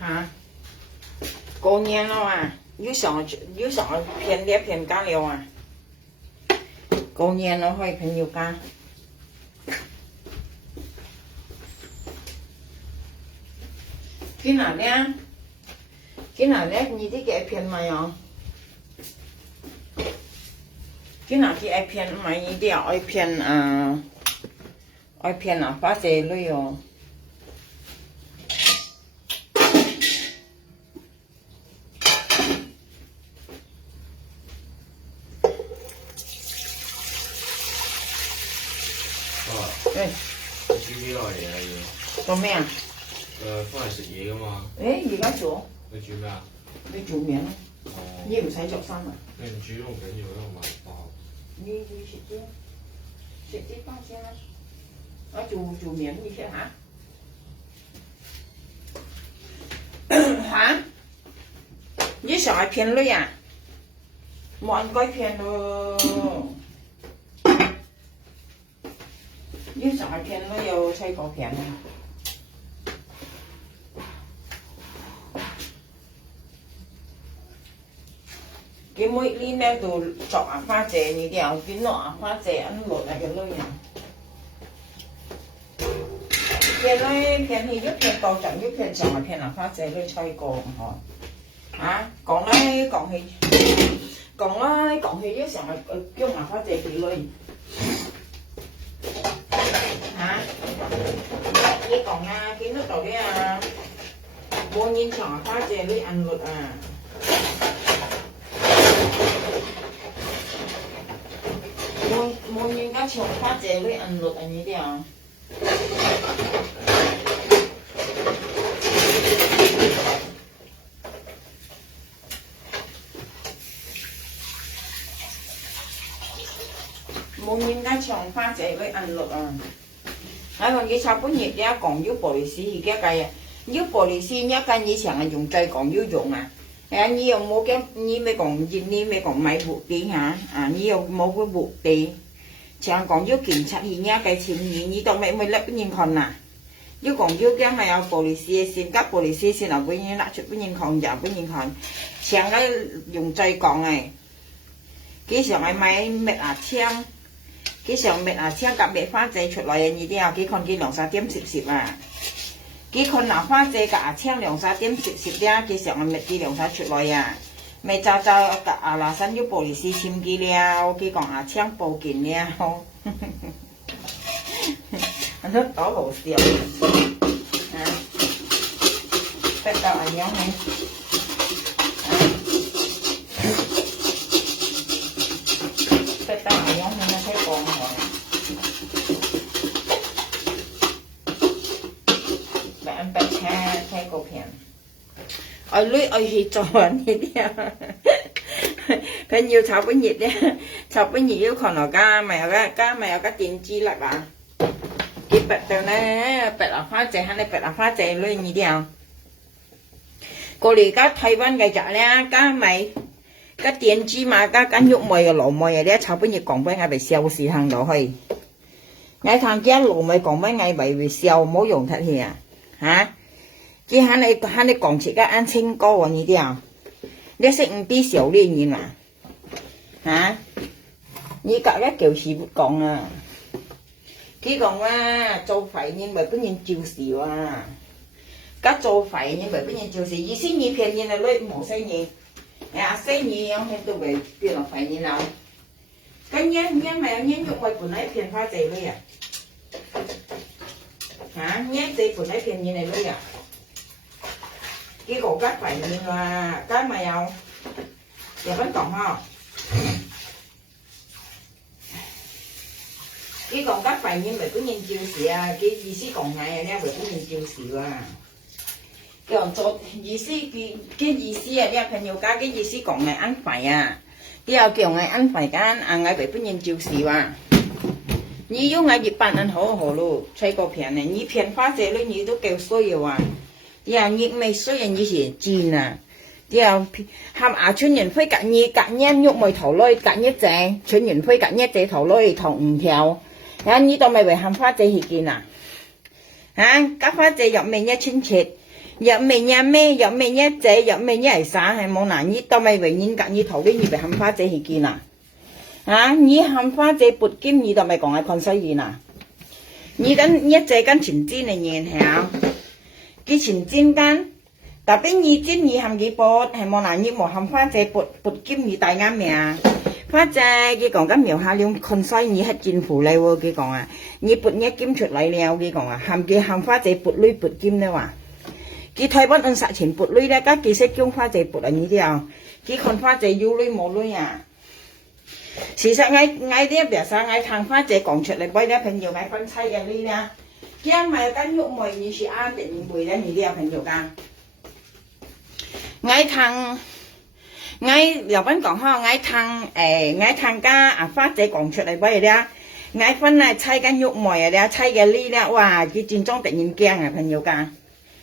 嚇，過年了啊，又想片碟片乾了啊，過年了可以片又乾。今哪呢？你啲嘅片咪有？今哪啲愛片咪一定要愛片啊，花姐女哦。喂，煮幾耐嘢啊要？做咩啊？翻嚟食嘢噶嘛。而家做？你煮咩啊？你做麵咯。哦。你唔使着衫啊？你唔煮都唔緊要，因為我買包。你食啲包先啦。我做麵你先嚇。你想係片類啊？冇按該片咯。你想係片類有吹過片啊？cái mũi đi nè đồ chọn pha chế như đèo cái nọ pha chế ăn lột lại cái lôi à cái lôi phiền thì giúp phiền cầu chẳng giúp phiền chẳng là phiền là pha chế lôi chơi cổ họ còn thì giúp chẳng là kêu mà pha chế cái lôi cái còn cái nước đầu đấy mua nhìn chẳng là pha chế lôi ăn lột mua những cái chồng pha chế với ăn lột anh ấy đi à mua những cái chồng pha chế với ăn lột còn cái sao có nhiệt ra còn dưới bò lì xì thì cái dưới bò lì xì nhá cái như chẳng là dùng chay còn dưới dùng nhiều mua cái như mấy còn gì như mấy còn máy bột tí hả nhiều mua cái bột tí chẳng còn dưới kiểm tra thì nhá cái chuyện như tao mẹ mới lấy cái nhìn còn nè dưới còn dưới cái mà policy xin các policy xin là với như lại chuyện với nhìn còn giảm với nhìn còn chẳng cái dùng chay còn này cái chẳng máy mệt chang cái chẳng mệt chang cả mẹ phát dây chuột lại như thế nào cái con kia lòng sa tiêm xịt cái con nào hoa dây cả chang lòng sa tiêm xịt ra cái chẳng mệt cái lòng sa chuột lại mẹ cho cả là sẵn với policy chim kia leo cái còn chang bầu kiện leo anh rất tỏ hồ xìu tất cả anh nhóm này tất cả anh nhóm này nó thấy còn rồi bạn bạch ha thay cổ phiền ở lưới ở gì tròn như thế phải nhiều cháo với nhiệt đấy cháo với nhiệt yếu còn ở cá mày ở cá tiền chi là cả cái bạch tàu này bạch ở pha chế hay là bạch ở pha chế luôn như thế nào cô đi cá Thái Văn cái chả nè cá mày cá tiền chi mà cá nhục mày ở lỗ mày ở đấy cháo với nhiệt còn với ngày bị xeo xì hàng đó thôi ngày thằng kia lỗ mày còn với ngày bị xeo mỗi dùng thật thì hả chứ hắn này còn chỉ cái ăn sinh cô như thế nào để sinh tí xỉu đi như nào hả như cả cái kiểu gì còn cái còn châu phải nhưng mà cứ nhìn chiều xỉu các châu phải nhưng mà cứ nhìn chiều xỉu gì xin như phiền như là lấy một xây nhỉ xây nhỉ ông thêm tôi về tiền là phải như nào cái nhé mày nhé nhục mày của nãy phiền pha dày luôn nhé dây của nãy phiền như này luôn cái cổ cắt phải như là cái mèo và vẫn còn không cái còn cắt phải nhưng mà cứ nhìn chiều xì cái gì xí còn ngày nha bởi cứ nhìn chiều xì cái còn cho gì xí cái gì xí nha phải nhiều cái gì xí còn ngày ăn phải cái kiểu ngày ăn phải cái ăn ngày bởi cứ nhìn chiều xì như yếu ngày dịp bàn ăn hổ luôn chơi có phiền này như phiền phát chế luôn như tôi kêu xôi rồi như mày xôi như gì chín hàm chuyên nhân phơi cả nhem nhục mày thầu lôi cả nhất chế chuyên nhân phơi cả nhất chế thầu lôi thầu theo như tao mày về hàm phát chế thì kia các phát chế giọng mày nhá chân chết 有咩嘢咩，有咩嘢仔，有咩嘢係啥係冇難呢？到咪為人格呢頭啲嘢咪冚花仔去見啊？啊，你冚花仔撥金你到咪講係看西醫啊？你跟一仔跟前瞻嚟年響，佢前瞻間，特別你尖你冚幾撥係冇難呢？冇冚花仔撥金你大啱命。花仔佢講緊苗下兩看西你係戰乎嚟喎，佢講啊，你撥一金出嚟了，佢講啊，冚花仔撥女撥金咧話。佢台灣按實錢撥女咧，家幾識將花仔撥啊呢啲啊，佢看花仔要女冇女啊。事實嗌啲別晒嗌ทาง花仔講出嚟，俾啲朋友嗌分妻嘅呢啦，驚咪跟喐妹你是啱定唔會咧？呢啲有朋友㗎，嗌又揾講開，嗌ทาง家啊花仔講出嚟俾啲啊，嗌分啊妻跟喐妹啊啲妻嘅呢啦，哇！佢戰裝突然驚啊朋友㗎。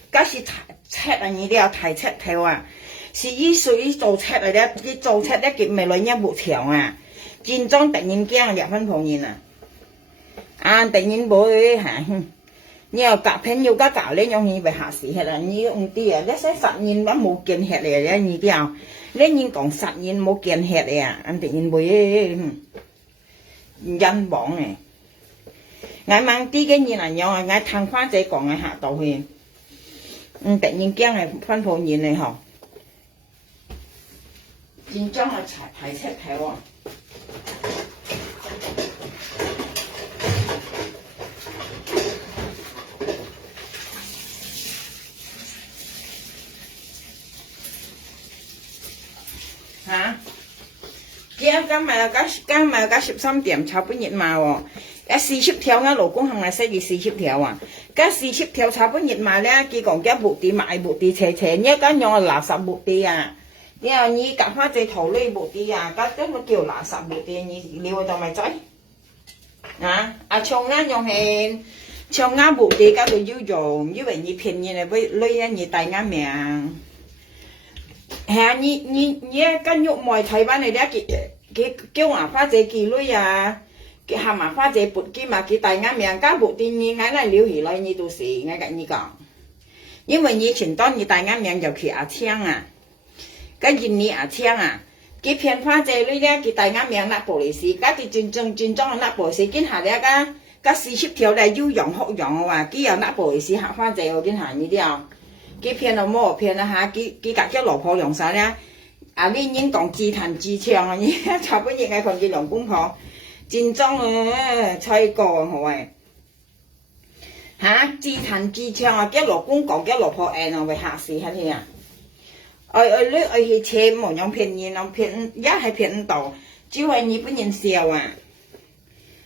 嗰時赤啊！你啲有睇赤條啊，是依水做赤嚟咧，啲做赤咧結咪兩一木條啊，戰裝突然驚入分旁然啊，啊突然會嚇，你又夾片要加搞呢樣嘢咪嚇死啦！你唔啲啊，你使實驗乜冇見吃嚟咧，你啲啊，你講實驗冇見吃嚟啊，突然會因網嘅，嗌掹啲嘅嘢嚟樣啊，嗌ทาง花仔講嘅嚇到去。突然驚係分鋪現嚟嗬，戰裝係排斥睇喎。嚇！今日有13點差半日嘛喎。40條啊，老公行嚟寫住40條啊，加40條差半日嘛咧，佢講嘅木地買木地斜斜，一間用垃圾木地啊，然後你夾花仔頭呢木地啊，加個叫垃圾木地，你料到咪仔？啊，長啱用係長啱木地加到要用，因為你便宜嚟為女人你大啱命。係啊，你一間肉賣睇翻嚟咧，佢叫話花仔幾女啊？cái hàm mà pha chế bột kia mà cái tay ngã miệng cá bột thì như ngay là liều hỉ lại như đồ xì ngay cái như cái nhưng mà như chuyển toán như tay ngã miệng giờ khi chiang à cái gì nhỉ chiang à cái phiền pha chế lấy ra cái tay ngã miệng nạp bột xì cái thì chuyên trong nạp bột xì cái hà ra cái xì ship theo là yêu dùng học dùng à cái giờ nạp bột xì hạ pha chế ở cái hà như thế nào cái phiền là mua phiền là hà cái cả cái lỗ phò dùng sao nha à đi những còn chi thành chi trường à nhỉ chả có những cái còn cái lòng cũng khó戰裝啊，吹過好誒嚇，自彈自唱啊！幾老公講幾老婆誒，我會嚇死下你啊！你去車冇用騙人，騙一係騙唔到，只係你本人笑啊！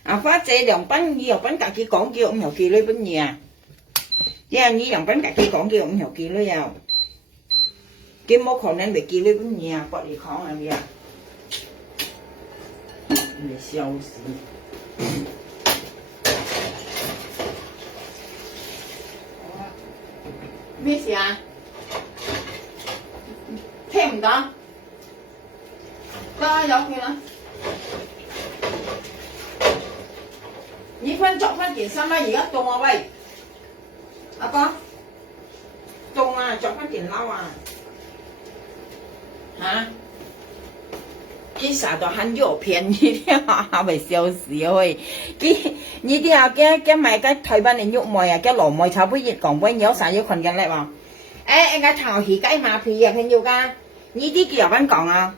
啊，花姐兩賓你又賓自己講叫五條幾女本嘢啊！因為你兩賓自己講叫五條幾女啊，佢冇可能會幾女本嘢啊，不你講啊你啊！你笑死！咩事啊？聽唔到？得有佢啦。你翻着翻件衫啦，而家凍啊喂！阿哥，凍啊，着翻件褸啊！嚇？佢成日都很肉片，呢啲嚇咪笑死喂！佢呢啲啊，嘅咪嘅台灣人肉妹啊，嘅羅妹炒杯熱講杯有晒要群緊叻喎！誒個頭皮雞馬皮啊，朋友㗎，呢啲叫人講啊，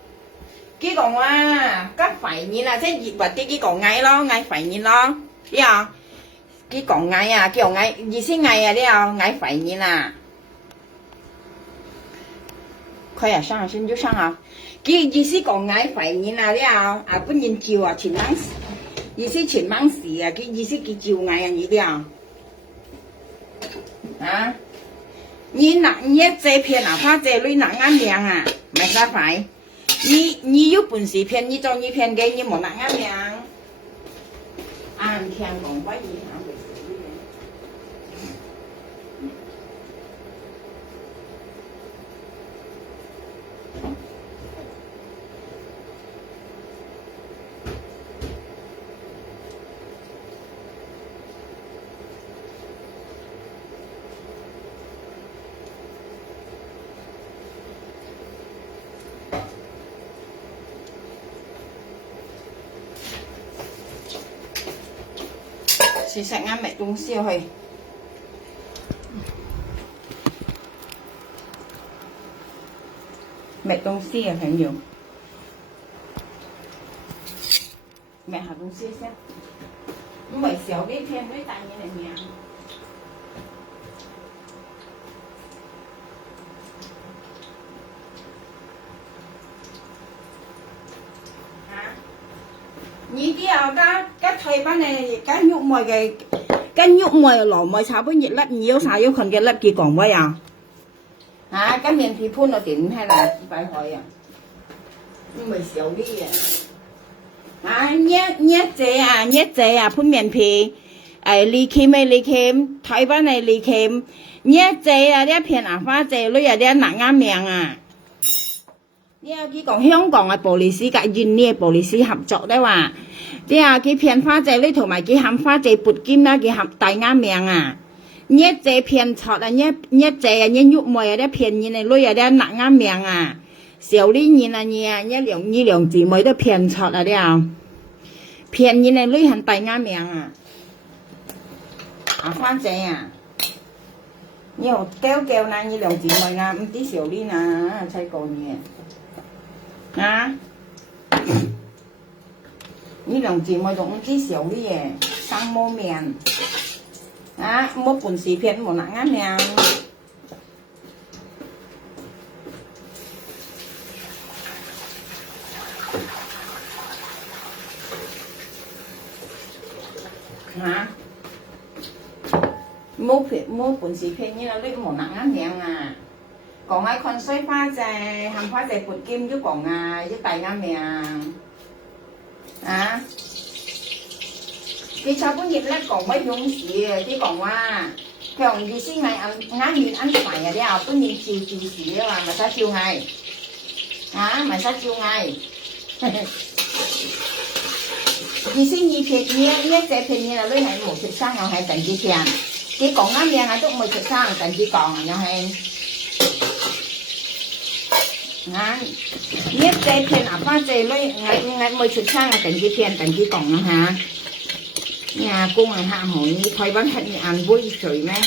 佢講啊，個肺炎啊，即係熱或啲佢講嗌咯，嗌肺炎咯，呢啊，佢講嗌啊，叫嗌意思嗌啊，呢啊，嗌肺炎啊，快呀，上身就上啊！佢意思講嗌肺炎啊，呢啊，啊本人叫啊，全晚意思全晚時啊，佢意思佢叫嗌啊，呢啲啊，啊！你拿你這片哪怕這類拿啱命啊，咪使快。你有本事騙你做你騙嘅，你冇拿啱命。啱聽講不一樣嘅事嘅。試食啱咪公司去。mẹ公司啊，朋友，mẹ下公司先，因為小啲片啲大嘢嚟面。呢啲啊，家退翻嚟，家喐埋嘅，家喐埋羅埋炒杯熱粒，你要晒咗佢嘅粒嘅講威啊！啊，cái miền thì phun là tiền hay là phải hỏi à? Nhưng mà xấu đi à. À, nhét chế à, phun miền thì lì kem, Thái Văn này lì kem, nhét chế à, đĩa片啊花chế, rồi à đĩa nặng ăn miệng à. Đĩa cái còn香港嘅布里斯嘅印尼布里斯合作的話，啲啊佢片花chế呢同埋佢冚花chế撥尖啦，佢合大啱命啊。nhét chế片錯啊，nhét chế啊，nhét nhúc mồi啊，啲片嘢嚟攞啊，啲難啱命啊，小呢嘢啊嘢啊，一兩姊妹都片錯啊啲啊，片嘢嚟攞很大啱命啊，啊花姐啊，nhiều kêu na như兩姊妹啊，唔知小呢啊，細個嘢啊，呢兩姊妹仲唔知小呢嘢，生毛面。À, một cuốn xì phiền một nặng ăn nè hả một cuốn xì phiền như là lấy một nặng ăn nè à còn ai còn xoay pha chè hầm pha chè cuộn kim với còn với tay ăn nè à cái cháu có nhịp lát còn mấy dung xì chứ còn qua thường thì xin ngày ngán nhìn ăn phải à đeo có nhìn chiều xì mà sao chiều ngày hả mà sao chiều ngày thì xin nhị thiệt nhé sẽ thiệt như là lấy này một thiệt sang nhau hay tận chỉ tiền chỉ còn ngán miệng hay tốt một thiệt sang tận chỉ còn nhau hay hả nhét sẽ thiệt à pha sẽ lấy ngày một thiệt sang là tận chỉ tiền tận chỉ còn nhau hả nhà cô mà hạ hỏi như Thái Văn hết như ăn vui sủi mẹ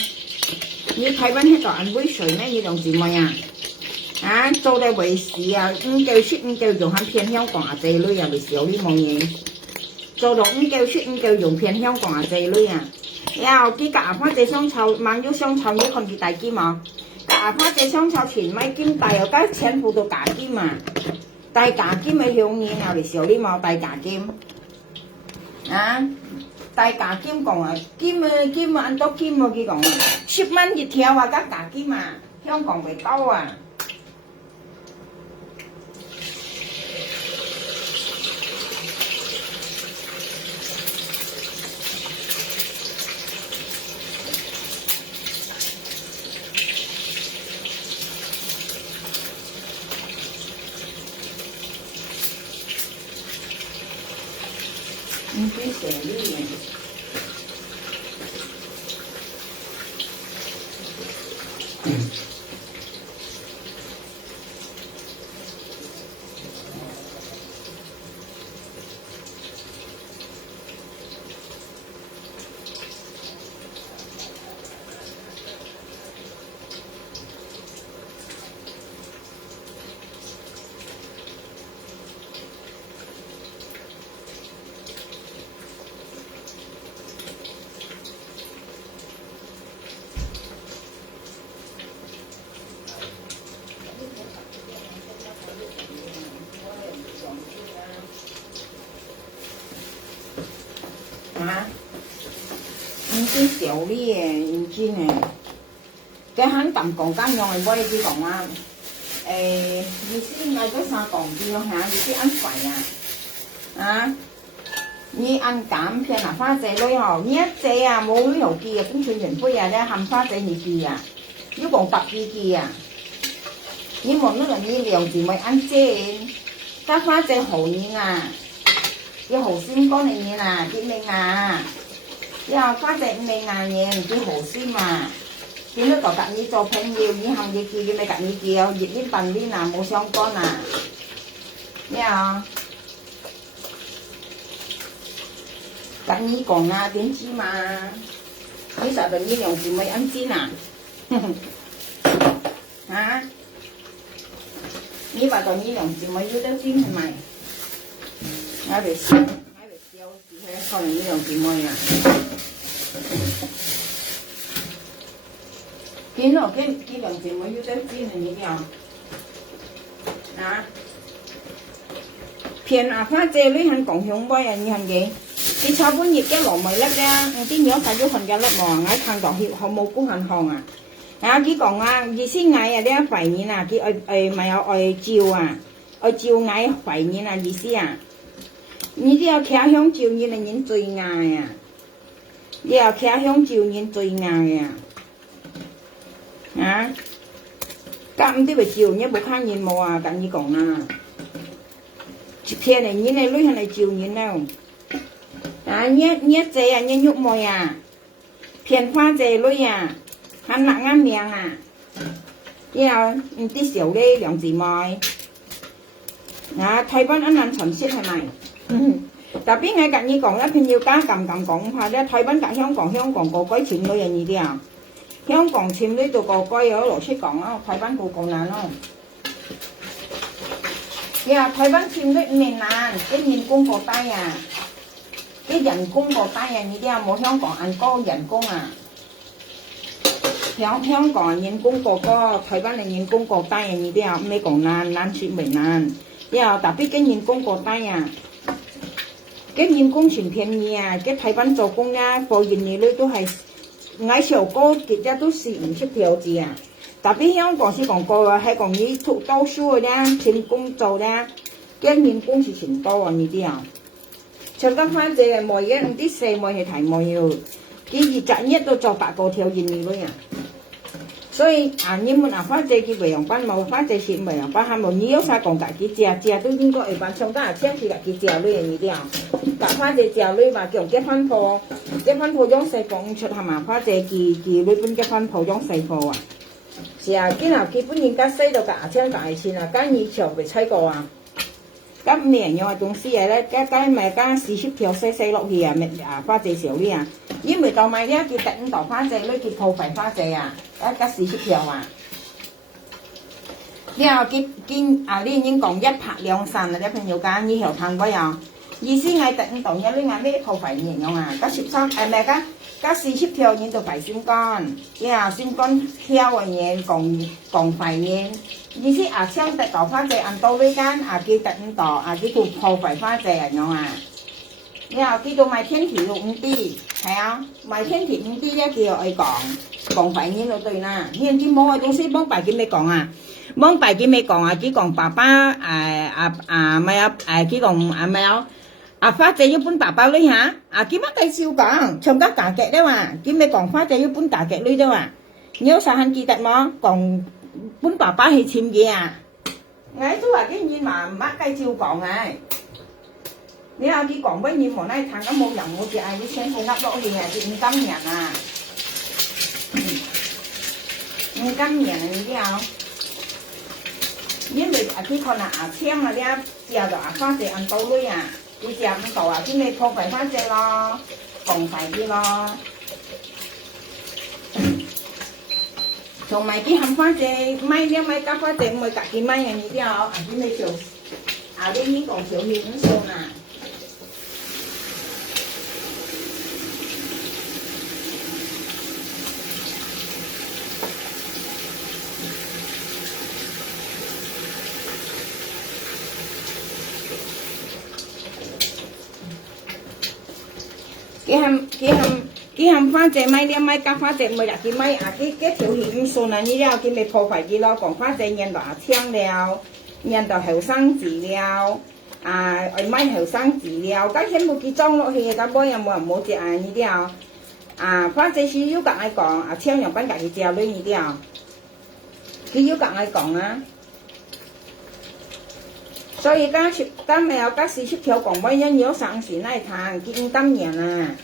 như Thái Văn hết có ăn vui sủi mẹ như đồng gì mà à à tôi đây bị xì à kêu shit kêu dùng hắn phiền香港à dây lưỡi à bị xỉu đi mong gì tôi đó kêu shit kêu dùng phiền香港à dây lưỡi à ao cái cả phát dây song châu mang vô song châu như con gì đại kim mà cả phát dây song châu chuyển mấy kim tài ở các chén phụ đồ cả kim mà tài cả kim mới hiểu như nào bị xỉu đi màu tài cả kim à tay cả kim còn à kim mà ăn tốt kim mà kia còn 10蚊一條啊，加價金啊，香港未到啊。唔知成啲嘢。hả? Cái kiểu đi chi này cái hắn cầm còn cam nhồi quay chứ còn gì xin ngay cái sao còn gì không hả? Gì ăn phải à như ăn cảm khi là pha chế lôi hồ nhét chế à mua lưới hồ kia cũng chuyên nhận phơi à đây hầm pha chế gì kia nếu còn tập gì kia nhưng mà nó là như liều gì mới ăn chế các pha chế hồ như cái hồ sim có này như là cái này giờ pha chế này nhẹ cái hồ sim mà cái nó có cạnh như cho phèn nhiều như hầm gì kia cái này cạnh như kia dịch đến phần đi nào mua xong con nghe không? 跟你講啊，點知嘛？你實在呢樣姊妹唔知啊？嚇？你話到呢樣姊妹要得知係咪？我哋笑，可能呢樣姊妹啊。見咯，呢樣姊妹要得知係呢樣。啊？片啊，花姐你肯講香杯啊，你肯嘅？你炒半熱嘅羅米粒呀，啲料曬咗份嘅粒喎，我看到好冇估很紅啊！啊，佢講啊，意思嗌啊啲肥面啊，佢咪有愛照啊，愛照嗌肥面啊意思啊！你啲有茄香照面係人最嗌啊，你有茄香照面最嗌啊！啊，咁啲咪照呢冇看見冇啊？咁你講啊！片này như này lúc này chiều như nào nhét nhét dây à nhét nhúc mồi à片花dây lúc à hắn nặng ăn miệng à yêu tí xỉu đi兩姊妹Thái Văn ăn ăn sản xuất係咪特別我近呢講一片要加撳講下咧Thái Văn喺香港個鬼潛女人呢啲啊香港潛女度個鬼有羅出講咯Thái Văn個難咯Thái Văn chim nước miền Nam, cái nhân công của tay à, cái nhân công của tay à, như thế một香港ăn có nhân công à,香港nhân công của Thái Văn là nhân công của tay à, như thế mấy còn nan chim miền Nam, đặc biệt cái nhân công của tay à, cái nhân công chuyển便宜啊，cái Thái Văn做工啊，做嘢你都係矮小高，其實都是唔出條子啊。特別香港是講過啊，係講你讀到書咧，錢工做咧，嘅人工是錢多啊呢啲啊。除咗翻這係每一啲細每係題目要，佢二十一都做8個條件嚟嘅啊。所以啊，你們啊，翻這佢培養班冇，翻這是培養班係冇，你有啥講自己食都應該係班上單請佢自己食類呢啲啊。但翻這食類話叫結婚鋪用細貨出係嘛？翻這佢日本結婚鋪用細貨啊。是啊，今日基本人家洗到牙籤大線啊，間以前未吹過啊。咁咩樣嘅東西嘢咧？間咪間40條細落去啊，咪啊花姐少啲啊。因為到買呢叫頂度花姐咧，叫破費花姐啊，間40條啊。然後見啊，你已經講一拍兩散啦，啲朋友間以後談過呀。意思係頂度嘅，你嗌咩破費形容啊？加13誒咩㗎？加40條嘢就費先乾，然後先乾挑嘅嘢講費嘢。意思啊，相對豆花姐按到呢間啊叫頂度啊叫做破費花姐嚟講啊。然後叫做賣天條5啲，係啊，賣天條5啲咧叫愛講費嘢就對啦。呢啲冇嘅東西幫白見咩講啊？幫白見咩講啊？只講爸爸咪啊只講咪啊。à花姐要搬爸爸女嚇，à kiếm mắt tay siêu còn, chồng các cả kệ đó à, kiếm mấy còn花姐要搬cả kệ nữ đâu à, nhớ sao hành kỳ tật mà, còn搬爸爸係錢嘢à, ngay chú là cái gì mà mắt tay siêu còn à, nếu ai đi còn với nhiều món này thằng có một dòng một chị ai đi xem không ngắp độ thì chị yên tâm nhận à, yên tâm nhận là như thế nào, nếu mình khi còn là xem là đi giờ đó花姐ăn tàu lui à. Chị chèm cầu à, cái này không phải phát xe lo, còn phải đi lo. Còn mày cái hầm phát xe, may nha may cá phát xe, mày cả cái may này như thế nào? À cái này chiều, à đây những còn chiều hiện nó sâu nè. Cái hầm pha chế may đi may cá pha chế mới là cái may à cái thiếu hiện số này như thế cái mấy phô phải gì lo còn pha chế nhân đó chiang liao nhân đó hậu sang chỉ liao à ở may hậu sang chỉ liao cái hiện một cái trong lộ thì ta bôi mà một chỉ à như thế à pha chế chỉ yêu cả ai còn à chiang nhộng bán cả cái chiao lên như thế cái yêu cả ai còn á所以家咪有家40條講乜因有上時嚟談見今年啊，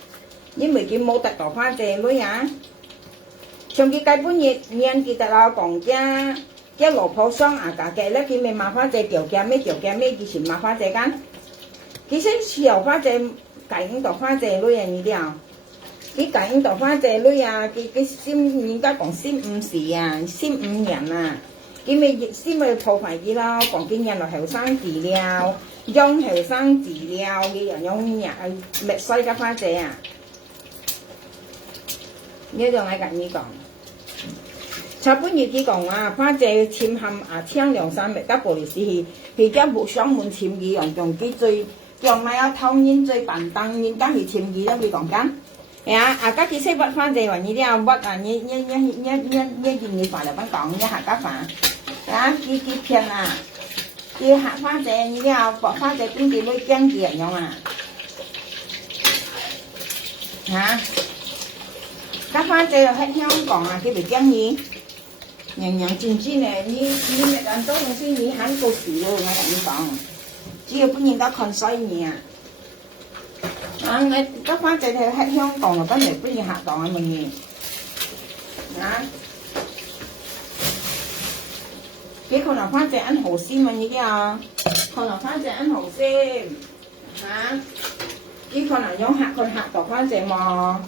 因為佢冇得到花姐女啊，上佢基本年佢得啦講嘅老婆雙啊家嘅咧，佢咪麻花姐條嘅咩條嘅咩以前麻花姐間，其實小花姐 cải những tỏ hoa dề lui à như thế nào cái cải những tỏ hoa dề lui à cái sim những cái còn sim xì à sim nhàn à cái mày sim mày thầu phải gì đâu còn cái nhàn là hậu sang trị liệu dùng hậu sang trị liệu cái dùng nhà mẹ xoay cái hoa dề à nhớ được ai cả như còn差不多幾講啊，花姐簽冚啊，千兩三百家玻璃絲係家冇上門簽嘅人用幾最，用咪有偷煙最笨燈煙家係簽嘅啦，佢講緊。呀，啊家幾識屈花姐話呢啲啊屈啊，一件你飯嚟幫講一下家飯，呀幾片啊，幾下花姐呢啲啊，薄花姐邊啲女驚嘅人用啊，嚇，家花姐又喺香港啊，佢哋驚嘢。人人漸知咧，你日人多用先，你肯到時咯，我同你講，只要本人家看衰你啊！啊，我得翻隻係喺香港啊，本嚟本人客檔啊，問你啊，幾可能翻隻ăn hồ sim問你啲啊，可能翻隻ăn hồ sim嚇，幾可能有客檔翻隻嘛？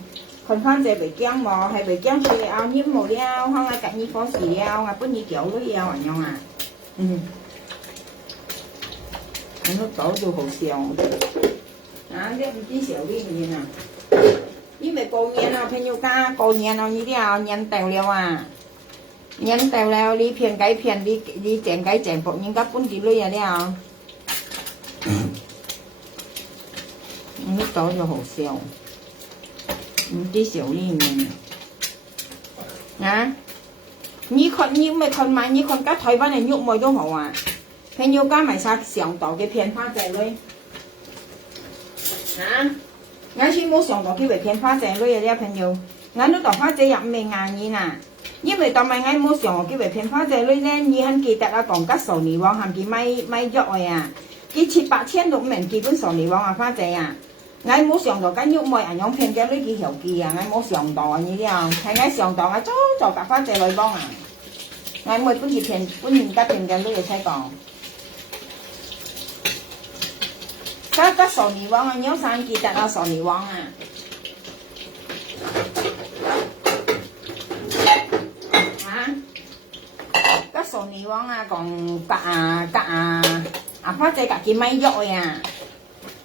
คนฟันเจไปเกี้ยงหมอให้ไปเกี้ยงคือเอายิ้มหมดแล้วห้องอากาศนี้ฟอสีแล้วอ่ะปุ่นนี้เกี่ยวด้วยแล้วอ่ะยองอ่ะอันนู้นโต就好笑啊呢唔知小啲唔知啊因為過年啊朋友家過年啊呢啲啊年到了啊年到了你騙計騙你正計正僕人家本地女啊了呢โต就好笑唔知小呢面啊！你咪คน買你คน家台灣人喐咪都好啊！朋友加埋晒上當嘅騙花仔女啊！我先冇上當叫為騙花仔女啊！啲朋友，我都當花仔入面硬嘢啊！因為當咪我冇上當叫為騙花仔女咧，你肯記得啊？講吉傻尼王含佢咪喐我啊！佢700千都唔明基本傻尼王啊花仔啊！我冇上當緊喐妹人用騙嘅呢幾條記啊！我冇上當啊呢啲啊，係我上當啊，早就夾翻隻女幫啊！我妹本住騙本人家騙嘅呢個車講，家傻尼王啊，有三記得啊傻尼王啊！家傻尼王啊，講花仔夾幾米喐啊！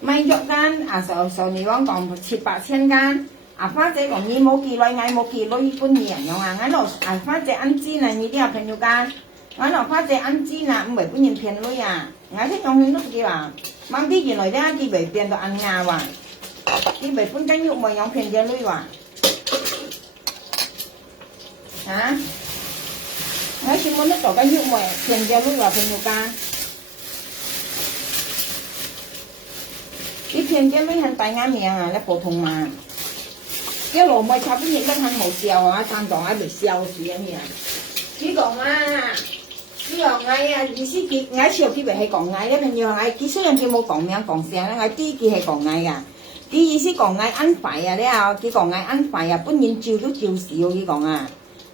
咪喐間啊！上年講700千間啊！花姐講你冇幾耐，我冇幾耐般嘅人用啊！我攞啊花姐ăn煎啊！呢啲啊朋友間，我攞花姐ăn煎啊，唔係般人騙女啊！我聽講佢都叫話，掹啲原來咧，佢為變到ăn牙話，佢為本間喐咪用騙嘅女話，嚇！我全部都做緊喐咪騙嘅女話朋友間。啲騙嘅女很大眼命啊！你普通嘛？啲羅米插啲嘢都很好笑啊！撐檔喺度笑死咁樣。呢個啊，呢個嗌啊，意思佢嗌笑佢咪係講嗌咧，朋友嗌佢雖然佢冇講名講聲咧，嗌啲佢係講嗌噶。佢意思講嗌ăn phải啊，你啊，佢講嗌ăn phải啊，本人照都照少佢講啊。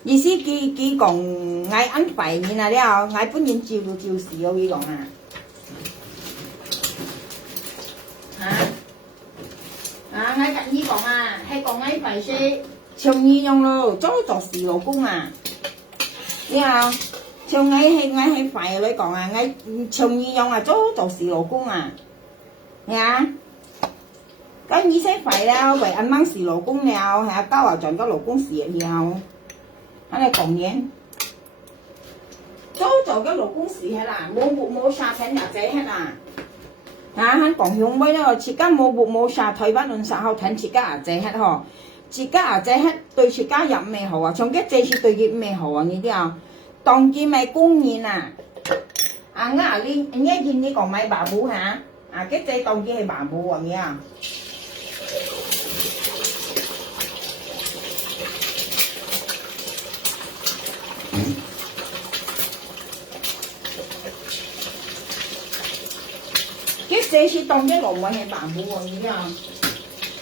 意思佢講嗌ăn phải面啊，你啊，嗌本人照都照少佢講啊。啊！我近呢講啊，係講喺費事長義用咯，早作事老公啊！你啊，長義係費女講啊，我長義用啊，早作事老公啊！你啊，咁你識費啦，為阿媽事老公了，係阿交啊賺咗老公事了，喺度講嘢，早做咗老公事係啦，冇殺請日仔係啦。啊！喺講香妹咧，自家冇殺台灣論殺後睇自家阿姐hết嗬，自家阿姐hết對自家入咩好啊？從幾這次對佢咩好啊？呢啲啊，當佢咪公然啊！啊啱你一見你講咪爸母嚇，啊幾隻當佢係爸母啊？咩啊？這次當啲羅米係辦好喎，而家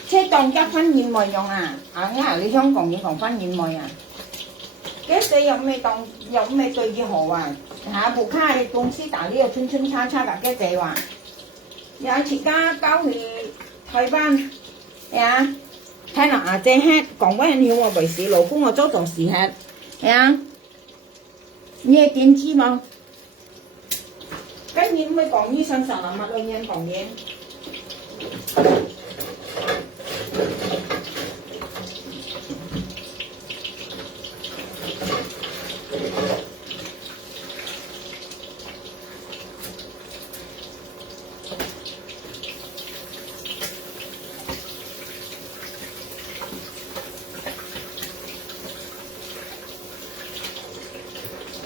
即係當一分燕麥用啊！啊啱你香港要講分燕麥啊！幾時有咩對佢好啊？嚇部卡公司打呢個春叉叉㗎，幾隻話有一次家交去台灣呀，睇落阿姐hết còn với anh yêu mà bởi sự老公我做做事hết呀，你係點知嘛？跟住咪講醫生上嚟乜嘢人講嘢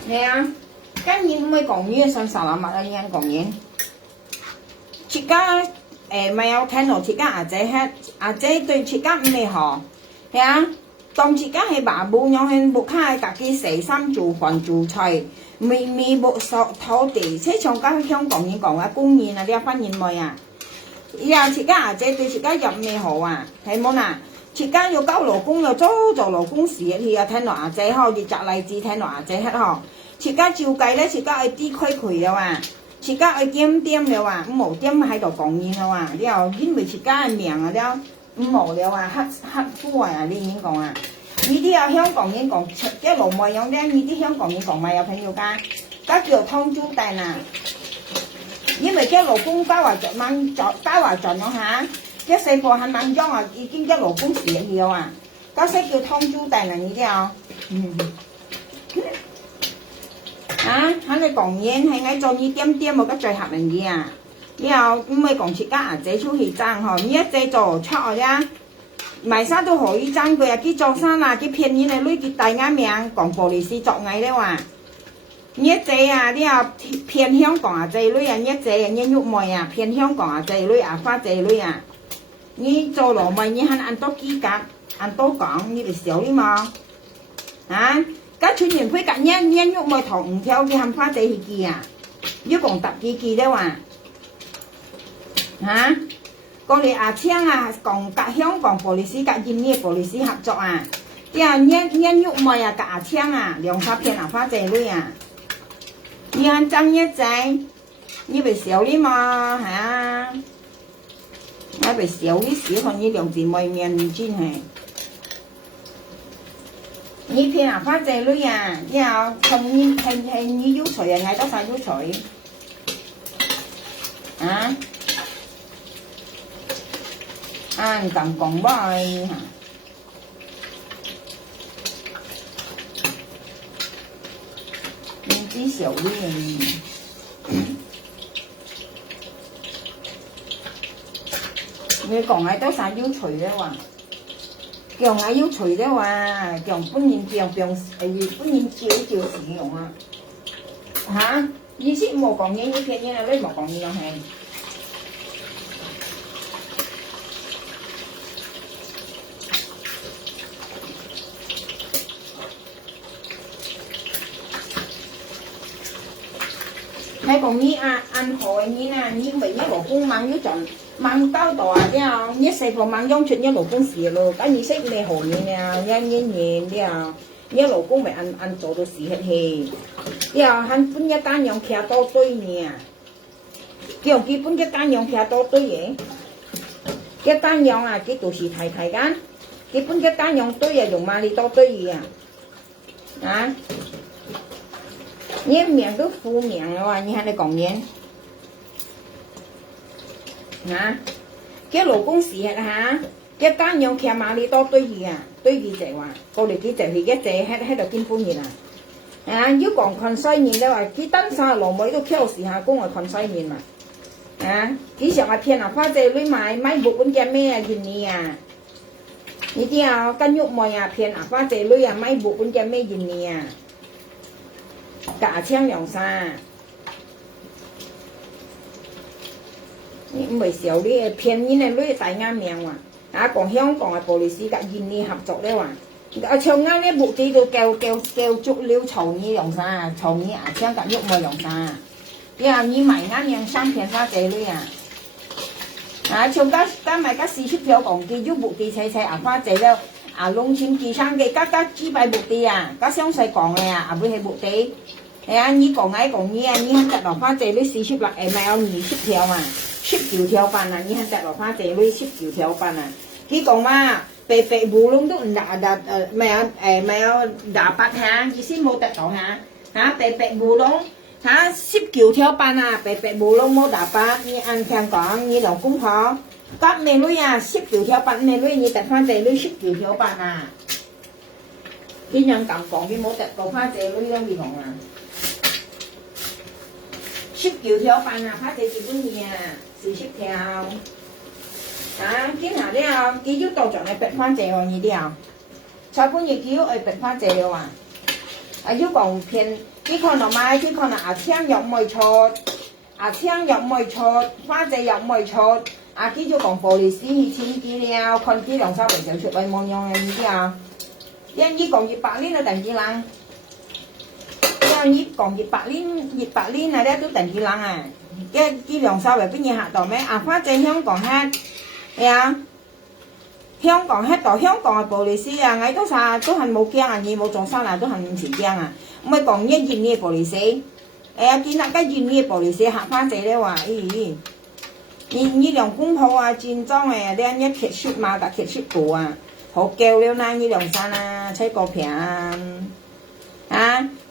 ？nè cái gì mới còn như sẵn sàng làm mặt anh em còn nhé chị cá mày ao thay nổi chị cá à chế tôi chị cá mày họ nha tông chị cá hay bà bố nhau hay bố khai cả cái sấy xăm chủ hoàn chủ trời mi bộ sọ thấu tỷ thế trong các香港人講啊公園啊啲番人咪啊呀chị cá à chế tôi chị cá入咩好啊係冇嗱chị cá要交老公又做老公事thì à thay nổi à chế ho thì摘例子thay nổi à chế hết ho chị cá照計咧，chị cá去啲虧佢嘅話，chị cá去點點嘅話，唔冇點喺度講嘢嘅話，了因為chị cá嘅名啊了，唔冇嘅話黑夫啊，你已經講啊，呢啲有香港人講，即係羅梅樣咧，呢啲香港人講咪有朋友家，家叫湯豬蛋啊，因為啲老公包話晚包話盡咗下，一細個喺晚裝啊，已經一老公死咗啊，家識叫湯豬蛋啊，呢啲啊，à hắn này còn nhiên hay ngay cho như tiêm tiêm một cái trời hợp làm gì à nhiều mới còn chị cá à chế chú thì trang họ nhất chế trò cho ra mày sao tôi hỏi trang về cái trò sao là cái phiền như này lui cái tay ngã miệng còn bộ lì xì chọn ngay đấy à nhất chế à đi à phiền hiếu còn à chế lui à nhất chế à nhân nhục mồi à phiền hiếu còn à chế lui à pha chế lui à như trò lỗ mày như hắn ăn tốt kỹ cắt ăn tốt còn như bị xỉu đi mà hả các chuyên viên phải cả nhân nhục mồi thòng theo cái hàm pha chế thì kì à với còn tập kỳ đấy à hả còn thì à chiang à còn cả hiếu còn policy cả doanh nghiệp policy hợp作à thì à nhân nhục mồi à cả chiang à lượng phát hiện à pha chế lui à như anh trăng nhất trái như bị xỉu đi mà hả nó bị xỉu còn như lượng gì mồi miền trên này như phiền à pha chế lui à nhau không như thành như dấu sỏi à ngay đó phải dấu sỏi à anh cần còn bơi hả tí xỉu đi你講喺都晒腰除咧話，叫喺腰除咧話，叫本年叫本年照使用啊，嚇！意思冇講嘢，呢片嘢你冇講嘢係。hay còn như ăn hỏi như là như vậy nhá老公mang như chọn mang cao tòa đi à nhất xây vào mang giống chuyện như老公xì luôn cái như sách này hỏi như nè như nhìn đi à như老公phải ăn chỗ đồ xì hết hề đi à hắn cũng như ta nhong kia to tôi nè kiểu kia cũng như ta nhong kia to tôi vậy cái ta nhong à cái đồ xì thải gan cái cũng như ta nhong tôi à dùng mà đi to tôi gì à nhé miệng cứ phu miệng rồi như hai này còn nhé hả cái老公時日嚇一單樣騎馬里多堆嘢啊堆嘢就話過嚟幾隻係一隻喺度見歡迎啊如果講群西面咧話佢登晒羅妹都 Q 時下公係群西面嘛幾時話騙啊花姐女買部本嘅咩啊現你啊呢啲啊跟喐妹啊騙啊花姐女啊買部本嘅咩現你啊cả千兩三，唔係少啲偏遠嘅女大啱命話，講香港嘅policyกับ印尼合作咧話，長啱咧目的都叫足了籌呢兩三，籌呢千กับ喐冇兩三，啲啊你買啱樣商品花姐女長加埋加40票講嘅喐目的齊花姐咧，農村地產嘅加幾百目的加詳細講嘅會係目的。你講你喺日落花姐你40粒咪有20票嘛， 19條班啊，你看得落花姐女19條班啊，佢講嘛，白白無攏都咪有打八下，意思冇得到下，嚇白白無攏嚇19條班啊，白白無攏冇打八，你按聽講，你老公婆，咁妹女啊19條班妹女，你得花姐女19條班啊，佢樣咁講，佢冇得到花姐女咁講啊。19條班啊，花姐幾本嘢啊，40條。啊，今下了，佢要多種嚟白花姐喎，呢啲啊，差半日叫嚟白花姐了啊。啊，要講片，佢可能買，佢可能阿青又唔會錯，阿青又唔會錯，花姐又唔會錯。啊，佢就講玻璃絲去簽機了，看機兩三圍就出嚟望樣嘅呢啲啊。因呢講200年都定幾冷。因呢講200年啊咧都定幾冷啊！啲兩三圍邊嘢客到咩？啊，花姐香港客。係啊，香港喺度，香港嘅玻璃絲啊，我都係冇驚啊，你冇做生啊，都係唔是驚啊。唔係講一件嘅玻璃絲，見大家件嘅玻璃絲客翻仔咧話，你兩公婆啊，戰裝誒，你一揭雪嘛，特揭雪布啊，好叫了啦，呢兩山啊，吹個平啊，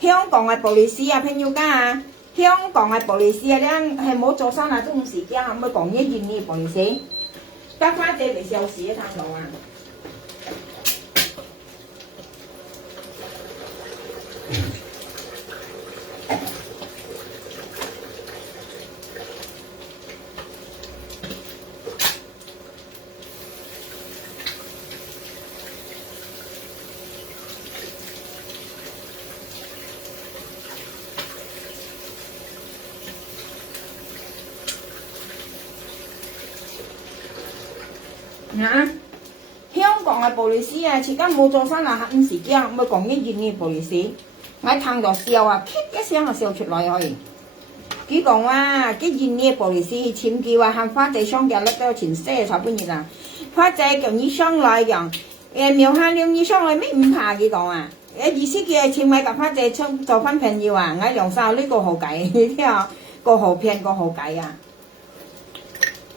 香港嘅玻璃絲啊，朋友家啊，香港嘅玻璃絲啊，你係冇做生啊，都唔是驚啊，唔係講一件嘅玻璃絲。得花姐未笑死啊！聽到啊！香港嘅玻璃絲啊，而家冇做生啊，唔是驚，咪講一件嘅玻璃絲，我聽到笑啊，噗一聲就笑出來去。佢講話，啲件嘅玻璃絲簽叫啊，喊花仔雙腳甩到全些差半日啊，花仔叫你上來樣，苗下了你上來咩唔怕佢講啊，意思叫簽買夾花仔做翻朋友啊，我兩三呢個好計，你聽下個好騙個好計啊。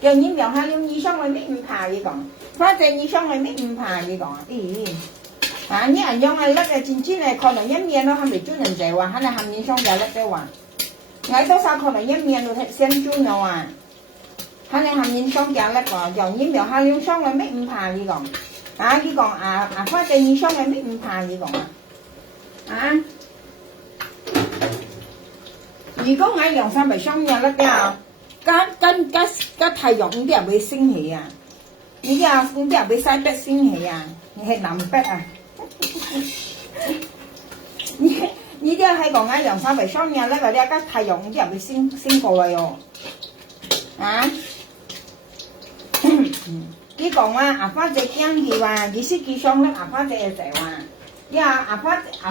叫你苗下了你上來咩唔怕佢講。花姐你上嚟咩唔怕你講啊？你人用係甩嘅珍珠咧，可能一面都係未專人就話，可能下面雙腳甩嘅話，我多少可能一面都先專咗啊，可能下面雙腳甩喎，由你苗下了上嚟咩唔怕你講？你講花姐你上嚟咩唔怕你講啊？如果我兩三咪雙腳甩嘅，加太陽啲人會升起啊！你啲啊，啲人俾西北升起啊，你係南北啊！你啲係講緊兩三圍雙日咧，或者加太陽啲人會升過嚟哦。佢講話花姐驚佢話，20幾雙咧花姐就話，你話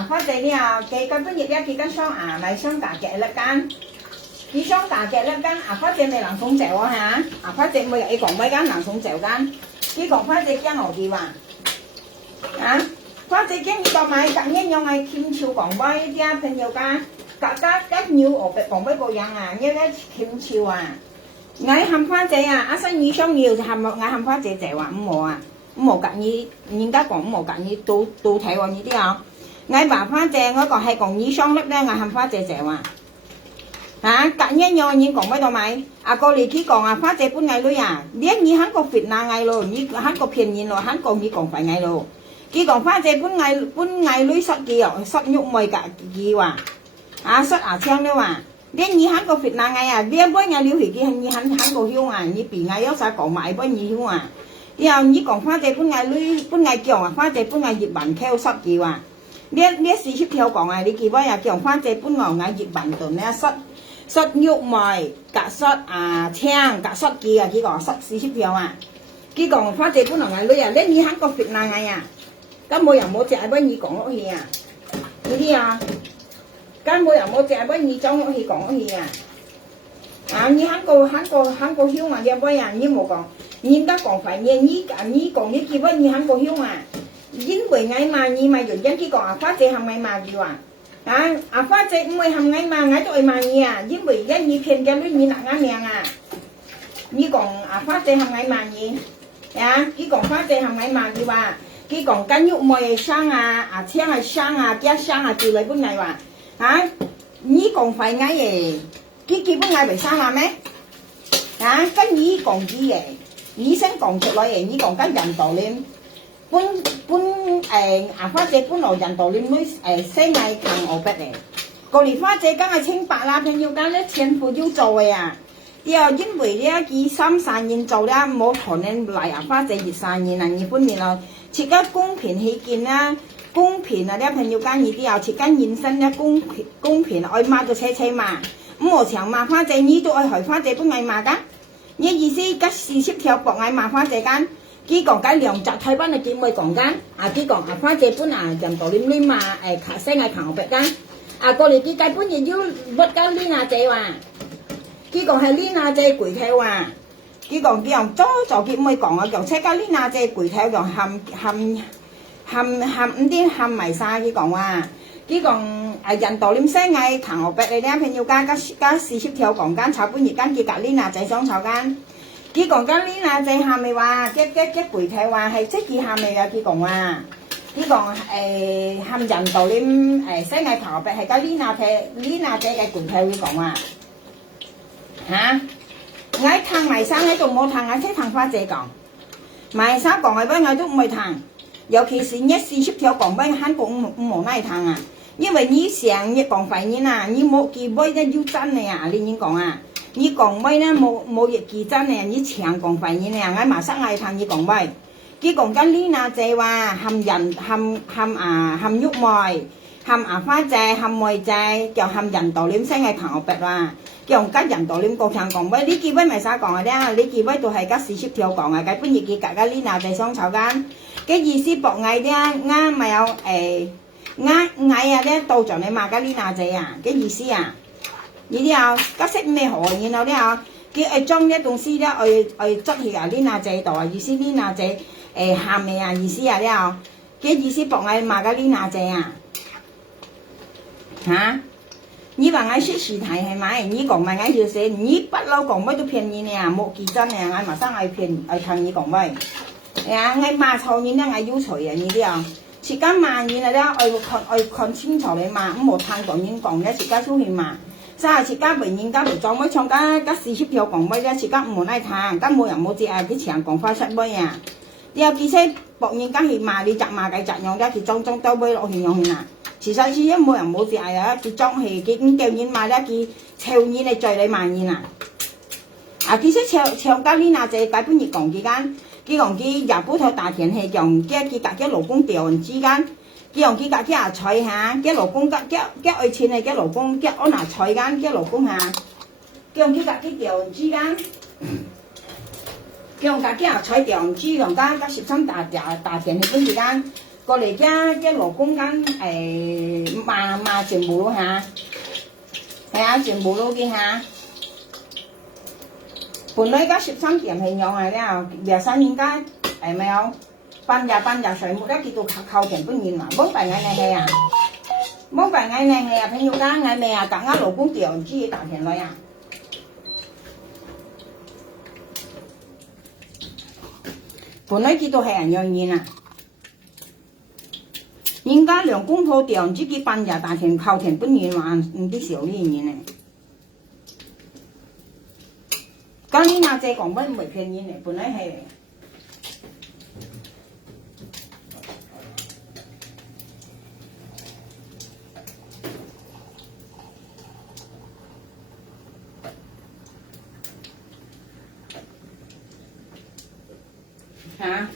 花姐你啊，佢根本日幾間雙咪雙大嘅一間。佢雙大嘅一間花姐咪能送走啊嚇，花姐每日講每間能送走間，佢講花姐驚我哋話，花姐驚你講買隔一樣係欠潮講俾啲朋友家，隔nhiều ở講俾個人啊，因為欠潮啊，我喊花姐啊，生意雙要喊我喊花姐就話唔好啊，唔好隔意，人家講唔好隔意到睇喎呢啲啊，我話花姐我講係講你雙粒咧，我喊花姐就話。隔一樣你講俾到咪？過嚟佢講花姐搬藝女啊，你喺個việt nam藝咯，你喺個便宜咯，喺個你講快藝咯。佢講花姐搬藝女失記哦，失喐咪㗎佢話，失青了話，你喺個việt nam藝啊，你搬藝了佢你喺個鄉啊，你別藝有啥講埋搬藝鄉啊？然後你講花姐搬藝女搬藝強啊，花姐搬藝葉文溝失記話，你40條講啊，你記唔記叫花姐搬藝葉文頓咧失喐咪隔失青隔失記啊！佢講失40條啊！佢講花姐本來係女啊，你喺個việt nam藝啊，咁冇人冇隻俾你講落去啊！呢啲啊，咁冇人冇隻俾你裝落去講落去啊！你喺個鄉啊，嘅俾人你冇講，人家講快嘢，你講你叫俾你喺個鄉啊，因為嗌嘛，你咪原因佢講花姐係咪嘛佢話？花姐唔會含藝嘛，我都會賣嘢啊，因為而家你騙嘅女你拿啱命啊！你講啊花姐係咪萬二呀？佢講花姐係咪萬二話？佢講緊肉梅生啊青係生啊加生啊之類本嚟話啊？你講快嗌嘢，佢基本嗌為生話咩？啊，跟你講啲嘢，你先講出來嘢，你講緊人道理。花姐本來人道理妹生嗌強我逼嚟，個年花姐梗係清白啦，朋友間咧前夫要做嘅啊。又因為咧佢3年做咧冇可能嚟啊花姐2、3年啊，日本面咯，切得公平起見啦，公平啊啲朋友間呢啲又切緊現身咧公平，愛罵就車罵，咁我常罵花姐，你都愛害花姐本愛罵噶，你意思吉40條博愛罵花姐間。佢講緊兩集台灣嘅姐妹講緊，佢講花姐本人道理你嘛生係強迫間，過嚟佢計本嘢要屈緊呢亞姐話，佢講係呢亞姐攰頭話，佢講佢用咗姐妹講講車緊呢亞姐攰頭講冚唔啲冚埋晒，佢講話，佢講人道理生係強迫你啲朋友加40條講緊炒本嘢間佢隔呢亞姐想炒間。佢講緊呢嗱隻下咪話，嘅具體話係即係下咪嘅，佢講話，佢講冚人道理生藝頭白係緊呢嗱隻嘅具體會講話嚇，我騰埋生喺度冇騰，我先騰花姐講，埋生講係俾我都唔會騰，尤其是一40條講俾韓國唔冇耐騰啊，因為你成日講廢言啊，你冇記杯咧要真嘅啊，你講啊。你講咩咧？冇日記真嘅，你長講廢言嘅，我馬上嗌談你講咩？佢講緊呢嗱姐話含人含玉梅，含花姐，含梅姐，叫含人道理生嘅朋友白話，叫吉人道理國強講咩？呢幾位咪曬講嘅咧？呢幾位都係吉40條講嘅，佢本日記格嘅呢嗱姐相炒間，嘅意思博嗌咧啱咪有嗌啊咧到咗你罵緊呢嗱姐啊，嘅意思啊？你啲啊，家識咩河？然後咧啊，佢裝啲東西咧，執去啊呢嗱姐度啊，意思呢嗱姐喊咩啊？意思啊啲啊，嘅意思博嗌罵緊呢嗱姐啊嚇！你話我識事題係咪？你講咪我要寫，你不嬲講乜都騙你啊！冇記真啊！我馬上愛騙愛聽你講乜？啊！我罵錯你咧，我要除啊！你啲啊，時間罵你啦咧，愛看清楚你罵，唔好聽講你講咧，時間出去罵。啥時間永遠家嚟裝乜唱家40條講乜咧？時間唔愛聽，家冇人冇隻啊！啲長講花出乜啊？你有幾些博人家去罵你責罵佢責用咧？佢裝兜杯落去用去嗱。其實是因冇人冇隻啊！佢裝去佢唔叫人罵咧，佢臭你嚟罪你罵你嗱。其實唱家呢嗱就解本日講之間，佢講佢入嗰頭大田係用佢隔嘅勞工調人之間。佢用佢隔嘅阿菜嚇，嘅勞工隔愛錢係嘅勞工，嘅安拿菜間嘅勞工嚇，佢用佢隔嘅調人之間，佢用隔嘅阿菜調人之用家13大田係本時間，過嚟嘅勞工間罵全部咯嚇，係啊全部都嘅嚇。本來家13田係用係咧，23年間係咪有？半日水冇得叫到靠田本年嘛，冇辦嗌你係啊，冇辦嗌你係啊，朋友家嗌咩啊？大家勞工調唔知大田女啊，本來叫到係人樣現啊，人家兩公婆調唔知幾半日大田靠田本年嘛，唔知少呢樣嘢。咁呢阿姐講乜唔係騙人嚟，本來係。嚇！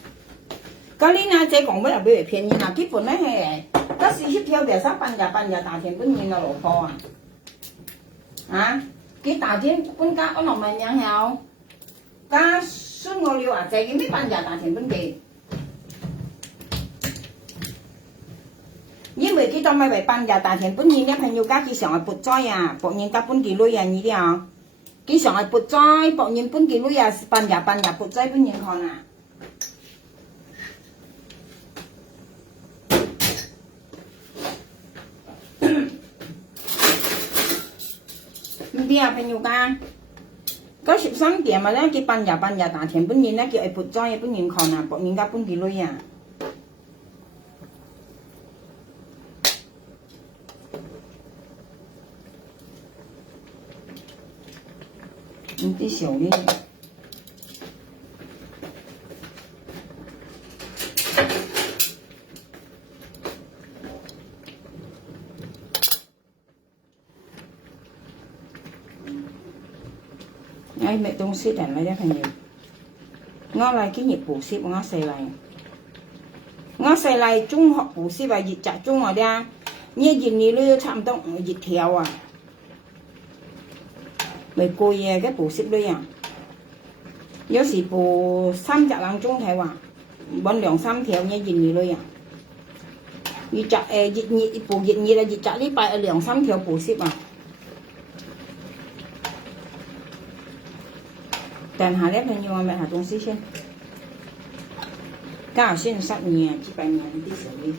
咁呢阿姐講乜又俾人騙人啊？基本咧係得40條就三半日大田本年嘅老婆啊！啊！佢大田本家安落問人有，家孫我了啊！就係咩半日大田本地，因為佢當咪為半日大田本年咧，朋友家佢上係撥災啊，撥人家本地女啊呢啲啊，佢上係撥災，撥人本地女啊，半日撥災本人看啊！唔啲啊，朋友家，嗰13點啊咧，佢半日大田本年咧，叫佢撥裝嘅本年看啊，博人家本幾女啊。唔啲小呢？ai mẹ tung xí đèn lại cho thằng nhiều ngó lại cái nhịp bù xí ngó xài lại trung học bù xí và dịch trả trung ở đây như gì ní lưu tham động dịch theo à mày coi cái bù xí đây à nhớ gì bù 3隻冷鐘睇話揾2-3條như gì ní lưu à dịch trả dịch nhị bù dịch nhị là dịch trả lý bài 2-3條bù xí à等下咧，朋友我買下東西先。家下先12年，幾百年啲時候。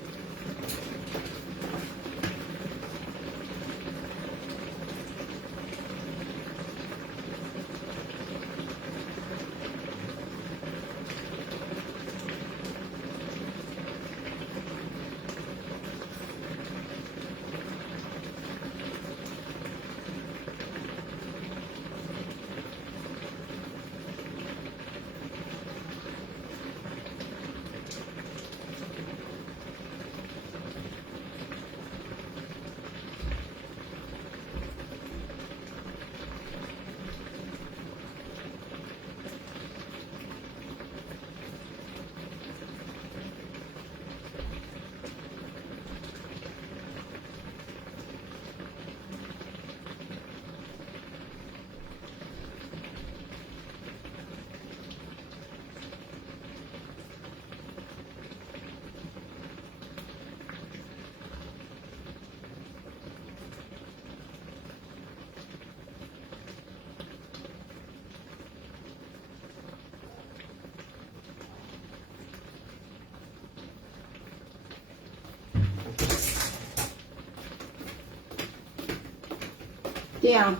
Chị à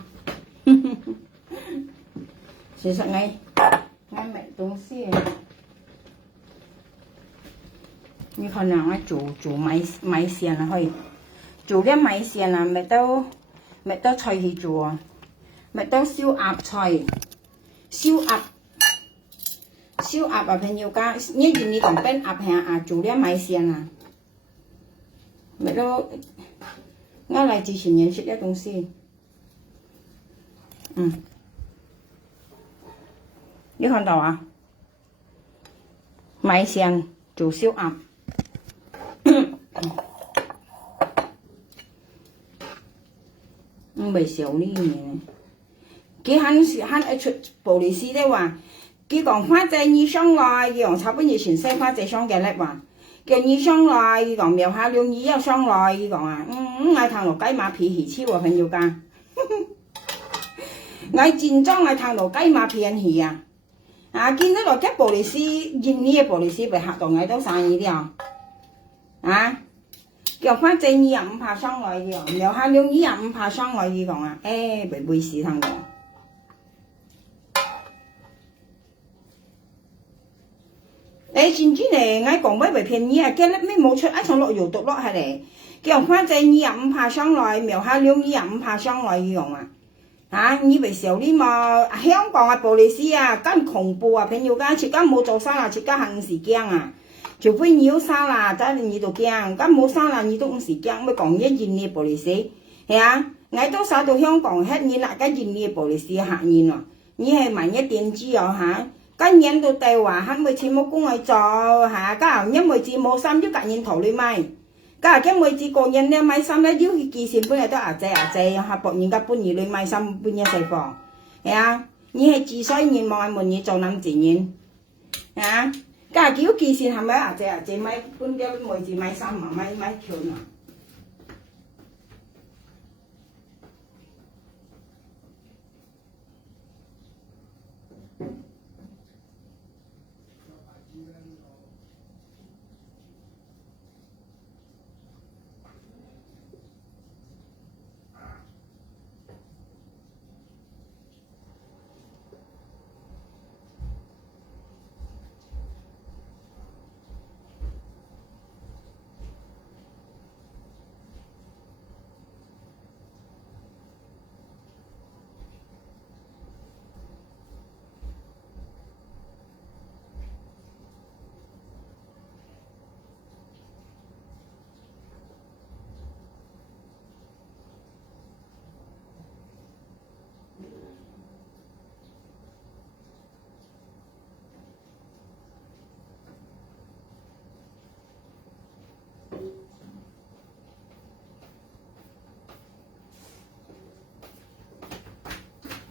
chị sợ ngay mẹ東西你可能我煮米線啊可以煮啲米線啊咪都菜去煮啊咪都燒鴨菜燒鴨啊朋友家呢件你講邊鴨係啊煮啲米線啊咪都我嚟之前認識啲東西你看到啊？米線做燒鴨，未少呢嘢。佢肯出布里斯的話，佢講花仔你上來，佢講差不多全世花仔上嘅叻話，叫你上來，佢講苗下了你又上來，佢講啊，我同落雞馬脾氣超啊，朋友家。我戰爭我睇到雞馬片戲啊！啊，見到落吉布里斯，印尼嘅布里斯被嚇到我都生意了啊！叫翻正你又唔怕傷害嘅，苗下了你又唔怕傷害嘅講啊！背事聽到。甚至咧，我講咩被騙你啊？叫你咩冇出一場落油毒落係咧，叫翻正你又唔怕傷害，苗下了你又唔怕傷害嘅講啊！你咪少啲嘛？香港嘅布里斯啊，咁恐怖啊！朋友家切家冇做生啦，切家係唔是驚啊！除非你要生啦，真你就驚；咁冇生啦，你都唔是驚。咪講一印尼布里斯係啊！我都殺到香港黑你嗱，跟印尼布里斯嚇人咯！你係萬一點知哦嚇？跟人到地話黑咪全部工去做嚇，家因為只冇三咗隔人頭你咪。家下每次個人咧買衫咧，要去寄線本嚟都嚇博人家半夜你買衫半夜細貨，係啊！你係自衰人望門嘢做諗自然，啊！家下叫寄線係咪買半夜每次買衫啊買條啊？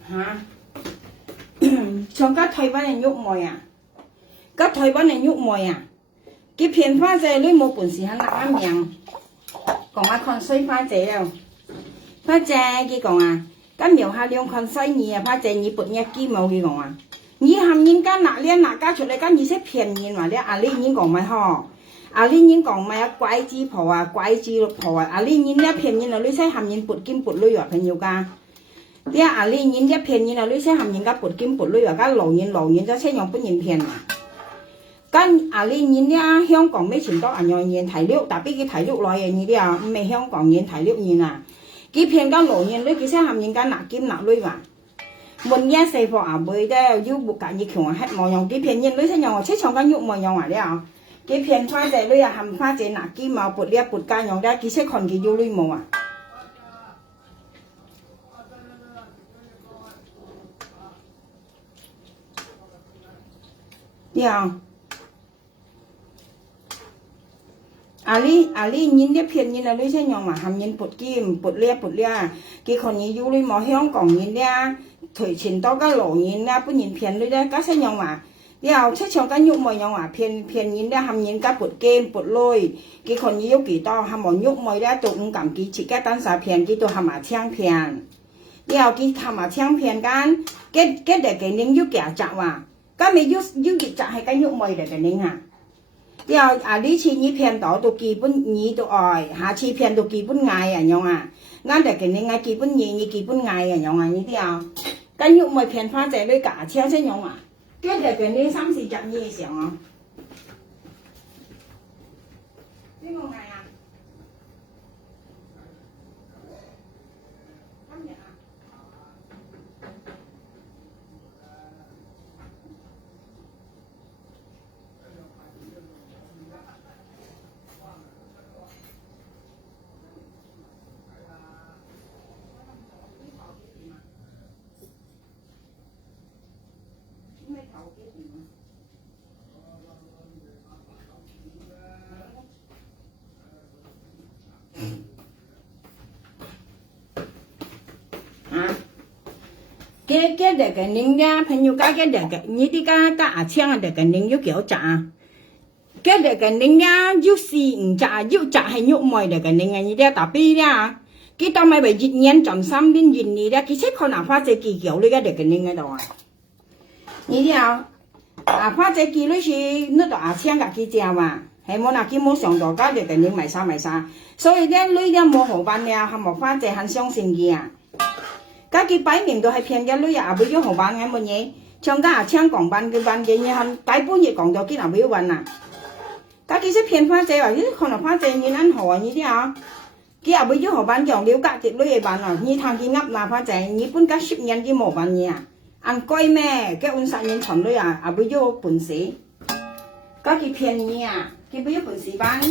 hả xong các thầy bán này nhúc mồi à các thầy bán này nhúc mồi à cái phiền pha dễ lấy một bún xì hắn nặng miệng còn mà còn xoay pha dễ đâu pha dễ cái còn à cái miệng hai liông còn xoay nhỉ pha dễ nhỉ bột nhẹ kim màu cái còn à nhỉ hàm nhìn cái nặng liên nặng cái chỗ này cái nhỉ sẽ phiền nhìn mà đấy à liên nhìn còn mày họ à liên nhìn còn mày quái chi phò à quái chi phò à liên nhìn đấy phiền nhìn là lấy sẽ hàm nhìn bột kim bột lưỡi à phải nhiều ca đấy à liên nhìn đấy phiền nhìn là lấy sẽ hàm nhìn cái bột kim bột lưỡi à cái lẩu nhìn cho sẽ nhong bột nhìn phiền à cái à liên nhìn nha Hong Kong mấy chuyện đó à nhoi nhìn tài liệu đặc biệt cái tài liệu loại như thế à mấy Hong Kong nhìn tài liệu nhìn à cái phiền cái lẩu nhìn lấy cái sẽ hàm nhìn cái nặng kim nặng lưỡi mà mình nghe xe phò à bởi đây yêu buộc cả như kiểu hết mò nhong cái phiền nhìn lấy sẽ nhong chết trong cái nhục mò nhong à đấy à cái phiền pha dễ lưỡi à hàm pha dễ nặng kim mà bột lia bột ca nhong đấy cái sẽ còn cái yêu lưỡi mò à yeah à li nhìn đẹp phiền nhìn là lưỡi sẽ nhong mà hàm nhìn bột kim bột lia cái còn như yêu lưỡi mò Hong Kong nhìn đấy thời chiến đó cái lỗ nhìn nè bữa nhìn phiền lưỡi đấy cái sẽ nhong mà điều chắc chắn cái nhục mồi nhong à phiền nhìn đấy hàm nhìn cái bột kem bột lôi cái còn như yêu kỳ to hàm mỏ nhục mồi đấy tụi cũng cảm kỹ chỉ cái tan xả phiền cái tụi hàm mà chiang phiền điều cái hàm mà chiang phiền cái để cái nín yêu kẻ chạm à cái mình yêu kẻ chạm hay cái nhục mồi để cái nín à điều à lý chi như phiền đó tụi kỳ bún nhí tụi ỏi hạ chi phiền tụi kỳ bún ngày à nhong à ngăn để cái nín ngay kỳ bún nhí như kỳ bún ngày à nhong à như thế nào cái nhục mồi phiền pha dễ với cả chiang sẽ nhong à cái để cái nín xăm xì chạm như thế nào cái ngọn này à cái để cái nín nha phải nhiều cái để cái như đi cái à chiang để cái nín yêu kiểu trả cái để cái nín nha yêu xì yêu trả hay nhục mồi để cái nín như thế tapi nha cái tao mày bị dịch nhện chậm xăm đến dịch này đó cái xét con nào pha chế kỳ kiểu lấy cái để cái nín cái đó như thế nào à pha chế kỳ lấy gì nó đó à chiang cả cái chiang mà hay muốn là cái muốn sòng đó cái để cái nín mày sao 所以咧，女嘅冇好辦呀，係冇花姐很相信嘅啊。家己擺明都係騙嘅女啊，唔要好辦嘅乜嘢，唱家啊唱講辦嘅辦嘅嘢，係大半夜講到幾難唔要辦啊。家己識騙花姐話，咦，可能花姐你啱好啊，呢啲啊，佢啊唔要好辦講了解啲女嘅辦啊，你ทาง佢噏嗱花姐，你本家識人啲冇辦嘢啊，按貴咩？嘅按殺人傳女啊，啊唔要本事，家己騙你啊，佢唔要本事辦。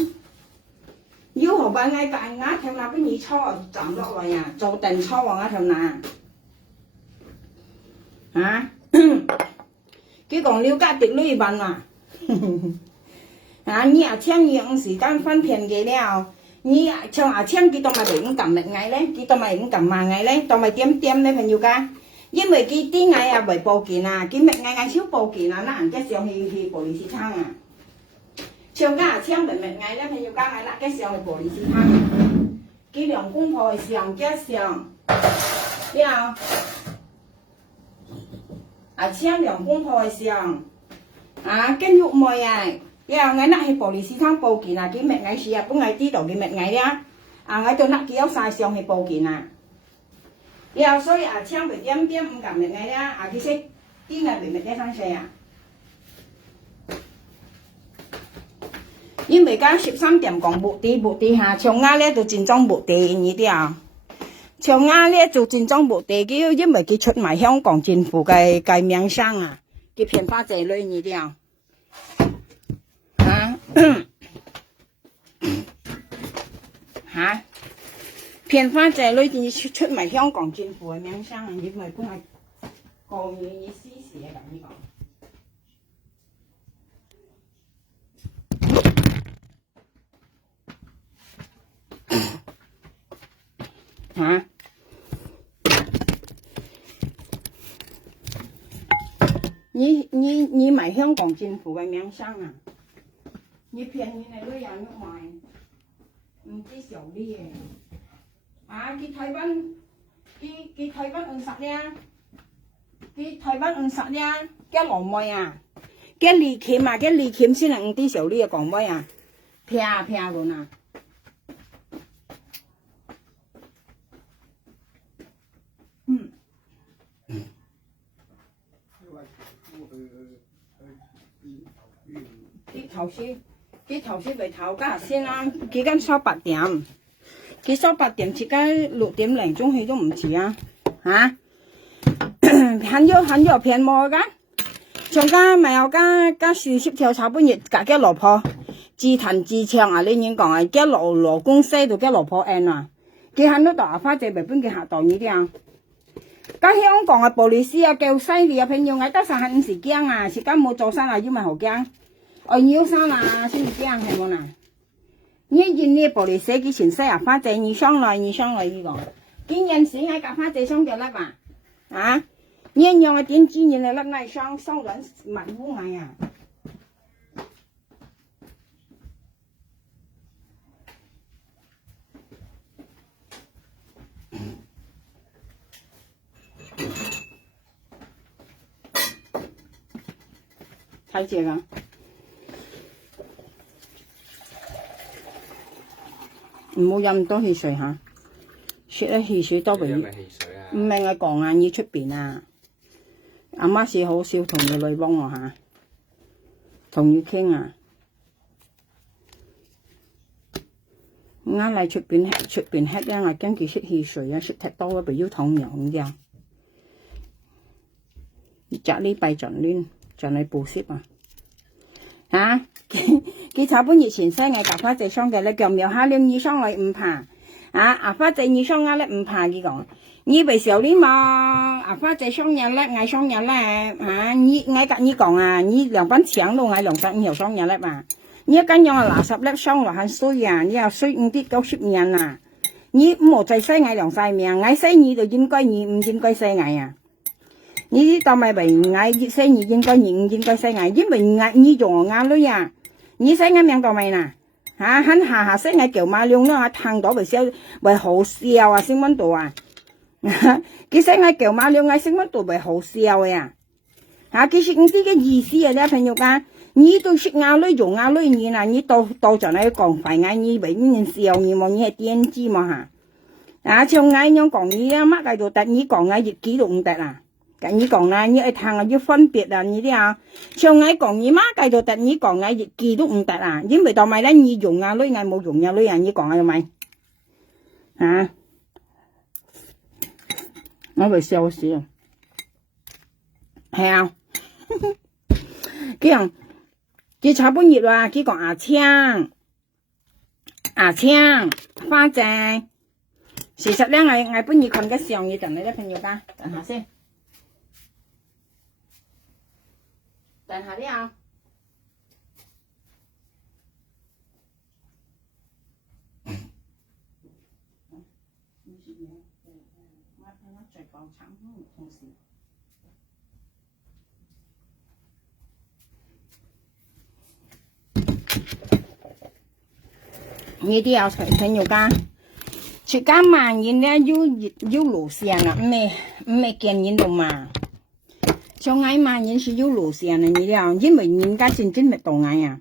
要何辦嗌大額條嗱，俾你搓站落嚟啊，做定搓喎條嗱，啊，佢講了解啲女辦啊，啊，你啊請用時間分片嘅了，你啊像啊請幾多咪點撳乜嗌咧？幾多咪點撳嘛嗌咧？多咪點咧朋友家，因為佢啲嗌啊為報件啊，佢乜嗌少報件啊，嗱人家上去玻璃市場啊。唱家唱明明嗌咧，譬如家嗌啦，嘅上係玻璃市場，佢兩公婆係上嘅上，之後啊唱兩公婆係上，啊跟肉梅啊，之後嗌啦係玻璃市場報件啊，佢明嗌時啊，本嗌啲度佢明嗌咧，啊嗌到嗱佢有晒上係報件啊，之後所以啊唱佢點唔敢明嗌咧，啊佢識啲嗌明明嘅生勢啊。因為間13點講目的下，長亞咧就戰爭目的呢啲啊，長亞咧就戰爭目的嘅，因為佢出賣香港政府嘅名聲啊，佢騙花仔女呢啲啊，嚇，騙花仔女佢出賣香港政府嘅名聲啊，因為本係個意思是咁呢個。你買香港政府嘅名聲啊！你騙你嚟都有肉賣，唔知小啲嘅。啊！佢台灣50兩，佢台灣50兩，叫老妹啊！叫利鉗啊！叫利鉗先係5啲小啲嘅港妹啊！劈luôn啊！佢頭先咪頭家先啦，佢間收8點，佢收8點，而家6點零鐘去都唔遲啊！嚇，很有偏冇噶，上家咪有家40條炒半日，隔嘅老婆自彈自唱啊！你應講啊，嘅老公西度嘅老婆 N 啊，佢很多大花姐咪搬佢下當呢啲啊！咁香港嘅暴力師啊，夠犀利啊！朋友，我得上係50驚啊，時間冇做生啊，因為好驚。我要生啊，先至驚係冇啦。你見呢暴力師佢前世啊，花仔你上來呢個，見人死喺夾花仔上腳甩啊！啊，你樣啊點知人嚟甩嚟上人物烏蟻啊！睇住㗎。唔好飲咁多汽水嚇，雪咧汽水多過熱。唔係我講啊，要出邊啊。阿媽是好少同個女幫我嚇，同佢傾啊。啱嚟出邊吃咧，我驚佢出汽水啊，出太多啦，被腰痛又咁樣。摘呢幣盡亂，盡嚟補蝕啊！嚇！佢炒半熱前西藝夾花仔雙嘅咧，腳苗下黏耳雙嚟唔怕啊！花仔耳雙咧唔怕佢講，你被小啲嘛？花仔雙日咧，嗌雙日咧嚇！你嗌隔你講啊，你兩班搶到嗌250條雙日咧嘛？你一間樣啊垃圾咧雙落很衰啊！你又衰5啲90年啊！你冇在西嗌250命，嗌西你就應該你唔應該西嗌啊！你當咪為嗌西你應該你唔應該西嗌，因為嗌你做嗌女啊！你西嗌命到咪啦？嚇，肯下西嗌叫馬亮啦，聽到為笑為好笑啊！升溫度啊！佢西嗌叫馬亮嗌升溫度為好笑呀！嚇，佢識唔知嘅意思啊！啲朋友講，你都識嗌女做嗌女你啦，你到就嚟講快嗌你為呢件笑你冇你係點知嘛嚇？啊，像嗌樣講你啊，乜計到突你講嗌熱幾度唔得啊？咁你講啦，你一聽啊要分別啊，你啲啊，上嗌講你媽計到突你講嗌熱幾都唔得啊，因為當咪咧你用啊女嗌冇用啊女啊，你講係咪？啊，我咪笑死啊，係啊，佢炒半熱啊，佢講牙青花仔，事實咧嗌半熱群嘅上嘢陣你啲朋友家，等下先。等下啲啊，呢啲有朋友家，出街買嘢咧要路線啊，唔係見嘢度嘛。上嗌嘛，人是有路線啊！你了，因為人家真咪當嗌啊！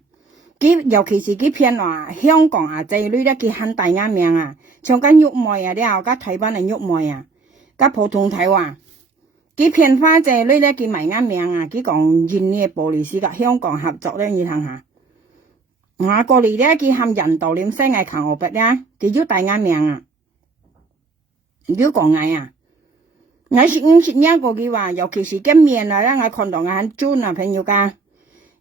佢尤其是佢偏話香港啊，仔女咧佢很大眼命啊！像間玉梅啊，了加台灣嘅玉梅啊，加普通台話，佢偏花仔女咧佢埋眼命啊！佢講印尼玻璃斯甲香港合作咧，你睇下，我過嚟咧佢含人道念西嗌強河北咧，佢要大眼命啊！要講嗌啊！我是50年過嘅話，尤其是啲面啊，我看到我很準啊，朋友家，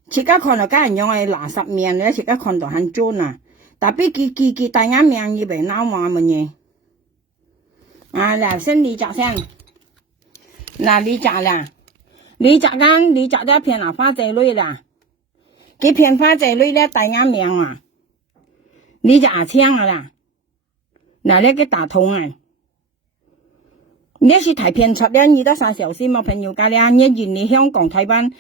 而家看到家人用係垃圾面咧，而家看到很準啊，特別佢大眼面以為鬧話乜嘢，啊嗱先你摘先，嗱你摘啦，你摘咗片嗱花仔女啦，佢片花仔女咧大眼面啊，你就牙青啊啦，嗱呢個大痛啊。你是太偏差了，你得啥小心嘛？朋友家咧，你原嚟香港台灣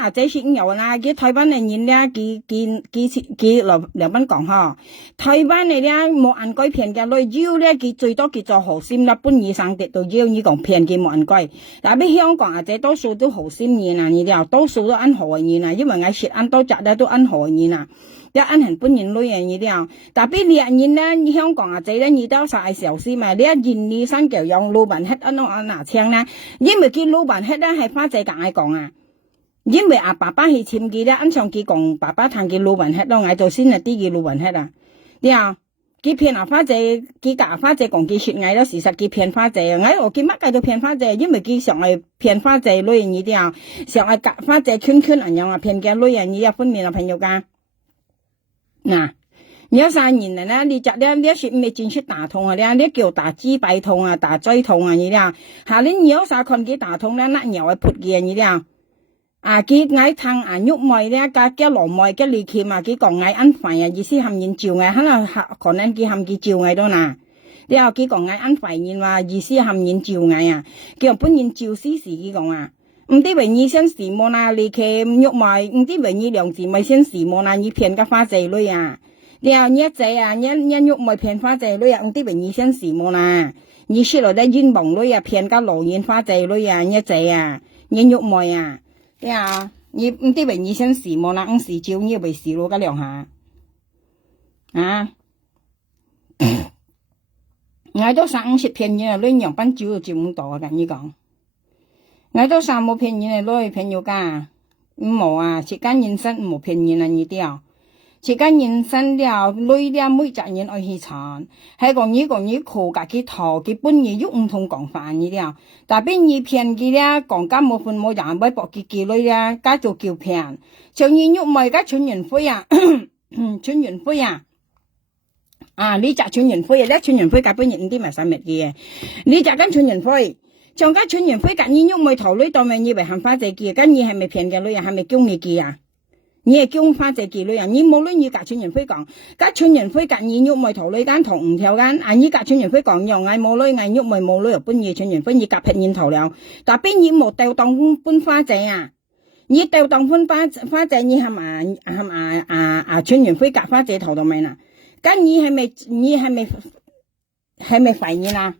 啊，這是有啦，佢台灣嘅人咧，佢兩班講嗬，台灣嘅咧冇按規騙嘅女妖咧，佢最多叫做好心啦，半夜生跌到妖，你講騙佢冇按規，但係香港啊，這多數都好心人啊，你哋多數都按好人啊，因為我食按多隻咧都按好人啊。一按很本人女人呢啲，但係呢人咧，香港啊仔咧，你都晒小事嘛。你一見你生腳用老闆黑按拿槍咧，因為佢老闆黑咧係花仔夾嗌講啊，因為阿爸爸係簽佢咧，按上佢講爸爸談佢老闆黑咯，嗌做先啊啲佢老闆黑啊，啲啊，佢騙阿花仔，佢夾花仔講佢説嗌咯，事實佢騙花仔，嗌我佢乜計都騙花仔，因為佢上係騙花仔女人呢啲啊，上係夾花仔圈人樣啊，騙嘅女人呢一方面啊朋友家。嗱，你有3年啦，你只咧，你說未進出打痛啊，你叫打支臂痛啊，打椎痛啊，你啲下年你有啥看佢打痛咧，那又係潑嘅你啲啊，佢嗌疼啊喐妹咧，加羅妹嘅利鉗啊，佢講嗌安煩啊，意思含人照嗌，可能佢含佢照嗌到嗱，你話佢講嗌安煩人話，意思含人照嗌啊，叫本人照死死佢講啊。唔知為你先時麼啦，你佢喐埋，唔知為你兩字咪先時麼啦，你騙個花仔女啊！你話一仔啊，一喐埋騙花仔女啊，唔知為你先時麼啦，你出來咧冤枉女啊，騙個羅燕花仔女啊，一仔啊，你喐埋啊，你話你唔知為你先時麼啦，唔時照你為時咯，嗰兩下啊！我都想食騙人啊，你兩班照照唔到啊，跟你講。我都三冇騙人嚟攞朋友家，冇啊，時間人生冇騙人啊，你啲時間人生了，女了每隻人愛去慘，係講你靠家己頭，佢本嘢又唔同講法你啲，但係你騙佢咧，講家冇份冇人買搏佢女咧，家做叫騙，像你喐咪家春元輝啊，春元輝啊。啊！你隻春元輝啊，咧春元輝家本人唔啲咪使乜嘅，你隻跟春元輝。像家春元輝隔你喐咪頭女當咪以為行花仔記，咁你係咪騙嘅女啊？係咪叫你記啊？你係叫花仔記女啊？你冇女你隔春元輝講，家春元輝隔你喐咪頭女間同唔條間，啊你隔春元輝講又嗌冇女嗌喐咪冇女又搬嘢春元輝你隔劈面頭了，但邊你冇掉當搬花仔啊？你掉當搬花仔你係咪春元輝隔花仔頭度咪啦？咁你係咪懷疑啊？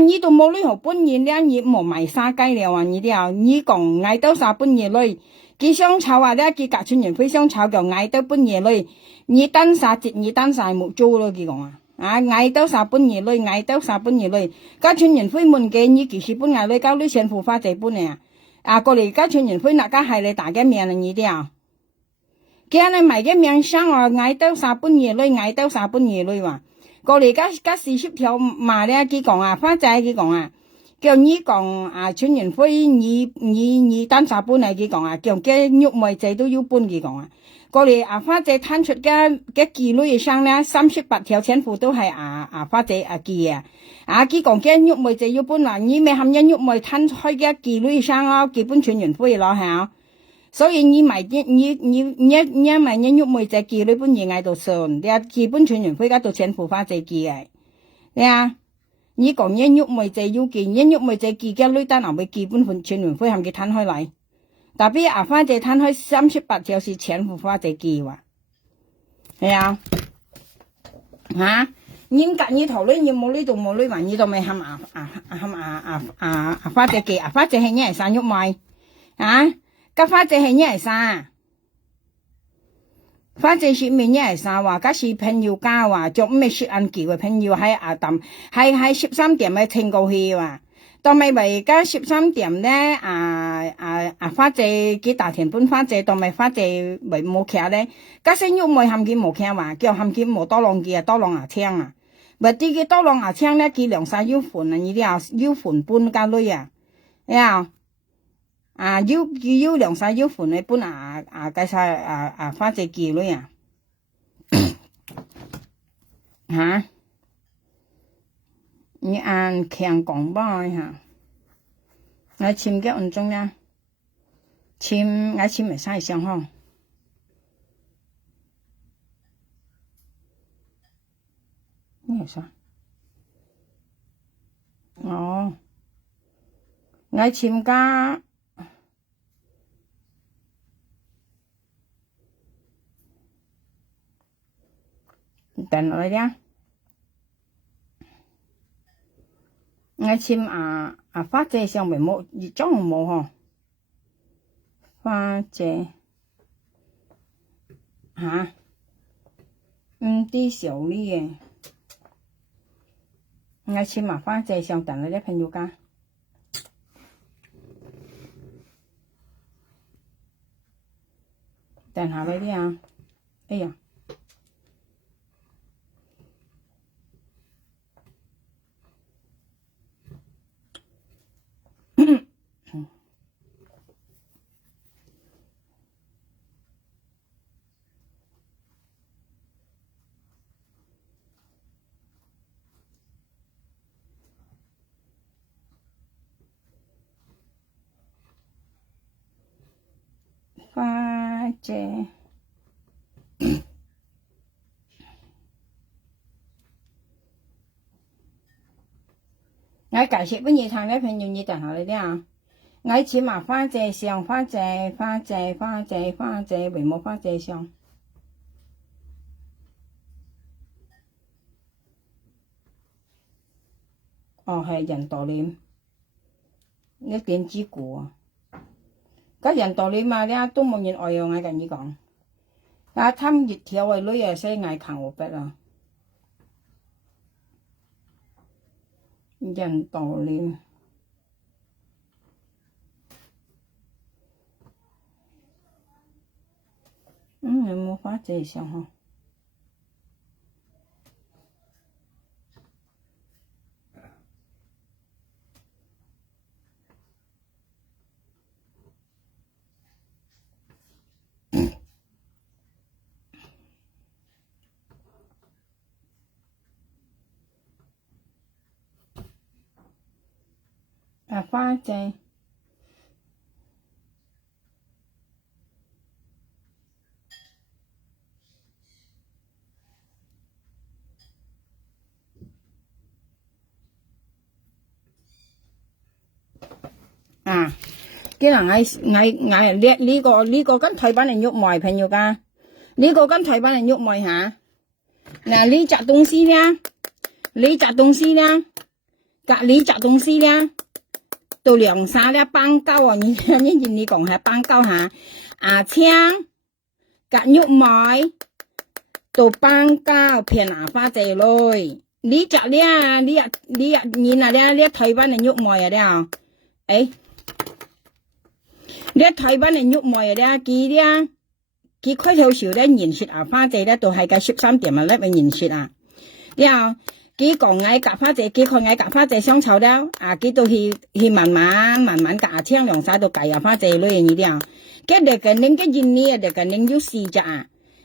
你都冇女學本嘢咧，你冇賣沙雞了啊！你啲你講嗌到啥本嘢女，佢想炒啊咧，佢隔春元輝想炒就嗌到本嘢女，你單啥節你單晒冇做咯，佢講嗌到啥本嘢女，嗌到啥本嘢女，隔春元輝問嘅你幾時本嗌女交女錢付花仔本啊？過嚟隔春元輝那家係你大嘅命啊！你啲叫你賣嘅命生啊，嗌到啥本嘢女，嗌到啥本嘢女話。過嚟家40條嘛咧，佢講啊，花仔佢講啊，叫你講春元輝你單啥搬嚟佢講啊，叫嘅喐咪仔都要搬佢講啊，過嚟花仔攤出嘅妓女上咧38條錢付都係花仔妓啊，佢講嘅喐咪仔要搬啦，你咪含人喐咪攤開嘅妓女上啊，基本春元輝咯係所以你買啲你買人喐妹仔記你本嘢嗌到順，你基本春元輝家到錢付花仔記嘅，你講人喐妹仔要記，人喐妹仔記嘅女單後咪基本春元輝含佢攤開嚟，特別花仔攤開38條是錢付花仔記話，係啊，人隔你頭女你冇呢度冇女話你度咪含花仔記，花仔係人係生喐妹個花仔係咩啥？花仔是咩啥話？嗰時朋友家話做咩雪暗橋嘅朋友喺係13點嘅聽過去話，當咪為家13點咧花仔幾大田半花仔，當咪花仔為冇徛咧，家先喐咪含佢冇徛話，叫含佢冇多浪嘅多浪牙青啊，咪啲嘅多浪牙青咧，佢兩晒腰款啊，呢啲腰款半家女要兩晒腰款你搬計晒花仔記女你按強講吧我簽嘅按中呀，簽咪晒上嗬，咩啥？哦，我参加等落嚟啲，我參花姐上面冇熱裝冇嗬，花姐吓，啲小呢嘅，我參花姐上等落啲朋友家，等下嚟啲啊，哎呀！花姐，我解釋俾你聽咧，朋友你等下嚟啲啊！我參花姐上，花姐，為冇花姐上。哦，係人道臉，你點知估啊？嗰人道臉嘛，你都冇人愛用，我跟你講。貪熱條嘅女啊，使嗌扛我筆啊！人道臉，有冇花姐上嗬？花姐，既然呢個跟台灣人喐賣朋友㗎，呢個跟台灣人喐賣嚇。嗱呢隻東西咧，到兩三粒斑鳩啊！你講係斑鳩嚇，青夾肉麥到斑鳩片花姐類，呢隻咧，呢台灣人肉麥啊咧，呢台灣人肉麥咧，佢開頭時咧研説花姐咧，都係計13點咧嘅研説啊，佢講嗌夾花姐，佢看嗌夾花姐相湊了，佢都去慢慢夾青兩晒到計花姐類呢啲啊，佢哋個拎嘅印呢，哋個拎要試隻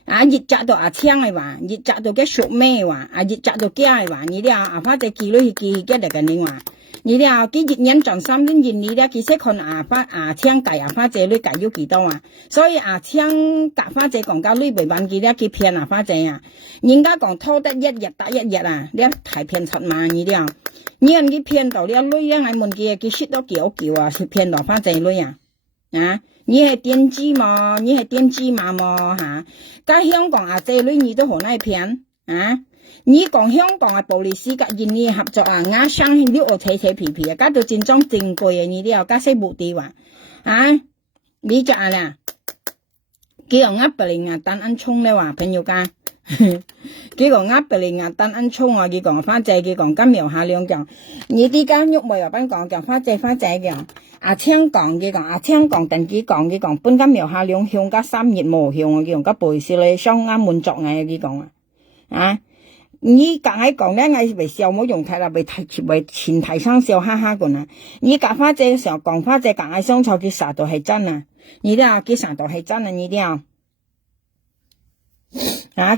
熱紮到青嘅話，熱紮到嘅熟咩話，熱紮到驚嘅話，呢啲花姐記類記嘅哋個拎話，呢啲佢熱人盡心啲印呢啲，佢識看青計花姐類計要幾多啊，所以青夾花姐講交類未揾幾多，佢騙花姐啊。人家講拖得一日打一日啊！你太騙出嘛呢啲啊！你人佢騙到你女啊，我問佢識到叫啊，是騙到花仔女啊！你係電子嘛嚇！加香港仔女你都好難騙你講香港暴力司甲印尼合作我上你我扯皮皮加到戰爭正貴呢啲啊，加些目的話你就啦，佢用100單安充咧話朋友家。佢講100單安充佢講花姐，佢講金苗下兩講，你啲間喐咪又班講花姐講青講佢講青講等佢講本金苗下兩向加3月冇向佢講加背時咧雙啱滿足佢講你夾喺講咧，我為笑冇用睇啦，為前提生笑哈哈個啦。你夾花姐嘅時候講花姐夾喺相湊，佢實到係真啊！你啲佢實到係真啊！你啲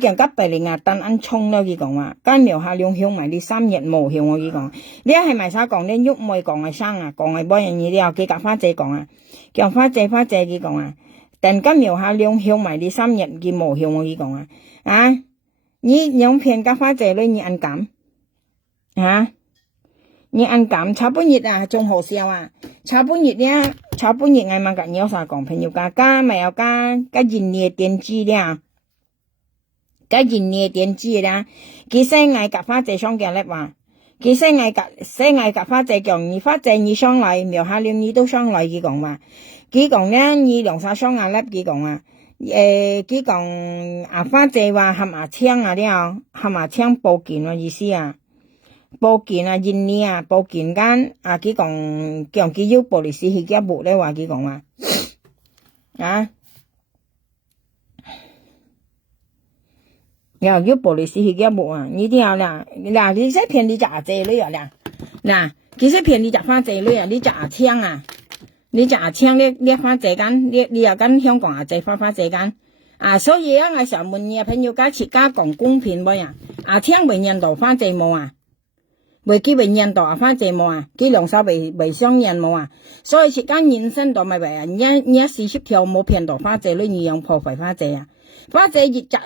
叫100單安充咯，佢講話間苗下兩向埋你3日冇向我佢講，你係咪使講咧？喐妹講係生講係幫人呢啲佢夾花姐講叫花姐佢講但間苗下兩向埋你3日佢冇向我佢講你兩片夾花姐咧，你按減你按減炒半日啊，仲好笑啊！炒半日咧，炒半日我嘛甲鳥啥講朋友加咪有加人力電子咧，加人力電子咧，其實我甲花姐上嘅咧話，其實我甲花姐講，你花姐你上來，苗下了你都上來，佢講話，佢講咧，你兩三上啊咧，佢講啊，佢講啊花姐話含牙槍啊了，含牙槍報警啊意思啊。報警啊，人力啊，報警間啊，佢講佢要保利斯去嘅部咧話佢講話啊，要保利斯去嘅部啊，呢啲啊啦，嗱你使騙你隻阿姐女啊啦，嗱，其實騙你隻花姐女啊，你隻阿槍啊，你隻阿槍你花姐間，你又跟香港阿姐花姐間。啊，所以啊，我想問你朋友家切家講公平冇啊？阿槍為人道花姐冇啊？為基為人道啊花姐冇啊？佢兩手為雙人冇啊？所以切間人生道咪為啊，你40條冇騙到花姐女，你樣破壞花姐啊？花姐越則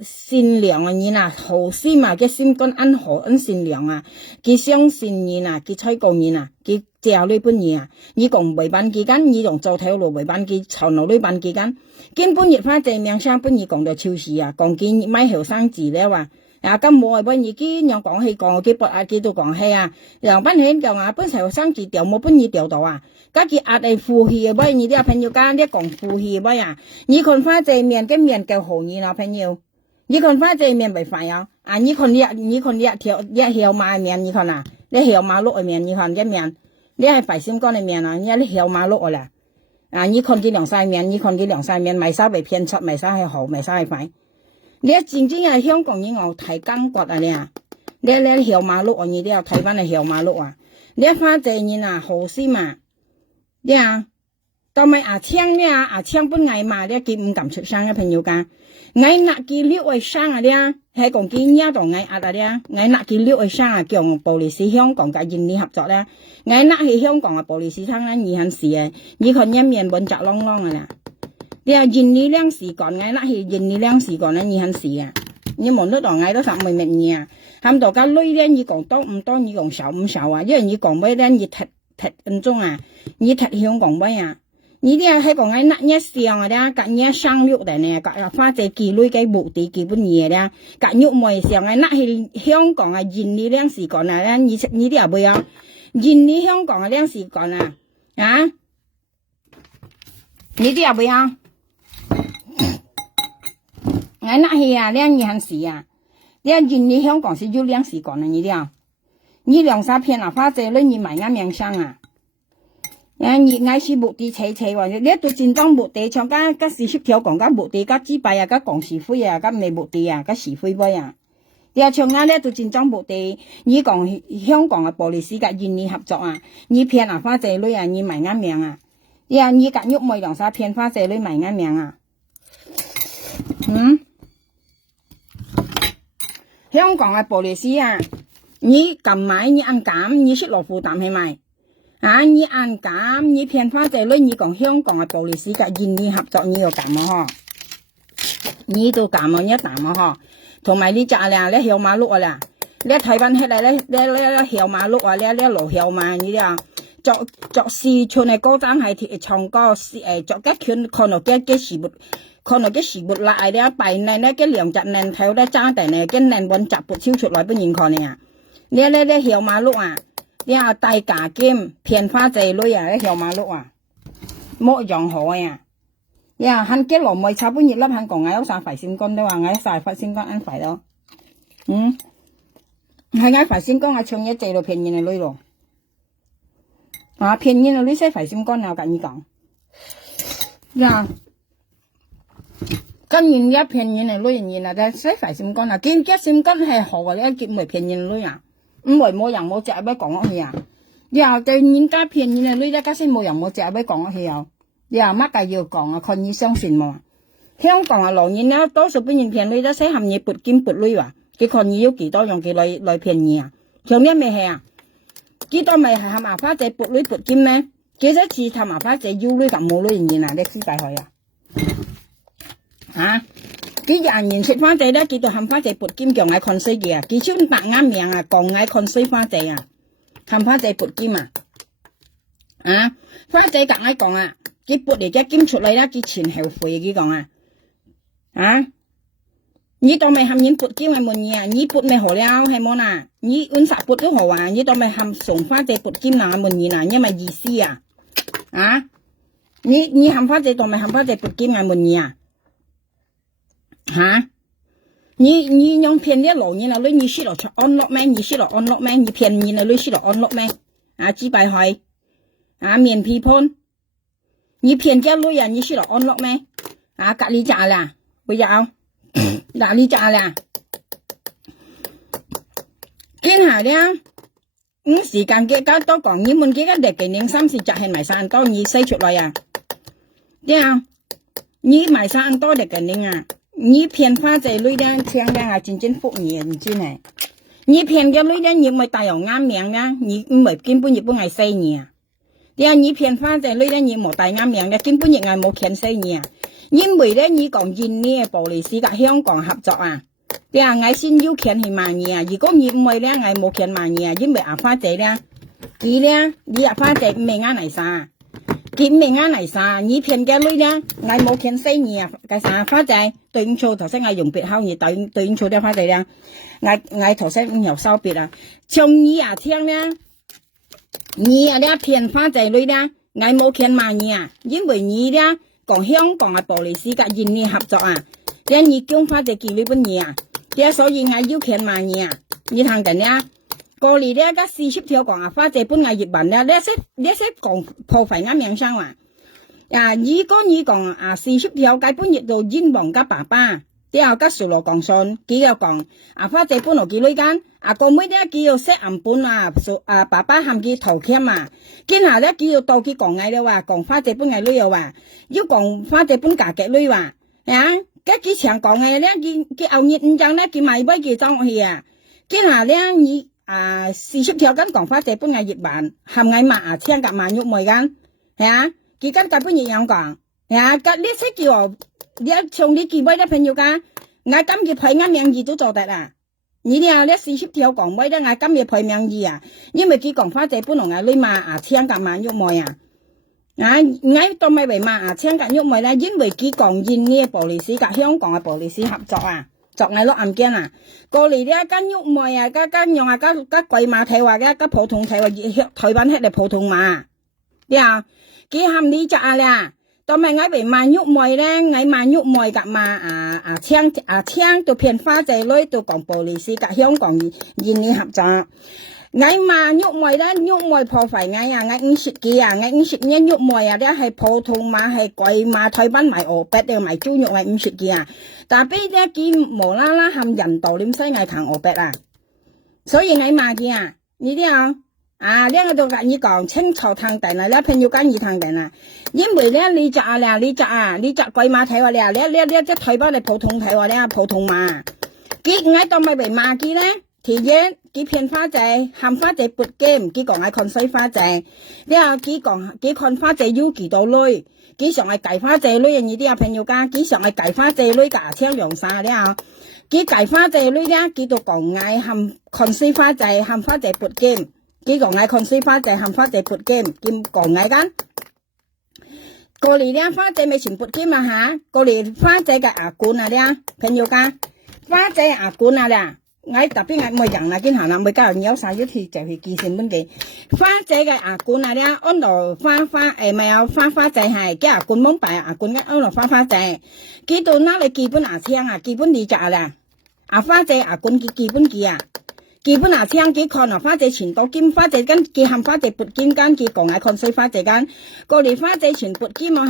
善良啊，你嗱好心啊，佢心肝安好安善良啊，佢相信你嗱，佢採購你嗱，佢借你本嘢啊，你講為辦期間，你仲做條路為辦期長路女辦期間，根本日花姐命生本嘢講到超市啊，講見買後生字咧話。啊，咁冇本嘢佢樣講起講，佢博啊佢都講起啊，樣班起講啊，本後生字掉冇本嘢掉到啊，家佢壓係負氣嘅，喂，你啲朋友家啲講負氣喂啊，你看花姐面跟面夠好你啦朋友，你看花姐面咪快啊，啊你看一條馬面，你看啊，你條馬碌嘅面，你看一面，你係快心肝嘅面啊，你條馬碌嘅啦，啊你看佢兩塊面，你看佢兩塊面，咪稍微偏出，咪稍係好，咪稍係快。你真正係香港人我睇感覺啊你條馬路啊，你都要睇翻嚟條馬路啊，你花姐你啊好心嘛，你啊，到咪阿槍呢阿槍本嗌嘛，你佢唔敢出聲嘅朋友家，嗌嗱佢溜去聲啊你啊，係講佢呢度嗌壓啊你啊，嗌嗱佢溜去聲啊，叫保利斯香港嘅人力合作咧，嗌嗱去香港嘅保利斯廠咧，你肯事嘅，你看一面本窄啷啷啊啦。你啊，人力量時間嗌嗱係人力量時間咧，你肯事啊？你望得到嗌到十咪明嘢啊？喊到家女咧，你講多唔多？你講少唔少啊？因為你講咩咧？你踢分鐘啊？你踢香港咩啊？你啲啊喺講嗌嗱一上啊咧，隔一生育嚟呢，隔花姐幾女嘅目的基本嘢咧，隔育妹上嗌嗱係香港啊人力量時間啊咧，你啲啊會啊？人力香港嘅量時間啊？啊？你啲啊會啊？我那係啊，兩年時啊，兩年你香港是有兩時間啊，你啲啊，你兩三片啊，花姐你買啱名聲啊，你愛是目的車話，你都真正目的，像加40條講加目的，加幾百啊，加講是非啊，加未目的啊，加是非位啊，你啊像啱咧都真正目的，你講香港嘅保利斯嘅人力合作啊，你騙啊花姐女啊，你買啱名啊，你夾喐妹兩三片花姐女買啱名啊，香港嘅保利斯啊，你撳買你按減，你識落負擔係咪？啊，你按減，你騙花姐女，你講香港嘅保利斯嘅人力合作，你要減啊嗬？你都減啊一啖啊嗬？同埋你扎咧，你條馬路啊啦，你睇翻起嚟咧，你條馬路啊，你路條嘛，你啊，作市村嘅高爭係唱歌，作一圈看到嘅事物。可能嘅事物來咧，擺呢咧嘅兩隻人頭咧揸定咧，嘅人揾集撥超出來不認可你啊！你條馬路啊，你啊大價金騙花姐女啊，呢條馬路啊，冇用好啊！你啊肯嘅羅妹炒半熱粒肯講嗌有晒肥線乾都話嗌晒肥線乾啱肥咯，係嗌肥線乾啊唱一隻咯騙人嘅女咯，啊騙人嘅女識肥線乾啊，我跟你講，呀。跟人家騙人嚟女人啊，但使費心肝啊，見家心肝係好嘅，一結咪騙人女啊，唔會冇人冇隻咩講落去啊，又對人家騙人嘅女一家先冇人冇隻咩講落去啊，又乜嘅要講啊，看你相信冇？香港啊，老人啊，多數俾人騙女都使含嘢撥金撥女話，佢看你要幾多用幾來騙你啊？上年咪係啊，幾多咪係含麻花仔撥女撥金咩？幾多次探麻花仔要女咁冇女人啊？你知大概啊？啊！幾廿年食花仔咧，幾度冚花仔撥尖叫嗌看衰嘅啊！幾千百啱命啊，講嗌看衰花仔啊！含花姐撥金啊！啊，花姐夾我講啊，佢撥嚟嘅金出嚟啦，佢前後悔佢講啊，啊！你當咪含人撥金係乜嘢啊？你撥咪好了係冇啦？你揾啥撥都好啊？你當咪含送花姐撥金啦係乜嘢啦？因為意思啊，啊！你含花姐當咪含花姐撥金係乜嘢啊？嚇！你用騙啲路你啦，你識落安樂咩？你識落安樂咩？你騙你啦，你識落安樂咩？啊，幾百塊啊，面皮盤，你騙啲女人，你識落安樂咩？啊，隔離炸啦，不要。哪里炸啦？見下咧，時間嘅加多講，你們幾個嚟嘅零30隻係埋晒多，你洗出來啊？點啊？你埋晒多嚟嘅零啊？你騙花仔女咧，聽咧係真正服你，你知呢？你騙嘅女咧，你咪帶有啱名啦，你唔係根本亦唔係死你啊？點啊？你騙花仔女咧，你冇帶啱名嘅，根本亦係冇騙死你啊？因為咧，你講印尼布里斯甲香港合作啊，你話我先要錢去買嘢啊。如果你唔係咧，我冇錢買嘢啊。因為阿花姐咧，佢咧，你阿花姐唔係啱嚟晒，佢唔係啱嚟晒。你騙嘅女咧，我冇錢使你啊。介紹花姐對唔錯，頭先我用別口語對唔錯啲花姐咧，我頭先又收別啊。從你啊聽咧，你啊咧騙花姐女咧，我冇錢買嘢啊，因為你咧。講香港嘅布里斯甲印尼合作啊，啲你講花姐寄呢本嘢啊，啲所以我要錢買嘢啊，你聽緊咧？過嚟咧，個40條講啊，花姐本藝業文咧，你識講破費啱名聲話，啊，如果你講啊40條計本業到英皇嘅爸爸，啲後個數落講信，佢又講啊花姐本來幾女間，啊個妹咧佢要識銀本啊，爸爸喊佢投錢啊，今下咧佢要到佢講藝咧話，講花姐本藝女又話，要講花姐本價嘅女話，啊，嗰幾場講藝咧，佢後日唔將咧，佢買杯佢裝去啊，今下咧你啊40條跟講花姐本藝業辦，含藝嘛啊聽夾萬玉梅間，係啊，佢跟夾本業樣講，係啊，嗰呢識叫我。你從你幾位啲朋友講，我今日配啱名義都做得啦。你哋啊，呢40條講位咧，我今日配名義啊，因為佢講花姐本來係你嘛啊，聽夾萬玉梅啊，啊，我都咪為嘛啊，聽夾玉梅咧，因為佢講印尼布里斯甲香港嘅布里斯合作啊，作藝落案件啊，過嚟咧跟玉梅啊，跟用啊，跟鬼馬睇話嘅，跟普通睇話，台灣係嚟普通話，啲啊，佢喊你隻啊啦。當咪我為萬玉梅咧，我萬玉梅夾嘛聽到騙花仔女到講布里斯甲香港印尼合作，我萬玉梅咧，玉梅破費我啊，我50幾啊，我50年玉梅啊，咧係普通馬係貴馬台灣賣鵝筆定賣豬肉係50幾啊，但係咧佢無啦啦含人道點西藝談鵝筆啊，所以我罵佢啊，呢啲啊。啊！呢個就跟你講清楚聽定啦，呢朋友跟你聽定啦。因為咧，你隻鬼馬睇話咧，你即台灣嚟普通睇話咧，普通馬。佢我當咪為馬佢咧，第一佢騙花仔，含花仔撥金，佢講係看衰花仔。你話佢講佢看花仔要幾多女，佢上係計花仔女，你啲啊朋友家，佢上係計花仔女㗎，聽用晒你啊。佢計花仔女咧，佢就講係含看衰花仔，含花仔撥金。佢講嗌看衰花仔含花仔撥金，兼講嗌間過嚟咧花仔咪全撥金啊嚇，過嚟花仔嘅牙管啊咧，朋友家花仔牙管啊咧，我特別嗌每人啦，見行啦，每家人有晒一條就去寄信本嘅花仔嘅牙管啊咧，安落花咪有花仔係嘅牙管蒙白牙管嘅安落花仔，佢到哪裡基本牙青啊，基本你隻啦，啊花仔牙管佢基本幾啊？基本啊，聽佢看啊，花仔全到金花仔跟佢含花仔撥金間，佢講係看衰花仔間，過嚟花仔全撥金啊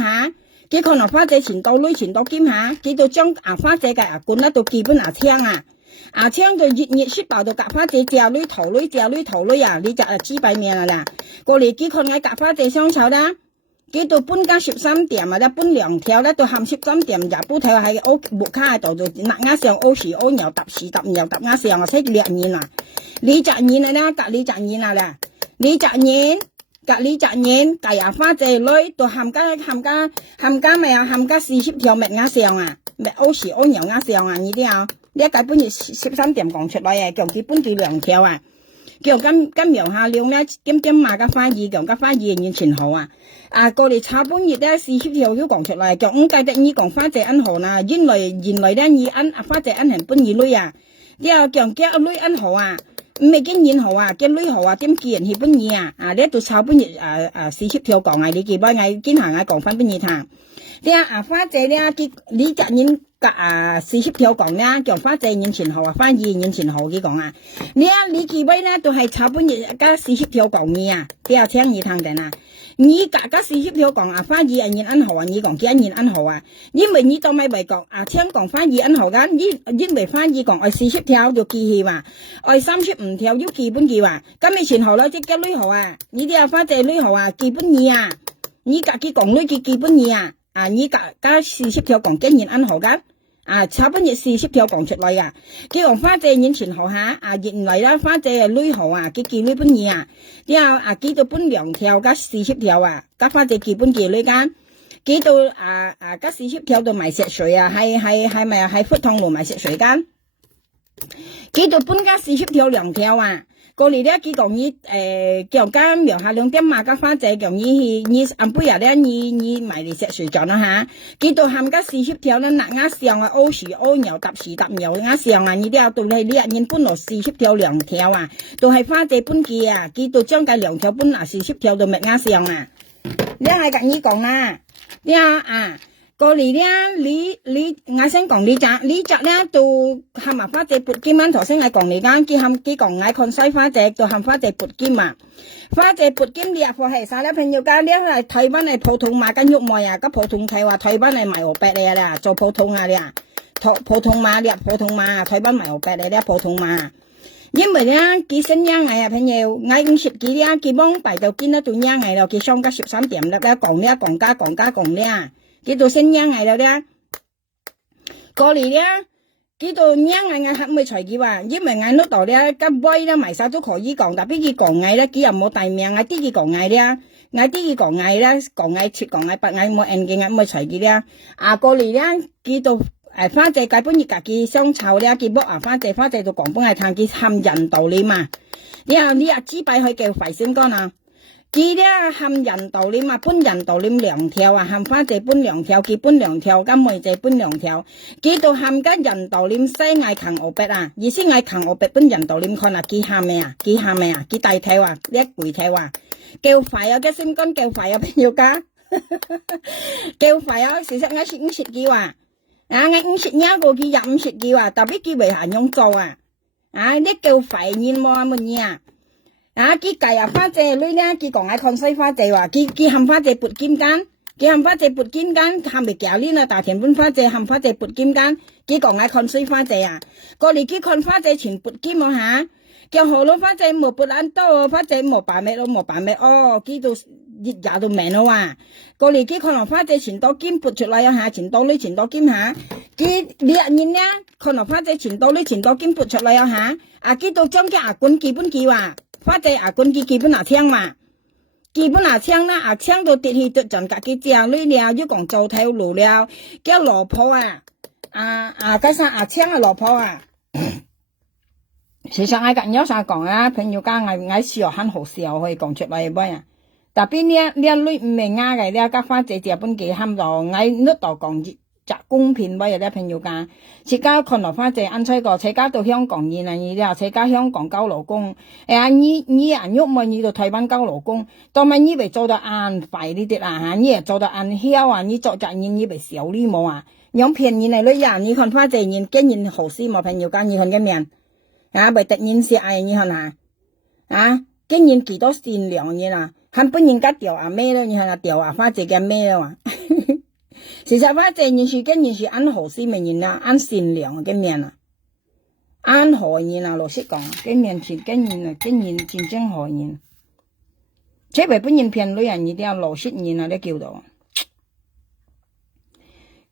嚇，佢看啊花仔全到女全到金嚇，佢就將啊花仔嘅啊管得到基本啊聽啊，啊聽就熱雪爆到夾花仔隻女頭女啊，你就知擺命啦，過嚟佢看喺夾花仔雙手啦。佢到搬家13點啊，咧搬2條咧，到含13點入煲睇喺屋木卡喺度就拿啱上屙屎屙尿揼屎揼尿揼啱上啊，識2年啦，2隻年啊咧，隔2隻年啊咧，2隻年隔2隻年，計啊花仔女到含家咪啊含家40條咪啱上啊，咪屙屎屙尿啱上啊呢啲啊，呢一計搬住13點講出來啊，叫佢搬住2條啊。叫咁苗下量咧點點碼嘅花兒，叫嘅花兒完全好啊！過嚟炒半日咧40條都講出嚟，叫5計得你講花姐恩好啦，原來咧你恩花姐恩係半二女啊，你又叫女恩好啊，唔係見人好啊，叫女好啊，點見人係半二啊！你度炒半日40條講啊，你記唔記得見下我講翻半二談？你花姐咧你隻人40條講咧，叫花姐完全好啊，花兒完全好嘅講啊，你記唔記得都係炒半日加40條講你啊，你又聽你聽定啊？你家40條講花兒人恩好啊，你講人恩好啊，因為你都咪為講聽講花兒恩好噶，因為花兒講40條就記起話，35條要記本記話，咁你前後啦即叫女好啊，你啲花姐女好啊，記本二啊，你家己講女記本二啊，你家40條講人恩好噶。差不多40條講出嚟啊！佢講花姐人前後下原來啦，花姐女好啊，佢記女本二啊，然後記到本2條加40條啊，加花姐記本記女間，記到加40條到埋石水啊，係咪係福塘路埋石水間？記到本加40條2條啊！過嚟咧，佢講你叫間苗下2點碼加花姐，叫你按杯日咧，你埋嚟石水咗啦嚇。佢到冚加40條咧，嗱啱上啊，屙樹屙牛搭樹搭牛啱上啊，你啲啊到係呢日人搬落40條2條啊，都係花姐搬嘅啊，佢到將計2條搬嗱40條到咪啱上啊。你係咁樣講啦，你過嚟咧，你我先講呢隻咧，到冚埋花姐撥金蚊頭先我講你間，佢講我看西花姐，到冚花姐撥金啊，花姐撥金你啊，貨係晒啦，朋友家呢係台灣係普通馬跟肉賣啊，個普通睇話台灣係賣河北嚟啦，做普通啊你啊，普通馬你普通馬，台灣賣河北嚟咧普通馬，因為咧佢新疆嚟啊朋友，我50幾咧，佢幫擺到見得到央嚟咯，佢上加13點啦，講咧。佢到新疆嚟了咧，過嚟咧，佢到央嚟我咪隨佢話，因為我嗰度咧，咁威咧埋晒都可以講，但係佢講嗌咧，佢又冇大名，我啲佢講嗌咧，我啲佢講嗌咧，講嗌切講嗌白嗌冇人嘅我咪隨佢咧，過嚟咧，佢到花姐介本日家佢相湊咧，佢幫花姐到廣東係撐佢冚人道理嘛，你支擺去叫快先講啊。佢咧冚人道理嘛，搬人道理2條啊，冚花姐搬2條，佢搬2條，咁妹姐搬2條，佢到冚緊人道理西嗌強河北啊，意思嗌強河北搬人道理看啊，佢喊咩啊？佢大條啊，呢一攰條啊，叫快啊，嘅心肝叫快啊，朋友家，叫快啊，事實我50幾話，我50一個佢50幾話，特別佢為行用做啊，呢叫快nhiên麼乜嘢啊？佢計花姐女咧，佢講看西花姐話，佢冚花姐撥金間，冚咪搞呢啦，大田搬花姐冚花姐撥金間，佢講看西花姐啊，過嚟佢看花姐全撥金我嚇，叫好咯花姐冇撥撚多，花姐冇辦咩咯，佢到日到命咯哇，過嚟佢看落花姐全多金撥出嚟啊嚇，全多金嚇，佢2日咧，看落花姐全多金撥出嚟啊嚇，佢到將佢管基本記話。花姐管佢基本聽嘛，基本聽啦，聽到跌去都盡格佢正女了，要講做頭路了，叫老婆加上聽老婆其實我咁有啥講啊，朋友家我笑很好笑可以講出嚟咩啊？特別呢女唔係啱嘅，呢家花姐日本幾喊到我呢度講集公片咩嘢朋友家，自家看落花姐安吹個，自家到香港人啊，你又自家香港交老公，你人喐咪你到台灣交老公，當咪以為做得啱快呢啲啦嚇，你又做得啱囂啊，你做責任以為小禮貌啊，用騙人嚟女人，你看花姐人竟然好事冇朋友家，你看嘅面為敵人是愛你看竟然幾多善良嘢啦，恨本人家掉咩咯，你看掉花姐嘅咩咯其實花姐件事跟件事按好事咪人啦，按善良嘅面啊，按好人啊，老實講，嘅面前跟人真正好人，這為本人騙女人一定要老實人啊，你叫到，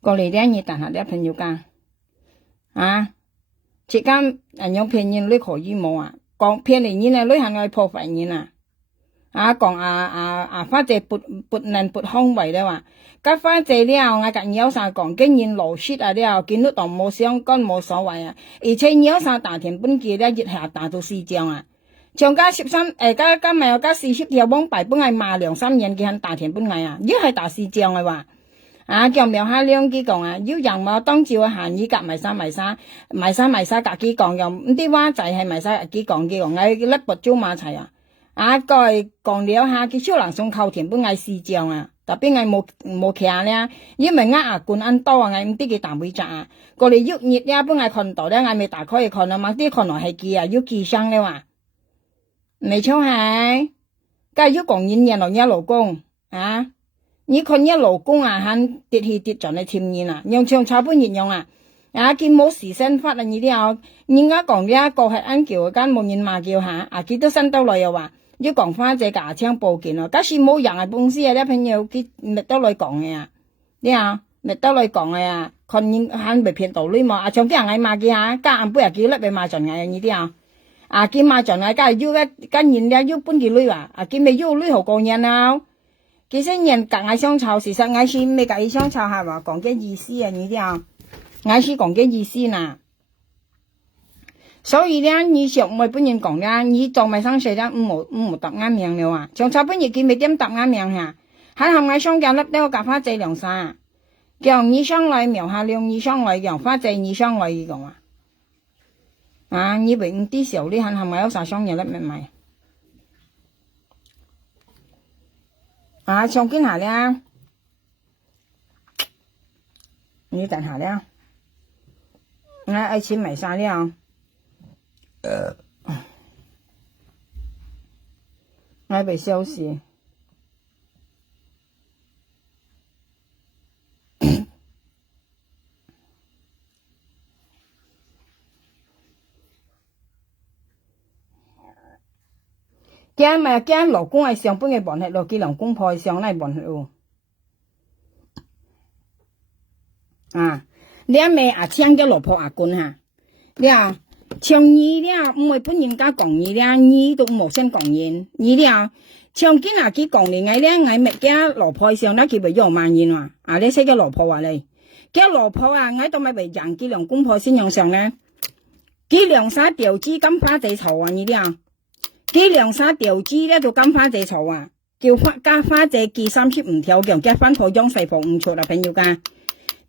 過嚟啲你但下啲朋友家，即間人用騙人你可以冇啊，講騙人人啊，女行去破壞人講花姐撥空位咧話，咁花姐了我近有啥講，竟然老實了，見到當冇相干冇所謂啊，而且有啥大田本記咧，一下打到4張啊，像加13加咪有加40條網幣本係賣2-3年嘅很大田本係啊，一係大市漲嘅話。叫苗下兩幾講啊，要人嘛當照行依夾埋沙隔幾講又唔啲話就係埋沙幾講嗌甩拔租馬齊啊！佢講了下佢超能送扣田本嗌市漲啊，特別嗌冇騎咧，因為罐ăn多啊，嗌唔啲嘅大會雜啊，過嚟喐熱咧本嗌看到咧嗌未打開看啊嘛，啲看落係記啊，要記上咧話，未錯係，梗係要講演人落一老公啊！你看一老公啊，喊跌去跌咗你甜面啊，用長炒半熱用啊，見冇時生發啊，你啲啊，人家講呢一個係安叫間冇人罵叫下，佢都新到來又話要講翻隻架槍報警咯，假使冇人嘅公司啊，啲朋友佢咪得來講嘅啊，你啊咪得來講嘅啊，看人喊被騙到你嘛，長啲人嗌罵佢下，加暗杯又叫甩被罵盡嘅，你啲啊，佢罵盡啊，梗係要跟人咧要搬佢女話，佢咪要女好過人啊。其實人夾嗌相炒，事實嗌是未夾嗌相炒係話講嘅意思啊，你啲啊，嗌是講嘅意思嗱。所以咧，你上每本人講咧，你做埋生水咧，唔冇答啱命了啊。上炒本日見未點答啱命嚇，喺後嗌相夾粒咧，我夾花仔涼晒，叫你上來苗下涼，你上來叫花仔你上來依講啊，你為唔啲時候你喺後嗌有啥相嘢粒咪咪？上邊下咧，你等下咧，愛情買啥了？愛被消息。驚老公係上班嘅辦法咯，佢老公婆上嚟辦法喎。你咪請咗老婆管下，你像你唔會本人家講你都冇先講人，你像今佢講你我咪驚老婆上咧，佢咪要萬人話，你識嘅老婆話你，驚老婆我都咪為人佢老公婆先用上咧，佢兩沙條資金花仔嘈你佢兩沙條資咧就金花仔嘈叫加花仔記35條嘅，結婚婆用細貨唔出啦，朋友噶。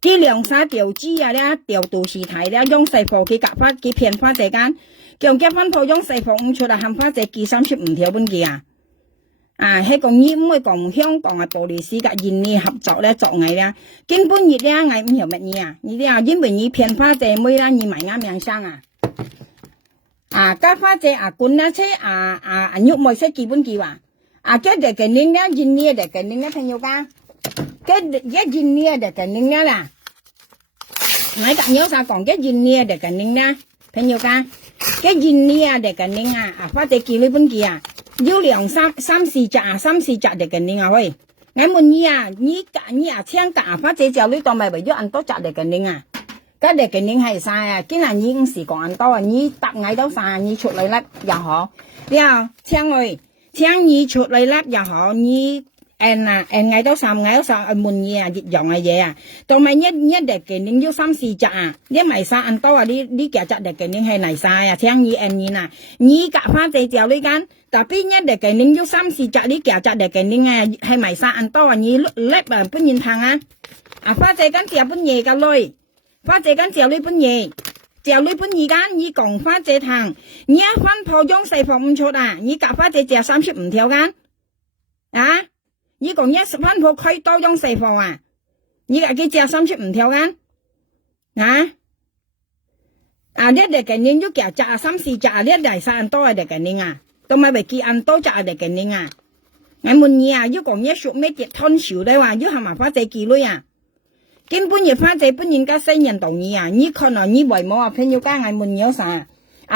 佢兩沙條資咧調度事態咧用細貨佢夾花佢騙花仔間，叫結婚婆用細貨唔出啦，喊花仔記35條本記係講你唔會講香港嘅暴利司嘅現利合作咧作藝咧，根本熱咧藝唔曉乜嘢你啲因為你騙花仔妹啦，你買啱命生加花仔管啦車喐冇識基本記話cái để cái nín đó nhìn nia để cái nín đó thành nhiều ca cái nhìn nia để cái nín đó là mấy bạn nhớ sao còn cái nhìn nia để cái nín đó thành nhiều ca cái nhìn nia để cái nín phát tới kỳ lấy bên kia dấu lượng三四隻để cái nín thôi ngày một nhỉ千cả phát tới giờ lấy tao mày bởi do ăn tốt chặt để cái nín cái để cái nín hay sai cái là nhỉ sự còn ăn to nhỉ tập ngày đâu sai nhỉ chuột lấy lát giờ họ đi千ơi千你出嚟啦又好，你嗌到3門熱用嘅嘢同埋一日嘅你要3、4隻你咪晒按多你幾隻嘅你係嚟晒千你你夾翻隻條呢間，但邊一日嘅你要3、4隻你幾隻嘅你係咪晒按多你叻本人行花隻間條本嘢嘅類，花隻間條呢本嘢。就你本而家你講花姐堂，你一分破用細貨唔出你夾花姐就35條間你講一分破開多用細貨你夾佢就35條間你哋嘅你要夾3、4隻你嚟晒多嘅嘅你同埋為佢按多隻嘅嘅你我問要講一數咩隻吞少咧話要係咪花姐幾女根本嘅花仔本人家新人同意你可能你為冇朋友家嗌悶有啥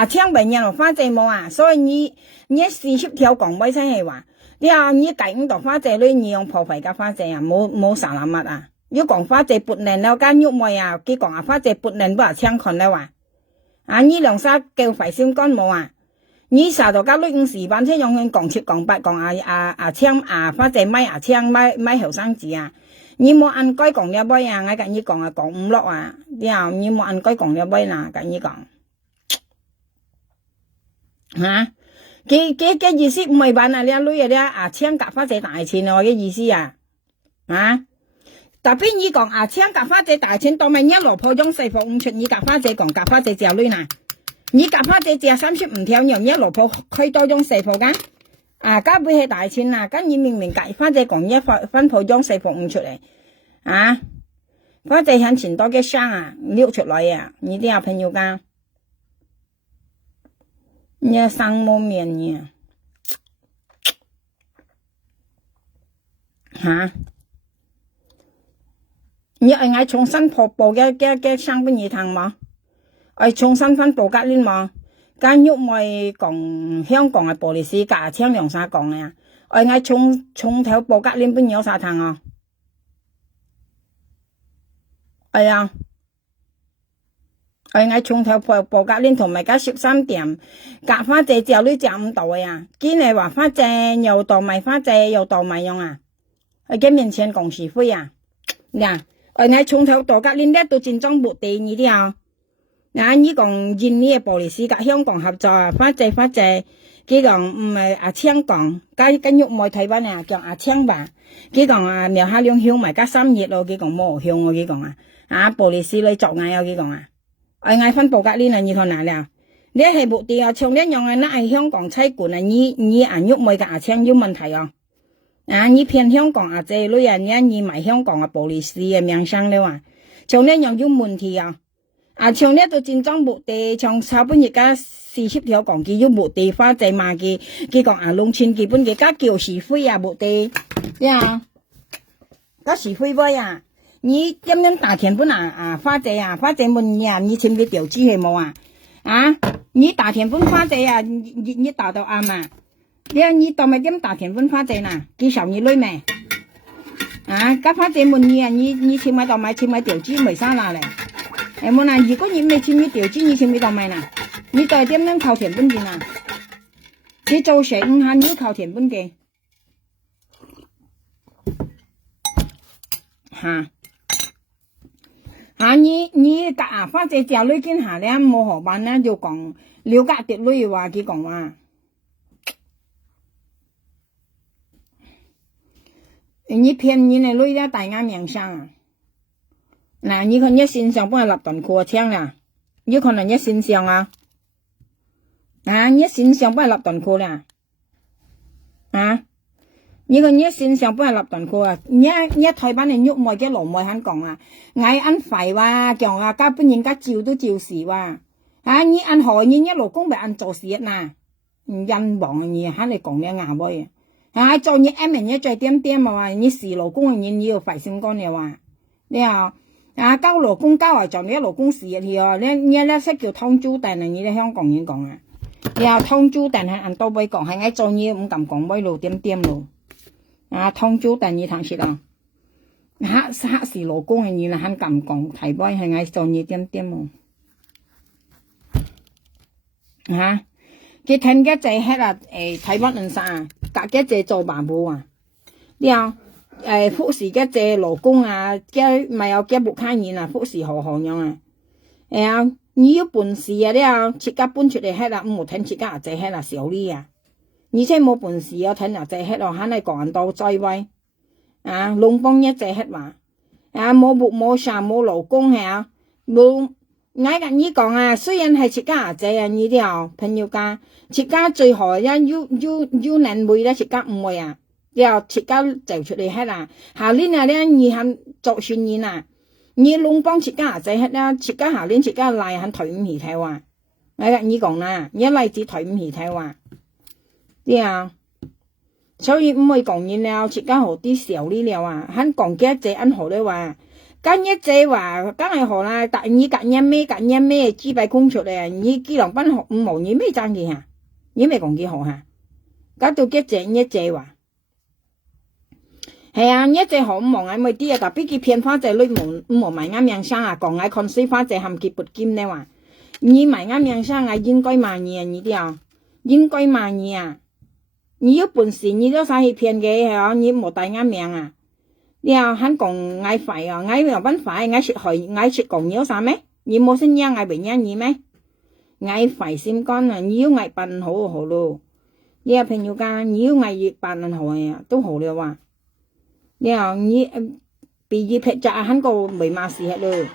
請別人花仔冇所以你40條講威聲係話你計唔到花仔女你用破費嘅花仔冇啥諗乜要講花仔撥年了間喐妹佢講花仔撥年不請看咧話你兩沙叫費先幹冇你啥到家女50萬先用佢講切講白講請花仔買請買後生子你冇按該講嘅杯我跟你講講5落你冇按該講嘅杯跟你講 cái意思唔係話啊，你阿女啊請夾翻隻大錢我嘅意思啊，特別你講啊請夾翻隻大錢，當咪一老婆用四服五出，你夾翻隻講夾翻隻隻女嗱，你夾翻隻隻35條用一老婆開多用四服噶，加倍係大錢啊，咁你明明夾翻隻講一分鋪用四服五出嚟，翻隻向前多嘅箱啊溜出來啊，你啲有朋友噶。你生冇面呢？你愛重新報嘅生俾你聽嘛？愛重新翻報格鏈嘛？間喐咪講香港嘅玻璃市價千兩三講嘅，愛從頭報格鏈俾你有啥聽啊？係啊。愛從頭報格鏈同埋加13點，夾翻隻隻女隻唔到呀！見你話翻隻又倒埋翻隻又倒埋用啊！喺佢面前講是非啊！嗱，愛從頭報格鏈咧到戰爭目的呢啲啊！你講印尼嘅玻璃市甲香港合作啊，翻隻，佢講唔係香港，跟喐冇台灣啊，叫香吧，佢講苗下兩鄉埋加3月咯，佢講冇鄉我佢講玻璃市裏作嗌有佢講愛分報格鏈啊，你睇哪了？你係目的啊，從呢樣啊，那係香港差館啊，你喐冇個青有問題啊！你騙香港這類啊，你買香港嘅玻璃市嘅名聲了啊，從呢樣有問題啊！從呢度戰爭目的，從差不多加40條講佢有目的，花仔嘛佢講農村基本嘅加叫是非啊目的，加是非不呀？你點樣打田本花仔問你你前面調資係冇你打田本花仔你打到啱嘛？你當咪點打田本花仔嗱？佢受你女咩？家花仔問你前面到買調資沒啥啦咧？係冇嗱？如果你未前面調資，你前面到買嗱？你到點樣靠田本嘅嗱？你做誰唔限你靠田本嘅？你夾翻隻隻女見下咧，冇何辦咧，就講了解啲女話佢講話，你騙你嘅女咧大眼名聲嗱，你看一線上幫佢立頓褲聽啦，你可能一線上一線上幫佢立頓褲啦，你個一線上幫人立頓褲你台灣人喐冇嘅羅妹肯講嗌安廢話講加本人家照都照事話你安何你一老公咪安做事嗱，人亡你肯你講你牙妹做你啱人一再點點話你是老公你要費心肝你話你交老公交嚟做你老公事你咧識叫湯豬蛋你喺香港人講你湯豬蛋係按多位講係做你唔敢講位路點點路湯豬蛋你睇識啦，黑是老公嘅你肯咁講，提杯係做你點點喎，佢聽嘅就係睇乜人啥，隔嘅就做爸母富士嘅就老公嘅咪有嘅木卡人富士何樣你有本事自家搬出嚟hết啦，唔好聽自家就hết啦小呢而且冇本事聽就就hết咯，肯係講人到最威龍邦一就hết話冇木冇啥冇老公冇嗌緊你講雖然係自家仔你啲朋友家自家最好要能妹咧，自家唔會自家就出嚟hết啦，下年咧你肯做算你你龍邦自家仔hết啦，自家下年自家賴肯退唔起睇話，嗌緊你講啦，一例子退唔起睇話。所以唔會講嘢了，自家學啲小呢了肯講嘅隻恩學咧話，跟一隻話梗係學啦，但你隔一咩資幣供出嚟，你基隆班學唔冇你咩爭嘅你咪講幾學搞到一隻話，係一隻學唔忙咪啲但係佢騙翻隻女冇埋啱樣生講嗌看衰翻隻含結撥金咧話，你埋啱樣生應該賣嘢你啲應該賣嘢你有本事你都使去騙嘅你冇大啱命你肯講嗌廢嗌又搵廢嗌出去嗌出講有啥咩？你冇聲音嗌別人你咩？嗌廢先幹你要嗌笨好咯，你朋友讲你要嗌8人好呀，都好了哇。你比你劈只很個未嘛事hết咯。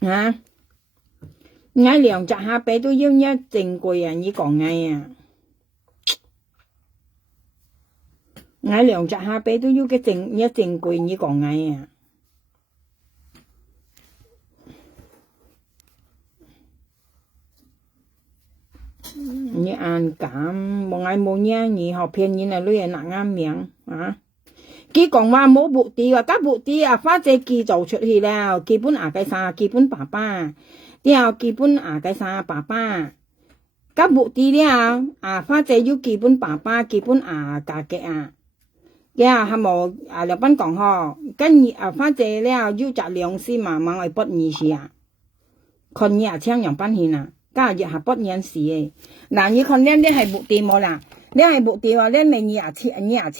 啊，嗌2隻蝦餅都要一正貴啊，你講嗌啊？嗌2隻蝦餅都要一正貴，你講嗌啊？你按減，冇嗌冇嘢，你學騙人啊，你係拿啱名啊！佢講話冇目的啊，甲目的啊，反正佢做出去了，基本cái啥，基本爸爸，了基本cái啥爸爸，甲目的了反正要基本爸爸，基本家己啊，了係冇兩班講嗬，跟反正了要隻良心嘛，忙嚟不意思啊，看你請兩班去啊。家日下不認事誒，嗱你看呢係目的冇啦，呢係目的話呢咪你請啊，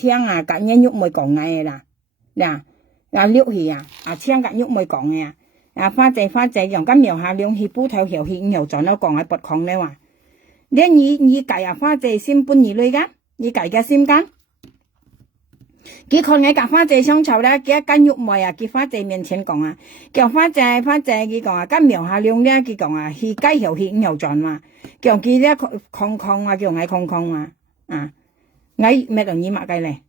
隔日喐咪講嘅啦，嗱溜去啊，請隔喐咪講嘅反正用咁描下兩氣煲頭條氣又轉咗講喺不抗呢話，呢你計反正先搬而嚟噶，你計嘅先間。佢看我夾花姐相湊咧，佢一間肉梅佢花姐面前講啊，叫花姐佢講咁描下量咧，佢講去雞條去又賺嘛，叫佢咧抗叫嗌抗嘛，嗌咩同你麥計咧，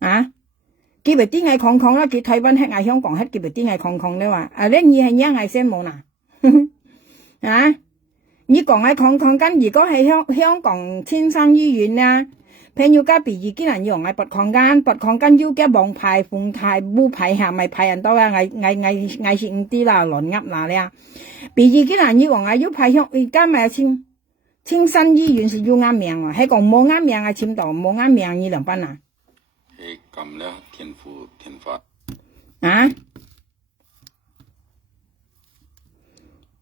佢咪啲嗌抗啦，佢台灣喺嗌香港喺佢咪啲嗌抗咧話，呢你係一嗌先冇啦，你講嗌抗咁如果喺香港天生醫院咧。朋友家比竟然用拔礦間要嘅網牌鳳太烏牌下咪派人多啊，嗌先啲啦，亂噏啦咧。比竟然要要派香，而家咪青山醫院是要啱命喎，係講冇啱命啊，簽到冇啱命呢兩班啊。係咁咧，天賦天法。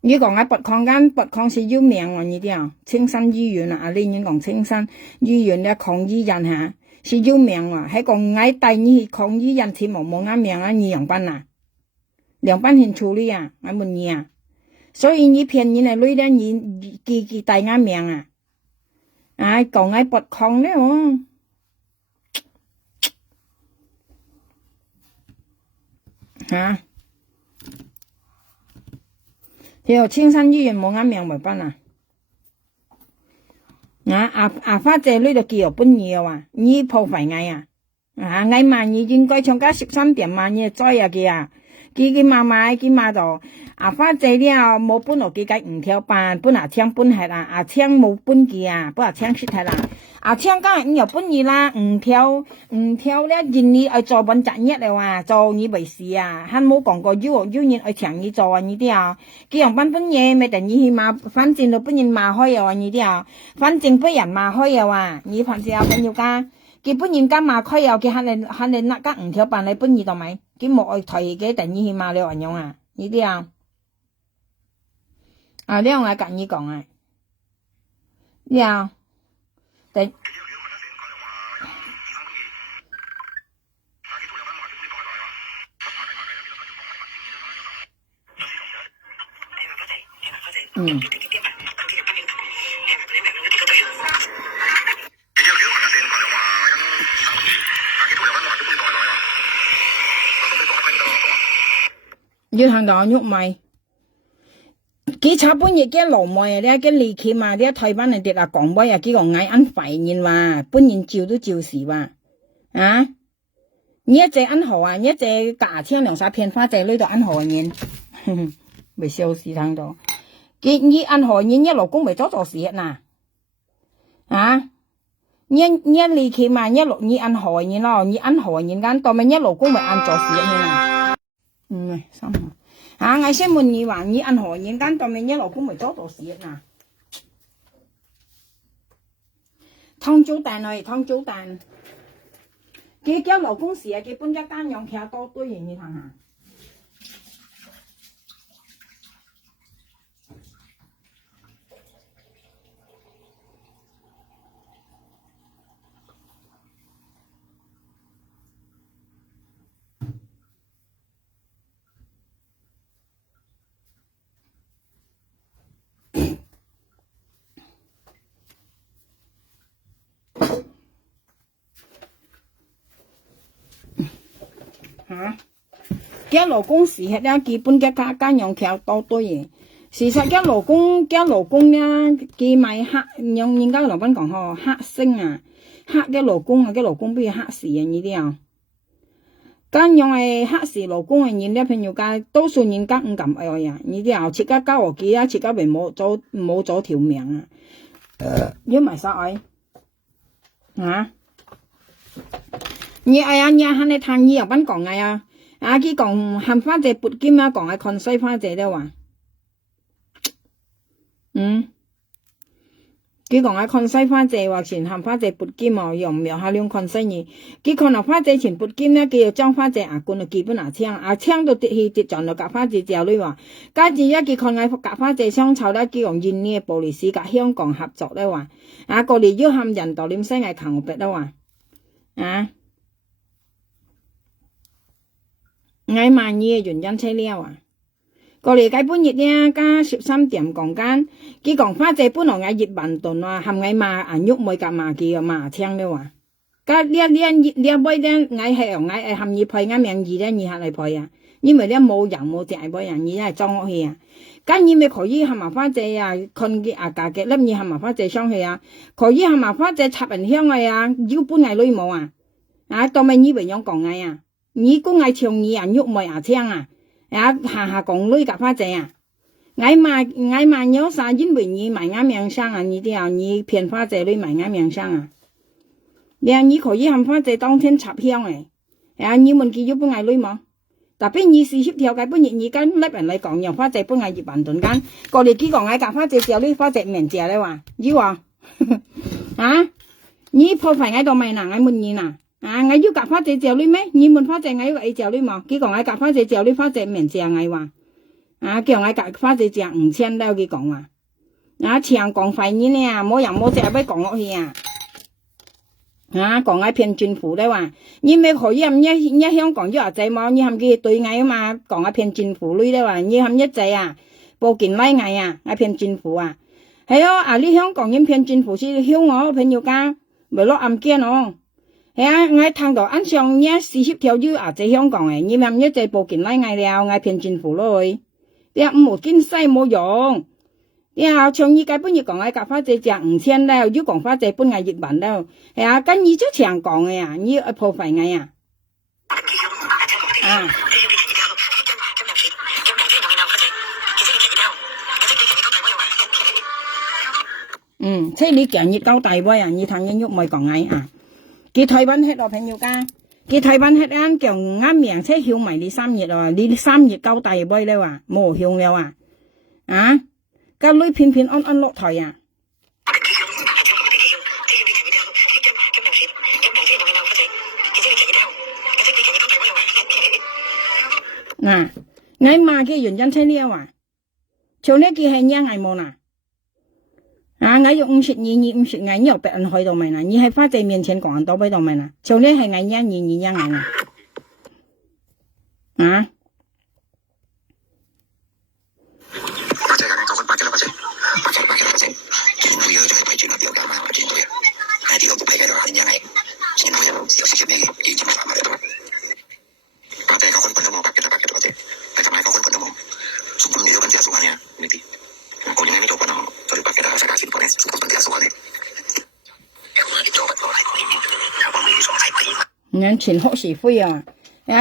你講拔礦是要命喎呢啲青山醫院啊，你講青山醫院咧抗醫人嚇是要命喎，係講嗌帶你去抗醫人簽冇啱命啊，你兩班啊，兩班先處理啊，我問你啊，所以你騙人嘅女咧，你記帶啱命啊，講嗌拔礦咧條青山醫院冇啱命咪班啊！花姐呢度叫有本嘢話，你破費嗌啊！嗌萬二應該唱加13點萬嘢再啊佢佢買到花姐了冇本落幾計5條班，本請本係啦，請冇本嘅本請識係啦。請講你有本意啦，5條咧，見你做本職業嘅話，做你為事還冇講過要人請你做呢啲佢用本嘢咪等你去嘛，反正都本人嘛開嘅呢啲反正本人嘛開嘅話，你平時朋友家，佢本人家嘛開嘅，佢肯定那5條班你本意到咪？佢冇退嘅等你去嘛了樣呢啲呢樣我跟你講呢對。要行到喐咪，佢炒半日嘅老妹咧，嘅離奇嘛，啲台灣人哋啦講咩佢講嗌安廢人話，本人照都照事話，你一隻安好你一隻假槍2-3片花仔呢度安好人，咪笑死聽到，你安好人，你老公咪做事嗱，你離奇嘛，你安好人咯，你安好人間，到咪你老公咪安做事嗱，三號。我先問你話，你安何人間到咪你老公咪做到事嗱？湯煮蛋湯煮蛋，佢叫老公事佢本一間用其他多堆嘢你睇下。嚇。嘅勞工時係咧，基本嘅家用條多多嘢。事實嘅勞工咧，佢買黑，用人家老闆講嗬，黑星啊，黑嘅勞工啊，嘅勞工不如黑時啊呢啲啊。咁用係黑時勞工嘅人咧，朋友家多數人家唔敢愛啊，呢啲啊，切家交和機啊，切家咪冇咗條命啊。要埋晒愛啊！你哎呀，你喊你聽你老闆講嘅啊，佢講喊花姐撥金啊，講係看西花姐咧話。佢講係看西花姐話前含花姐撥金哦，用唔用下兩看西嘢？佢看落花姐前撥金咧，佢要將花姐牙冠就基本槍到跌去跌撞到夾花姐之後咧話，加住一佢看喺夾花姐雙手咧，佢用印尼嘅布里斯夾香港合作咧話，過嚟要喊人道點西藝強逼咧話，嗌萬二嘅原因車呢話。過嚟計半日咧，加13點講間，佢講花姐本來嗌熱運動啊，含嗌嘛顏喐每夾嘛記嘅嘛聽咧話，加呢杯咧嗌係用嗌含熱配啱名義咧，二下嚟配啊，因為咧冇人冇隻杯人，而係裝屋氣啊，跟住咪可以含埋花姐啊，困嘅價嘅，粒嘢含埋花姐上去啊，可以含埋花姐插人香嘅啊，腰搬嗌女冇啊，當咪以為樣講嗌啊，你估嗌長耳人喐每牙聽啊。下講女夾花姐啊，嗌嘛有啥因為你買啱名聲啊，你啲啊你騙花姐女買啱名聲啊，你可以喊花姐當天插香誒，你問佢要搬嗌女冇？特別你是協調嘅本日間甩人嚟講，讓花姐搬嗌葉雲頓間，過嚟幾個嗌夾花姐之後呢，花姐名字你話，要話你破費嗌到咪嗱嗌滿意嗱。我要夾花姐之後呢咩？你問花姐我要嗌之後呢冇？佢講嗌夾花姐之後呢，花姐名字啊嗌話，叫嗌夾花姐只5000啦，佢講話，長講費呢咧，冇人冇隻俾講落去啊，講嗌騙政府咧話，你咪可以含一香港要仔冇？你含佢對嗌啊嘛，講嗌騙政府女咧話，你含一仔啊，報警拉嗌啊，嗌騙政府啊，係啊，你香港人騙政府是香我朋友家，咪落暗驚咯。我聽到按上呢40條要在香港誒，你咪一隻報警拉嗌了，嗌騙政府咯，冇經濟冇用，從依家本日講嗌夾花姐只5000了，要講花姐本嗌葉文了，跟你就長講嘅你破費嗌即係你講熱交大威啊，你聽人喐咪講嗌佢台灣hết rồi朋友家，佢台灣hết ăn kiểu啱名車曉埋你3日啊，你3日交大杯咧話冇響了個女偏偏安落台啊，嗌罵嘅原因車呢話，從呢佢係娘嗌冇啦。我用50年你50年你又俾人去到咪啦？你喺花姐面前講人到俾到咪啦？從呢係嗌娘你娘嗌啦，人前學是非啊！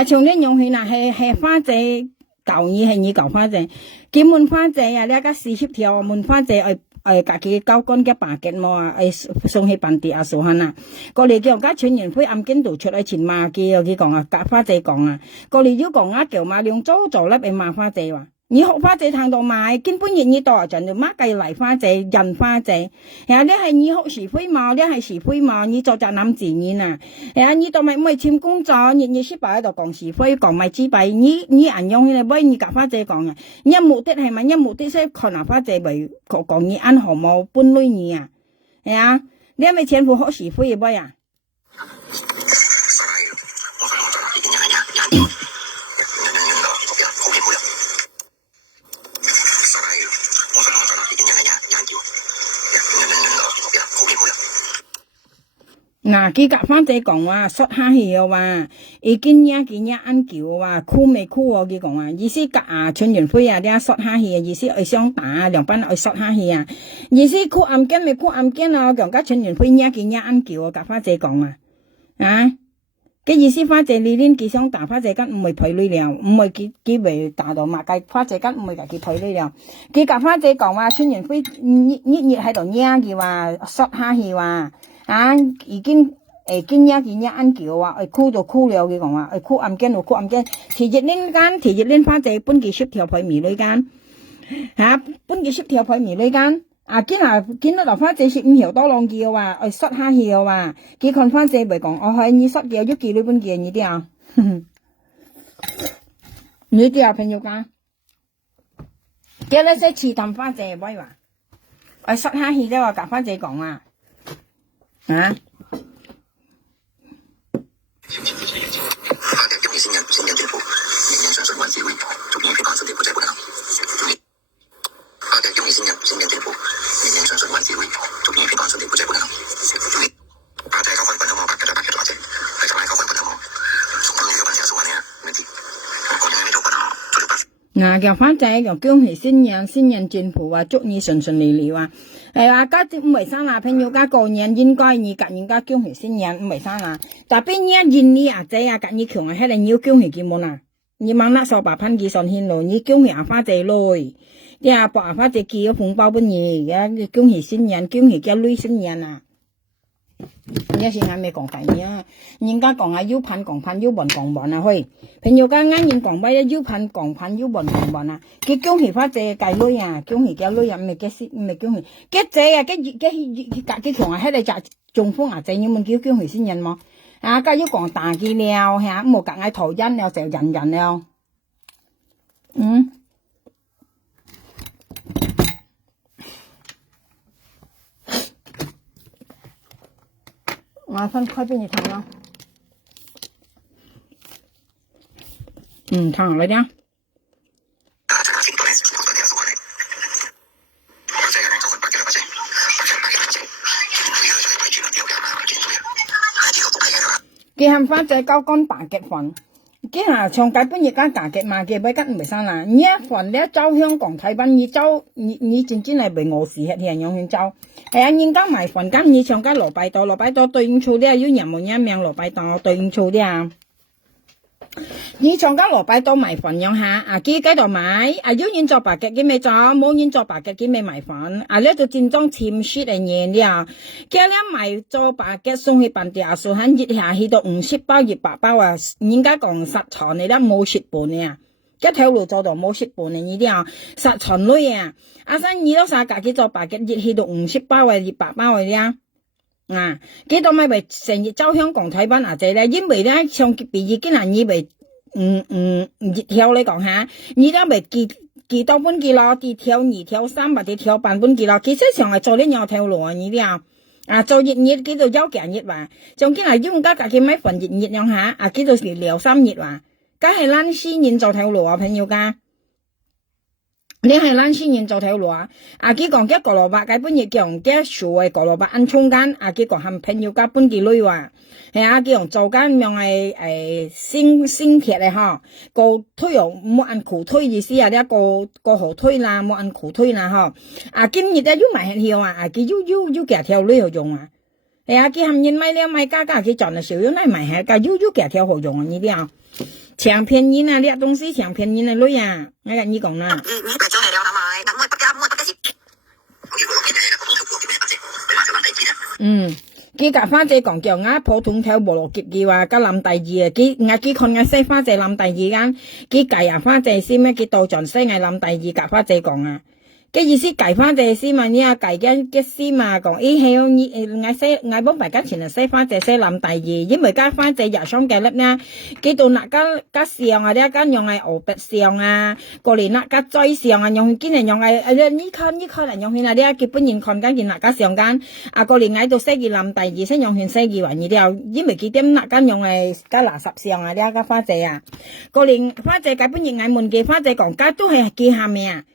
從呢用去嗱係花姐舊意係你舊花姐，佢問花姐啊，你家40條問花姐家己交乾嘅白嘅冇送去辦地數下啊！過嚟叫家全員會暗經度出嚟前罵佢講夾花姐講過嚟要講叫馬兩租做粒嚟罵花姐話。你學花姐聽到買，根本人你多陣就乜計嚟花姐人花姐，你係你學是非嘛，你係是非嘛，你做就諗自然你當咪唔係簽工作，你失敗喺度講是非，講咪知弊，你人用你喂你夾花姐講你目的係咪？你目的係看下花姐為講你按何冇搬女你你係咪前夫學是非嘅喂嗱，佢甲花姐講話，摔下去嘅話，已經幾按叫話，酷未酷喎？佢講話，意思甲啊，春元輝啊，啲摔下去，意思愛想打，兩班愛摔下去啊，意思酷暗間咪酷暗間咯，講甲春元輝幾按叫啊，甲花姐講啊，嘅意思花姐你呢幾想打花姐間唔係賠你了，唔係佢未打到嘛，計花姐間唔係佢賠你了，佢甲花姐講話，春元輝熱喺度嗌佢話摔下去話。已經幾按叫啊，箍就箍了，佢講話，箍暗間就箍暗間，提熱拎花姐搬幾十條皮米裏間，搬幾十條皮米裏間，見到花姐食唔條多浪叫話，摔下去嘅話，佢看花姐咪講，我係你摔嘅，喐幾多半件你啲啊，你啲啊朋友講，叫你些刺氹花姐喂話，摔下去啫話，夾花姐講啊。花姐恭喜新年進步，年年順順萬事如意，祝你肥胖身體不再不能。花姐恭喜新年進步，年年順順萬事如意，祝你肥胖身體不再不能。花姐搞混混啊嘛，大家多謝，係就係搞混混啊嘛，從今年嘅運勢數下你啊，咩啲，講嘢你做不到，做咗嗱，叫花姐就恭喜新年進步啊，祝你順順利利啊。係啊，家唔係生啦，朋友家過年應該你夾人家恭喜新年唔係生啦，但邊一年你阿仔啊夾你強啊，喺你要恭喜佢冇啦，你掹甩手把噴幾上天咯，你恭喜阿花姐咯，啲阿伯阿花姐寄咗紅包俾你，而家恭喜新年，恭喜家女新年啊！而家先係未講第二啊，人家講啊要噴講噴要運講運啊，去朋友家啱人講乜要噴講噴要運講運啊，佢恭喜花姐計女啊，恭喜家女啊，唔係恭喜，家姐啊，佢強啊喺度就中風啊，仔你們叫恭喜新人麼？家要講大嘅了嚇，冇夾嗌頭因了就人了，我分開俾你睇咯，睇嚟啲。佢喊花姐交乾大結婚，佢係長街半夜間大結嘛，佢俾吉唔係生啦。呢一份咧走香港睇賓，你真係被我事吃聽樣去走。係啊，人家買份間你長街蘿蔔多對應錯啲啊，要人冇一命蘿蔔多對應錯啲啊。你長街蘿蔔多買份樣下，佢喺度買，有人做白嘅佢咪做，冇人做白嘅佢咪買份，呢就正宗甜雪嘅嘢啲佢咧買做白嘅送去辦啲數喺熱下去到50包200包啊，人家講實場你都冇蝕本嘅一條路做到冇蝕本嘅呢啲實場類啊，生意都晒價佢做白嘅熱去到50包啊200包嗰啲幾多咪為成日走香港睇班仔咧，因為咧上畢業經難以為熱跳你講下，而家咪幾多本幾咯，啲跳2跳3或者跳半本幾咯，其實上係做啲有條路啊呢啲做熱叫做休假熱話，仲經係用家己買份熱樣下，叫做療3熱話，梗係咱先人做條路朋友家。你係咱先人做條路佢講嘅個蘿蔔嘅本嘢叫人嘅樹嘅個蘿蔔按中間佢講係朋友家本幾類話係叫人做間樣係先鐵嘅嗬，個推又冇按褲推意思呢個河推啦冇按褲推啦嗬今日咧要買條佢要夾條女好用係佢含人買了買家佢賺咗少咗嚟買係要夾條好用呢啲搶便宜呢啲東西搶便宜呢女我跟你講啦。佢夾花姐講叫普通條無邏輯嘅話，佢諗第二佢看西花姐諗第二間，佢計花姐先咩？佢到盡西嗌諗第二夾花姐講嘅意思計花姐先嘛，呢計嘅先嘛講，係嗌幫大家前嚟西花姐先諗第二，因為家花姐日上嘅粒呢，佢到那家上呢間用係鵝白上過嚟那家再上用今日用係呢看嚟用去那啲佢本人看間見那家上間過嚟嗌到西記諗第二先用去西記還呢啲因為佢點那間用係家垃圾上呢家花姐過嚟花姐佢本人嗌門嘅花姐講家都係記下面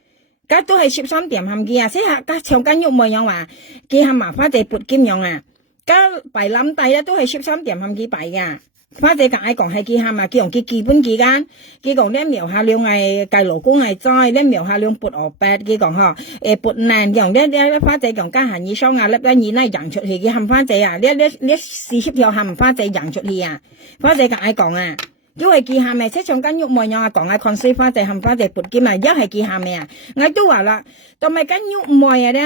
家都係13點含嘅即係家長間喐冇樣話記下麻花姐撥兼樣加幣冧底咧都係13點冚幾幣㗎。花姐講講係幾下嘛，佢用佢基本幾間，佢講咧描下量係計勞工係災，咧描下量撥學白，佢講嗬，撥難用咧花姐講加行以雙壓粒咧，而咧揚出去嘅冚花姐啊，呢40條冚花姐揚出去啊，花姐講啊，因為幾下咪即上間喐妹樣啊講啊，看衰花姐冚花姐撥嘅嘛，一係幾下咪啊，我都話啦，同埋間喐妹啊咧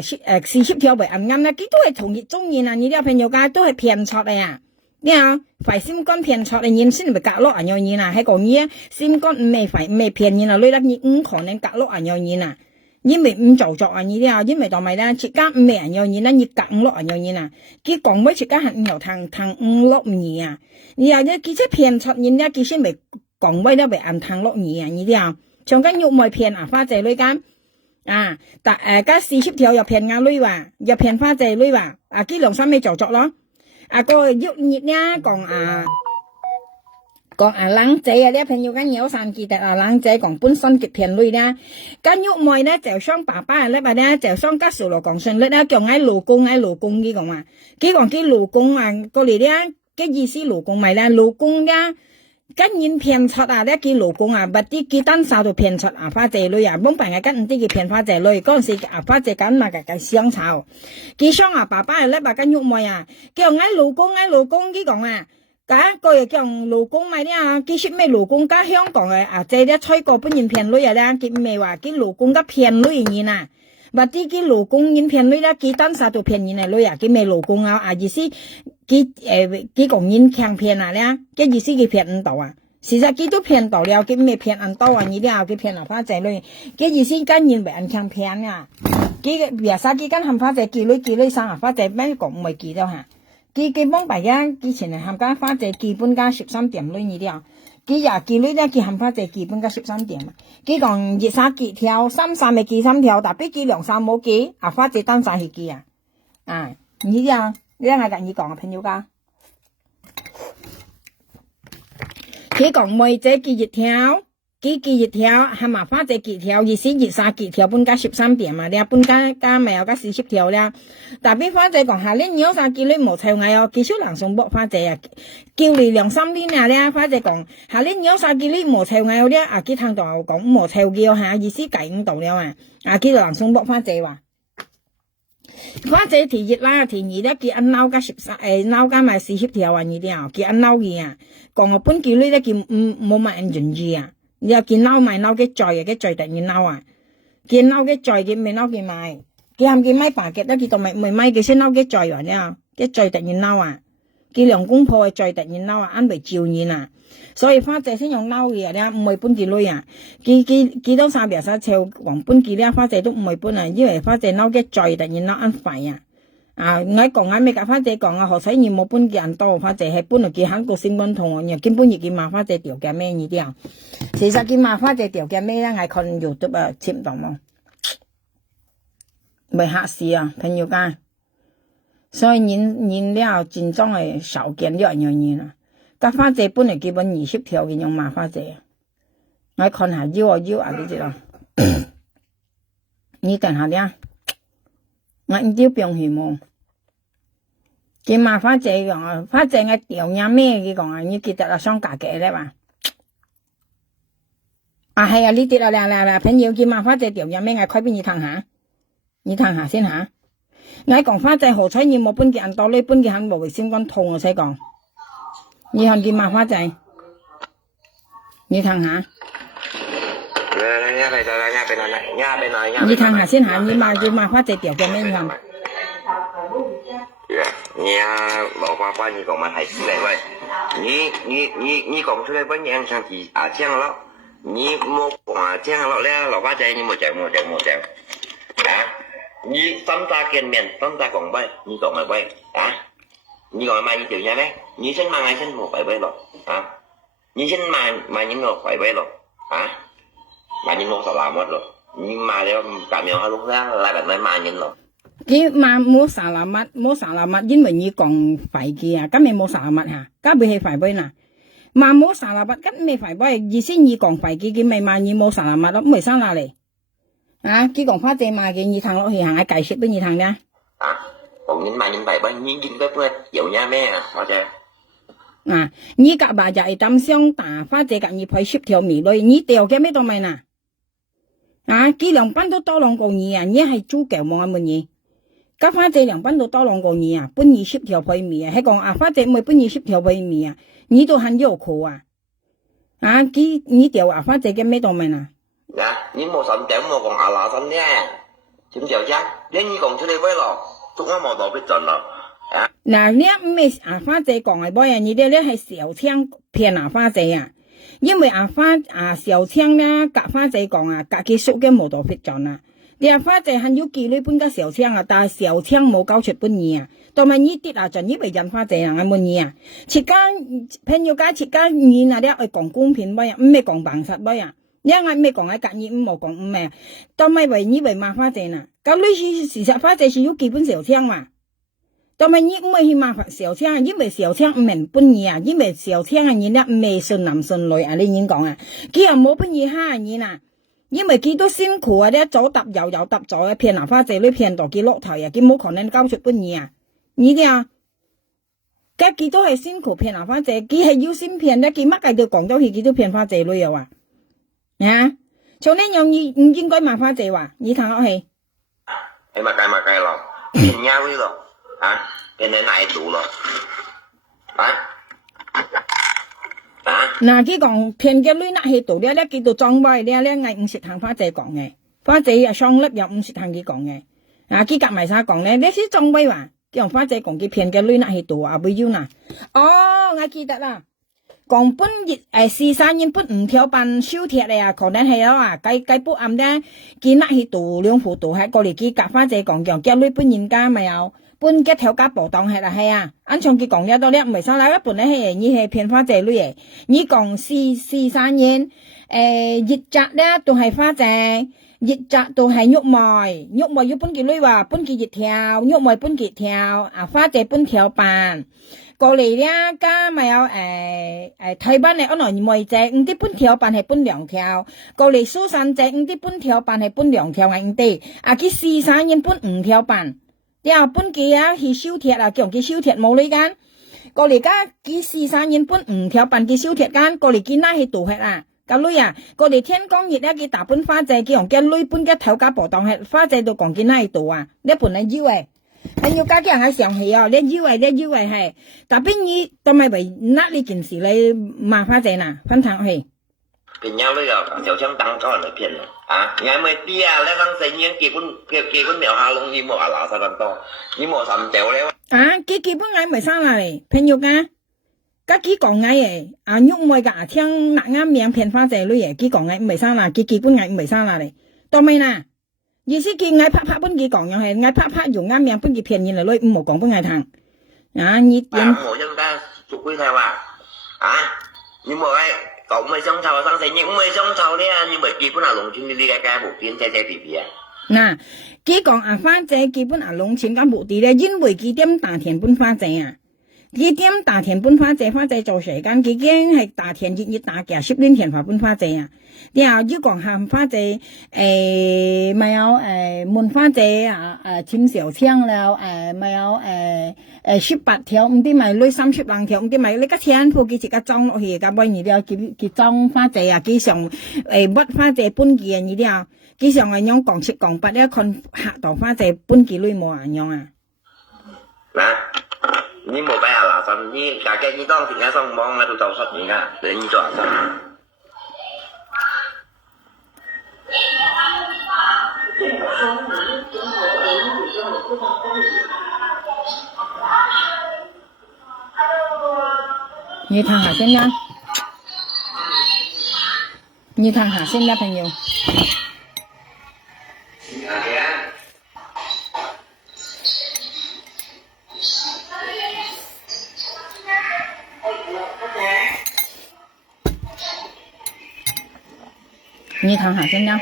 ，40條為啱啱咧，佢都係同業中意啊，你啲朋友家都係騙錯嘅啊。你啊，phải sim con 騙錯你現先咪隔落啊有嘢啦，喺講嘢 sim con 唔係騙嘢啦，你得你唔可能隔落啊有嘢啦，因為唔做作啊你啲啊，因為當咪啦，設家唔係啊有嘢啦，你隔落啊有嘢啦，佢講咩設家係有ทาง唔落嘢啊，你啊咧佢即係騙錯人家佢先咪講咩咧咪按ทาง落嘢啊你啲啊，像緊肉咪騙啊花仔女間啊，但加40條又騙眼女話，又騙花仔女話，啊佢兩三咪做作咯。個喐熱呢講冷仔啊啲朋友間有散記得冷仔講本身極便女呢間喐妹呢就雙爸爸咧嘛呢就雙家數落講順率呢叫嗌老公呢講話佢講佢老公啊過嚟呢嘅意思老公咪呢老公呢跟人騙出啊咧佢老公啊不啲佢單手度騙出啊花姐女啊幫朋友跟唔啲佢騙花姐女嗰陣時啊花姐緊嘛嘅相炒佢雙啊爸爸咧把間喐妹啊叫嗌老公佢講啊假個又叫老公咪啲啊佢識咩老公加香港嘅啊即係吹過本人騙女啊咧佢咪話佢老公加騙女人啊不啲佢老公人騙女咧佢單手度騙人嘅女啊佢咪老公啊意思佢講人強騙啊咧嘅意思佢騙唔到啊事實佢都騙到了佢未騙唔到啊你啲啊佢騙啊花仔女嘅意思跟人為人強騙啊佢別晒佢跟冚花仔幾女生啊花仔咩講唔係幾多嚇佢幫大家之前係冚家花仔基本加13點女你啲啊佢廿幾女咧佢冚花仔基本加13點啊佢講熱晒幾條3咪幾3條但係佢2、3冇幾啊花仔單晒係幾啊你啲啊你係咁意講啊朋友家佢講妹仔幾熱條幾熱條係嘛花仔幾條意思熱晒幾條半加13點啊你半加咪有加40條啦但係花仔講下你有晒幾女冇臭嗌哦幾少人送卜花仔啊叫你2、3年啊咧花仔講下你有晒幾女冇臭嗌咧啊佢聽到講冇臭叫下意思計唔到了啊幾人送卜花仔話花仔天熱啦天熱咧佢按撈加撈加埋40條啊你啲啊佢按撈嘅啊講我本幾女咧佢冇埋人願意啊你又見撈埋撈嘅罪突然撈啊見撈嘅罪佢未撈嘅賣佢冚佢買白嘅得佢當咪買佢先撈嘅罪話呢嘅罪突然撈啊佢兩公婆嘅罪突然撈啊安為照應啊所以花仔先用撈嘅咧唔係搬幾女啊佢都3別臭黃搬幾咧花仔都唔係搬啊因為花仔撈嘅罪突然撈安快啊我講咩㗎花仔講啊何使你冇搬幾人多花仔係搬嚟幾肯個先搬同啊根本已經罵花仔掉嘅咩呢啲啊其實佢罵花仔掉嘅咩咧係看 YouTube 啊接唔到嘛咪嚇死啊朋友間所以人了真正係少見咗樣嘢啦但花仔本嚟基本20條嘅用罵花仔我看下腰啊你知道你等下啲我唔知病係冇佢罵花仔講花仔我掉嘢咩佢講你記得啦雙價嘅咧嘛係啊呢啲啦朋友佢罵花仔掉嘢咩我開俾你睇下先吓我講花仔何彩你冇搬嘅人多你搬嘅肯冇衛生官痛我使講你看佢罵花仔你睇下你睇下先吓你罵花仔掉嘅咩你看你老花花你講嘛係之類喂你講出嚟本嘢上次這樣咯你冇講這樣咯咧老花仔你冇講你心扎見面心扎講喂你講咪喂你講買一條嘢咩你先買我先冇phải喂咯你先買những đồ phải喂咯買những đồ sao mất rồi nhưng mà nếu cảm nhận lúc đó lại bạn nói買những đồ佢嘛冇沙拉乜因為你講快嘅啊咁你冇沙拉乜嚇咁咪係快杯嗱嘛冇沙拉乜咁咪快杯意思你講快嘅佢咪嘛你冇沙拉乜咯咪生拉嚟佢講花仔買嘅你睇落去行解釋俾你睇咧 còn nhìn mà nhìn bảy bao nhiêu nhìn cái dầu nha mẹ à hoa chơi 啊，你夾吧就係咁相打，或者夾你配十條米類，你掉嘅咩都咪嗱？啊，幾兩班都多兩個二啊，你係租舊冇咁嘅嘢。咁或者兩班都多兩個二啊，半二十條配米啊，係講啊，或者咪半二十條配米啊，你都很有苦啊。啊，幾你掉啊，或者嘅咩都咪嗱？dạ nhưng mà sắm chém mà còn à là sắm nha chúng chèo chắc nếu như còn chưa đi với lò chúng nó mò đồ biết chuẩn rồi 嗱，呢一咩阿花姐講嘅波啊，你哋咧係小青騙阿花姐啊，因為小青咧夾花姐講啊，夾佢熟嘅冇到撇盡啊，你阿花姐係要記你本家小青啊，但係小青冇交出本意啊，同埋呢啲啊就以為人花姐啊，我滿意啊，切間朋友家切間你嗱啲係講公平波啊，唔係講bằng實波啊，因為咩講喺隔熱唔冇講唔咩，都咪為以為罵花姐嗱，咁呢事實花姐是要基本小青嘛。但係你唔係去麻煩小青，因為小青唔明本意啊，因為小青啊，你咧唔係順男順女啊，你已經講啊，佢又冇本意蝦你嗱，因為佢都辛苦啊，咧左揼右揼左啊，騙人花姐女騙到佢落頭啊，佢冇可能交出本意啊，你啲啊，咁佢都係辛苦騙人花姐，佢係要先騙咧，佢乜計都講咗佢都騙花姐女啊，啊，從呢樣你唔應該罵花姐話，你睇落去，係咪計咯，騙nhau đi rồi à cái này này đủ rồi à嗱，佢講騙嘅女那係度咧，佢度裝威咧，係50行花姐講嘅，花姐又雙粒有50行佢講嘅，啊，佢夾埋晒講咧，呢啲裝威話，叫花姐講佢騙嘅女那係度啊，會要嗱，哦，我記得啦，講本月43年本5條半燒鐵嚟啊，可能係啊，計不啱咧，佢那係度兩戶度喺過嚟，佢夾花姐講叫女本人家咪有。搬嘅條家暴當係啦，係啊，按從佢講嘅多咧，唔係生啦，一半咧係你係騙花姐女嘅，你講43年，熱澤咧都係花姐，熱澤都係玉梅要搬佢女話搬佢熱條，玉梅搬佢條，啊花姐搬條辦，過嚟咧家咪有台灣嚟，可能梅姐唔啲搬條辦係搬兩條，過嚟蘇珊姐唔啲搬條辦係搬兩條係唔啲，啊佢43年搬5條辦。呀，本幾啊去燒鐵啊，叫佢燒鐵冇呢間，過嚟家佢43年本5條半佢燒鐵間，過嚟佢拉去杜吃啊，個女啊，過嚟天光熱咧佢大本花姐，叫人女本嘅頭家婆當係花姐度講佢拉去杜啊，呢本嚟以為，係要加啲人喺上氣啊，你以為係，但邊你都咪為嗱呢件事你罵花姐嗱，分享去。騙nhau đấy rồi小青當có人嚟騙rồi à ngày mới tia lấy răng xây nhiên kia con mèo hà long như một là sao làm to như một sầm chéo đấy à kia本ngày咪生下嚟朋友㗎，家幾講ngày誒啊喐唔㗎聽嗱啱名騙花姐女嘅幾講ngày唔係生啦，幾本ngày唔係生下嚟，當咪啦，意思佢ngày拍本幾講又係ngày拍用啱名本幾騙人嚟女唔好講本ngày thằng啊你點？我真係屬於theo à như một cái cậu mới xong thầu sang thấy những mới xong thầu đấy nhưng bởi kỳ cũng là lồng chim đi cái bộ tiền xe tỉ tỉ à嗱，佢講啊花姐基本啊攏錢咁目的咧，因為佢點大田本花姐啊，佢點大田本花姐做時間，佢已經係大田熱打嘅10年田本花姐啊，然後要講鹹花姐咪有門花姐啊簽小青了咪有18條，唔知咪女30兩條，唔知咪你個天鋪佢自己裝落去，咁樣而家佢裝花姐啊，佢上屈花姐搬嘅而家。佢上係樣講7講8咧，看客到花姐搬幾類冇人樣啊？嗱，你冇俾阿嗱神，你大家你當時間上網喺度做實驗噶，你做下神。你睇下先啦，你睇下先啦，朋友。你睇下先啦。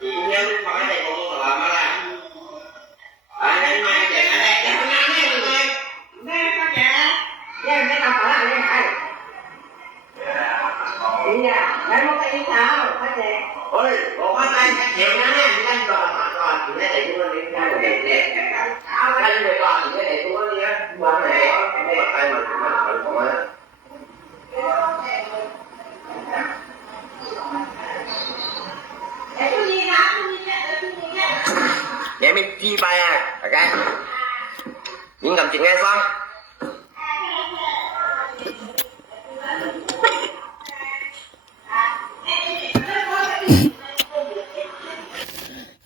Thì cũng nhớ phải này Nghe mình chi bài à, ok? Nhưng cầm chuyện nghe xong.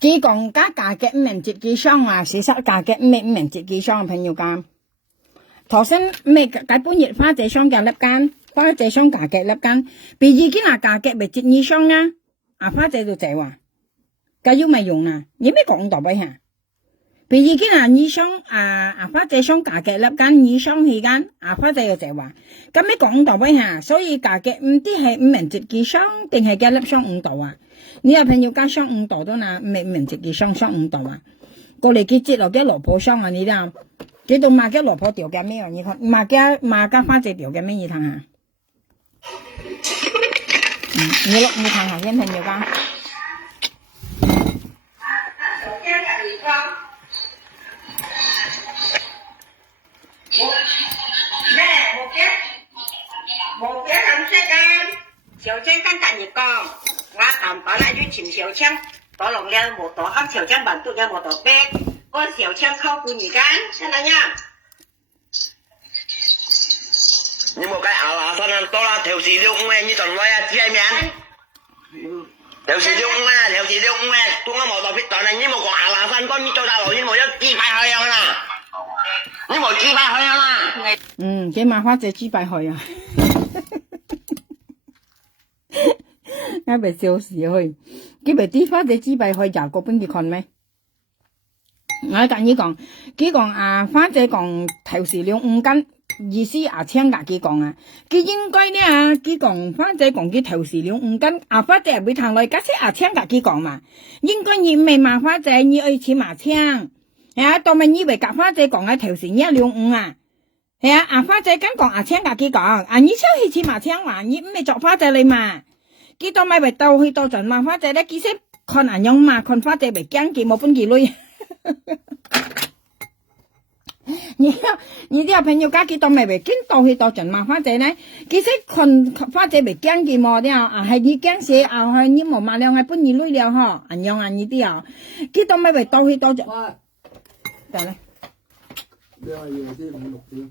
chỉ講家嘅唔明節幾雙啊，事實家嘅唔明節幾雙朋友間。頭先咩解本熱花姐雙嘅粒間，花姐雙家嘅粒間，比已經係家嘅咪節二雙啊，啊花姐就就話，假如咪用啊，你咩講到俾下？比已經係二雙啊花姐雙家嘅粒間二雙期間，啊花姐就話，咁咩講到俾下？所以家嘅唔知係唔明節幾雙定係嘅粒雙五度啊？你有朋友家雙五度都嗱，唔明節幾雙五度啊？過嚟佢接落嘅蘿蔔雙啊，你睇。佢到馬家蘿蔔條嘅咩啊？你睇馬家花姐條嘅咩？你睇下，你睇下先朋友家。冇嘅咁識啊！小青跟隔熱講，我淡薄啦，要潛小青，打落咧冇打黑小青文都有冇打逼，個小青靠半而間，真係呀！你冇計牙牙身啊，多啦，條時了五嘅，你盡位啊，只係命。條時了五啊，條時了五嘅，都啱冇特別，但係你冇講牙牙身，你做大路，你冇一支牌去啊啦，你冇支牌去啊啦。幾麻花姐支牌去啊！啱咪笑死去，佢咪啲花姐支牌去廿個半幾看咩？我跟你講，佢講啊，花姐講頭時了五斤。意思啊，聽家己講啊，佢應該呢啊，佢講花姐講佢頭時了五斤，啊花姐會談來，假設啊聽家己講嘛，應該你未罵花姐，你愛似麻聽，啊，當咪以為夾花姐講啊頭時1了5啊，係啊，花姐跟講啊聽家己講，啊你超去似麻聽話，你唔係作花姐你嘛，佢當咪為鬥去鬥盡罵花姐咧，佢識看人樣嘛，看花姐咪驚佢冇本幾類。你啲朋友家佢當咪為驚到去到盡罵花姐呢？其實看花姐咪驚佢冇啲啊，係你驚死啊，係你冇罵兩係半年累了嗬，人樣啊你啲啊，佢當咪為到去到盡。得咧。你話要啲5、6點。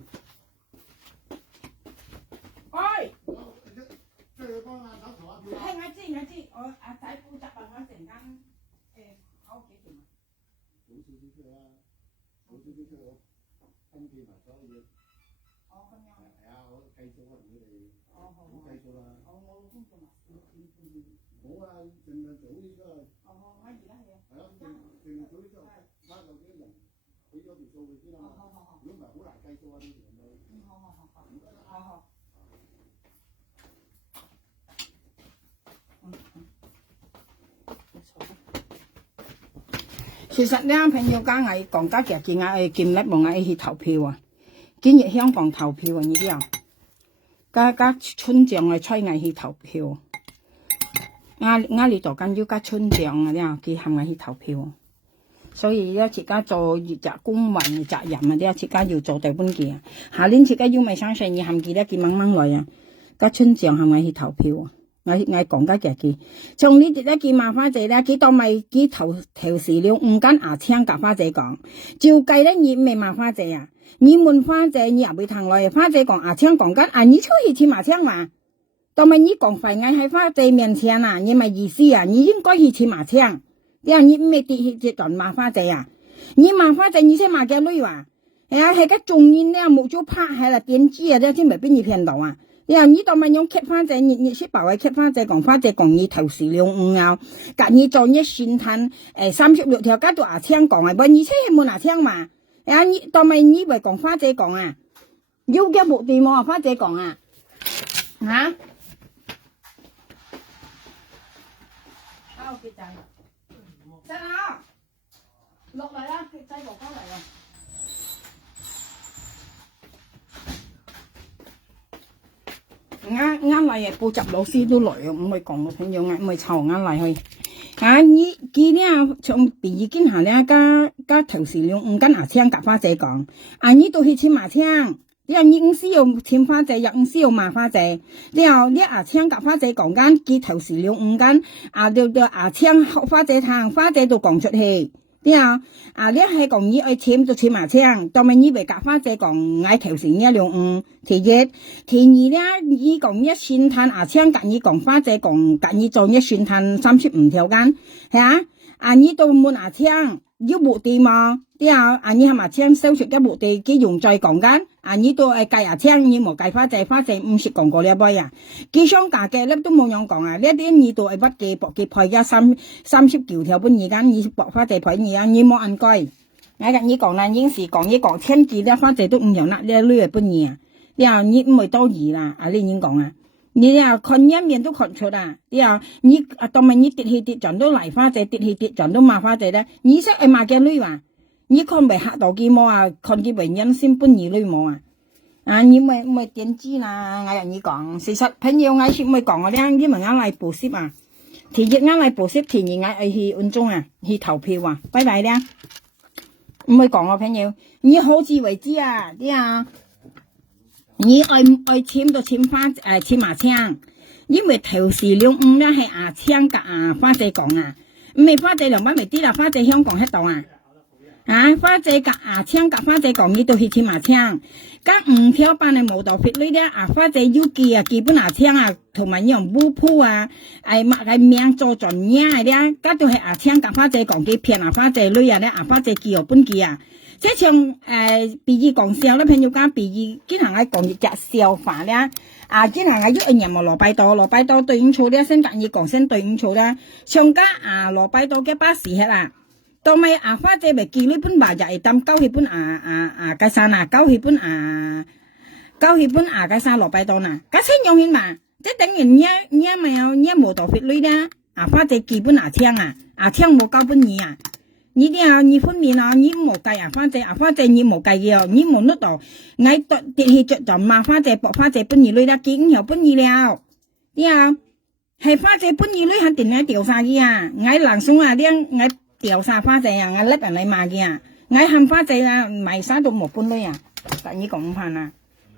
喂。係我知，我阿仔負責幫我陣間考幾點？早少少出啦，早少少出我。跟住埋所有嘢。哦，咁樣。係啊，我計數啊，佢哋。哦，好。計數啦。我老公做埋。冇啊，盡量早啲出去。哦，我而家係啊。係啊，盡量早啲出去，睇下有幾多人俾咗條數佢先啦。好。如果唔係好難計數啊，呢條咪。好。唔該啦。好。其實呢，朋友家我講家嘅見我見叻冇我去投票啊，今日香港投票啊，呢啲啊，家村長嚟催我去投票，我呢度跟要家村長啊啲佢喊我去投票，所以一次家做業責公民嘅責任啊，啲一次家要做大本嘅，下年次家要咪相信你喊佢咧，佢掹嚟啊，家村長喊我去投票啊。我講家嘅，從呢啲咧見麻花姐咧，佢當咪佢頭時了5間牙青夾花姐講，照計咧你未麻花姐啊，你問花姐你又會談來，花姐講牙青講緊，啊你出去似麻青嘛，當咪你講廢嗌喺花姐面前啊，你咪意思啊，你應該去似麻青，因為你唔係跌去接斷麻花姐啊，你麻花姐你先麻嘅女話，係啊係個中年咧冇咗拍係啦點知啊，即係咪俾你騙到啊？你當咪用 keep 花姐，你識白位 keep 花姐講你頭時了5啊，隔你做一算攤36條加到牙青講啊，喂你車係冇牙青嘛？你當咪以為講花姐講啊，要嘅目的冇花姐講啊，嚇？真啊，落嚟啦，佢仔落翻嚟啦。啱嚟嘅補習老師都來啊，唔係講朋友啊，唔係湊啱嚟去。你佢呢從畢業經下呢家頭時了5間牙青夾花姐講，你都去簽麻青，你唔需要簽花姐，又唔需要麻花姐，然後呢牙青夾花姐講緊佢頭時了5間，到牙青學花姐聽，花姐都講出去，對啊，你係講你愛簽就簽麻槍，當咪你為夾花姐講愛調成一兩第一，第二咧，你講一算攤槍隔你講花姐講隔你做一算攤35條間，係啊，你到冇槍要目的嘛？對啊，你係麻槍收出一目的，佢用再講間，你到計槍，你冇計花姐唔識講過呢杯啊，佢想價嘅咧都冇樣講啊，呢啲你到係筆記薄記派咗39條半二間，你薄花姐派二啊，你冇按計，我跟你講啦，應時講一講簽字咧，花姐都唔用啦，呢類係半二啊，對啊，你唔會多疑啦，你已經講啊。你啊，看一面都看出啦，對啊，你當咪你跌氣跌撞都嚟花姐，跌氣跌撞都罵花姐咧，你識係罵嘅女話，你看未嚇到幾麼啊？看佢為人先搬二女麼啊？你咪點知啦？我同你講，事實朋友我先咪講我咧，你咪啱嚟補習啊，第一啱嚟補習，第二啱去按鐘啊，去投票啊，拜拜啦，唔咪講我朋友，你好自為之啊，對啊。你愛簽就簽簽麻槍，因為頭時兩五咧係槍甲花姐講啊，唔係花姐兩蚊未啲啦，花姐香港喺度啊，花姐甲槍甲花姐講呢度去簽麻槍，加5條班嘅舞蹈fit女咧花姐要記基本槍同埋用舞鋪麥名做盡嘢咧，加到係槍甲花姐講幾片花姐女咧花姐記本記啊。即係像比喻講笑咧，朋友講比喻，經常係講一隻笑話咧，經常係喐人冇蘿蔔刀對應錯咧，先講嘢講先對應錯咧，上家蘿蔔刀嘅巴士係啦，當咪花姐咪見呢本話就係當交起本計晒啦，交起本計晒蘿蔔刀啦，咁先用完嘛，即係等於你咪有你冇到血女咧，花姐記本槍槍冇交本嘢啊。你啲你分面你冇計花姐你冇計嘅你冇得到，我跌起着就罵花姐花姐本二女啦，見有本二了，啲係花姐本二女肯定係掉晒嘅我冷送啲我掉晒花姐我甩人嚟罵嘅我喊花姐賣晒到冇本女但你講唔啦，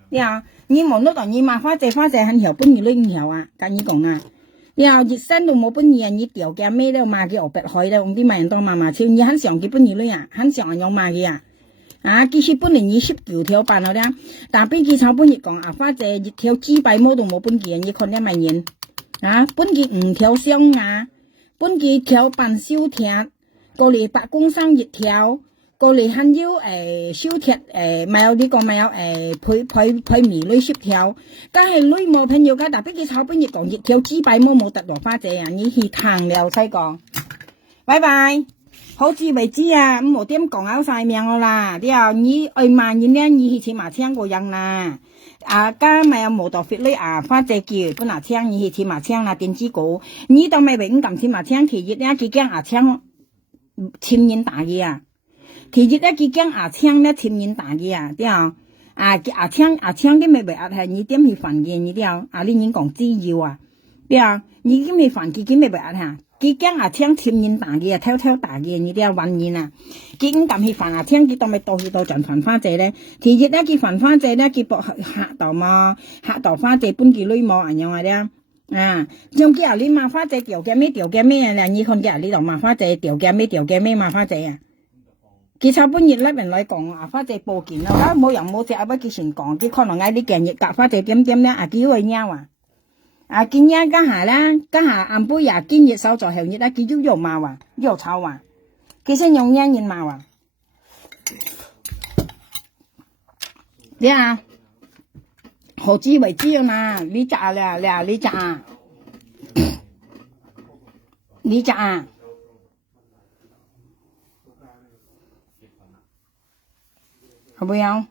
啲你冇得到你罵花姐肯有本二女唔有但你講然後熱身都冇本嘢，你掉嘅咩都賣嘅，我白開啦，我啲賣人當麻超，你很常幾本嘢女很常用賣嘅其實本嚟你19條辦咗啦，但邊幾炒本嘢講花姐熱條幾百毛都冇本嘢，你看啲賣人本嘢5條箱本嘢條辦燒鐵，過嚟白公生熱條。過嚟肯要燒鐵咪有呢個咪有配米女燒條，但係女冇朋友噶，但係佢炒本嘢講熱條幾百毛冇得落花姐你去行了西講，拜拜，好自為之唔冇點講out晒命我啦，之後你愛萬人咧，你去簽麻槍個人啦，家咪有冇到 fit 女花姐叫本槍，你去簽麻槍啦，電子股，你當咪永撳簽麻槍，其實咧佢驚槍簽人打嘅其實咧，佢講槍咧，前面打嘅對槍啲咪係你點去犯嘅，你啲你已經講滋擾對你已經未犯，佢咪佢講槍前面打嘅，偷打嘅，你啲玩嘢佢咁撳去犯槍，佢當咪到去到盡犯花姐咧，其實咧佢犯花姐咧，佢博嚇到嘛，嚇到花姐搬佢女冇人樣咧。仲叫你罵花姐掉嘅咩咧？你看嘅你度罵花姐掉嘅咩罵花姐佢炒本熱咧，人嚟講花姐報警啦，冇人冇隻不之前講，佢可能嗌啲鏡熱夾花姐點咧，佢會拗見嘢家下咧，家下暗杯見熱手在後熱啦，佢又罵又炒佢先用嘢人罵你何之為之嘛？你咋啦？你咋？你咋？好唔好？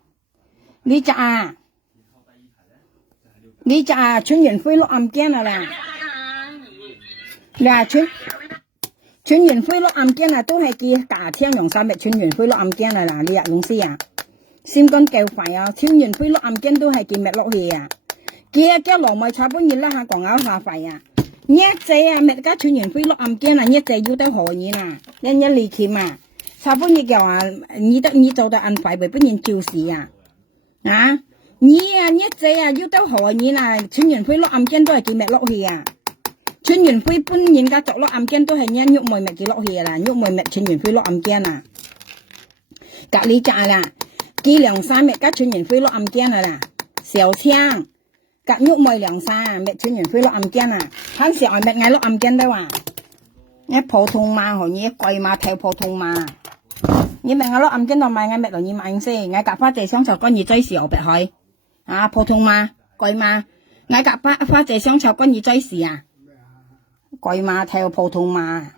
你咋？春園飛落暗鏡啦！春園飛落暗鏡都係叫大槍用300春園飛落暗鏡啦！你用先先講夠快春園飛落暗鏡都係叫咩落去叫羅米炒本熱啦講咬下快一隻咩家春園飛落暗鏡一隻要得何嘢一離鉗炒本熱嘅話你做得按快為本人照事你一隻要得何嘢春園飛落暗鏡都係叫咩落去春元輝搬人家作落案件都係因喐梅咪幾落去啦，喐梅咪春元輝落案件啊，隔離炸啦，幾兩三咪家春元輝落案件啦，小槍隔喐梅兩三咪春元輝落案件啊，睇時我咪嗌落案件都話，一普通嘛和你貴嘛睇普通嘛，你咪嗌落案件度買嗌咪落你買先，嗌夾花謝香草乾你追時我別去，啊普通嘛貴嘛，嗌夾花謝香草乾你追時啊。貴嘛睇普通嘛。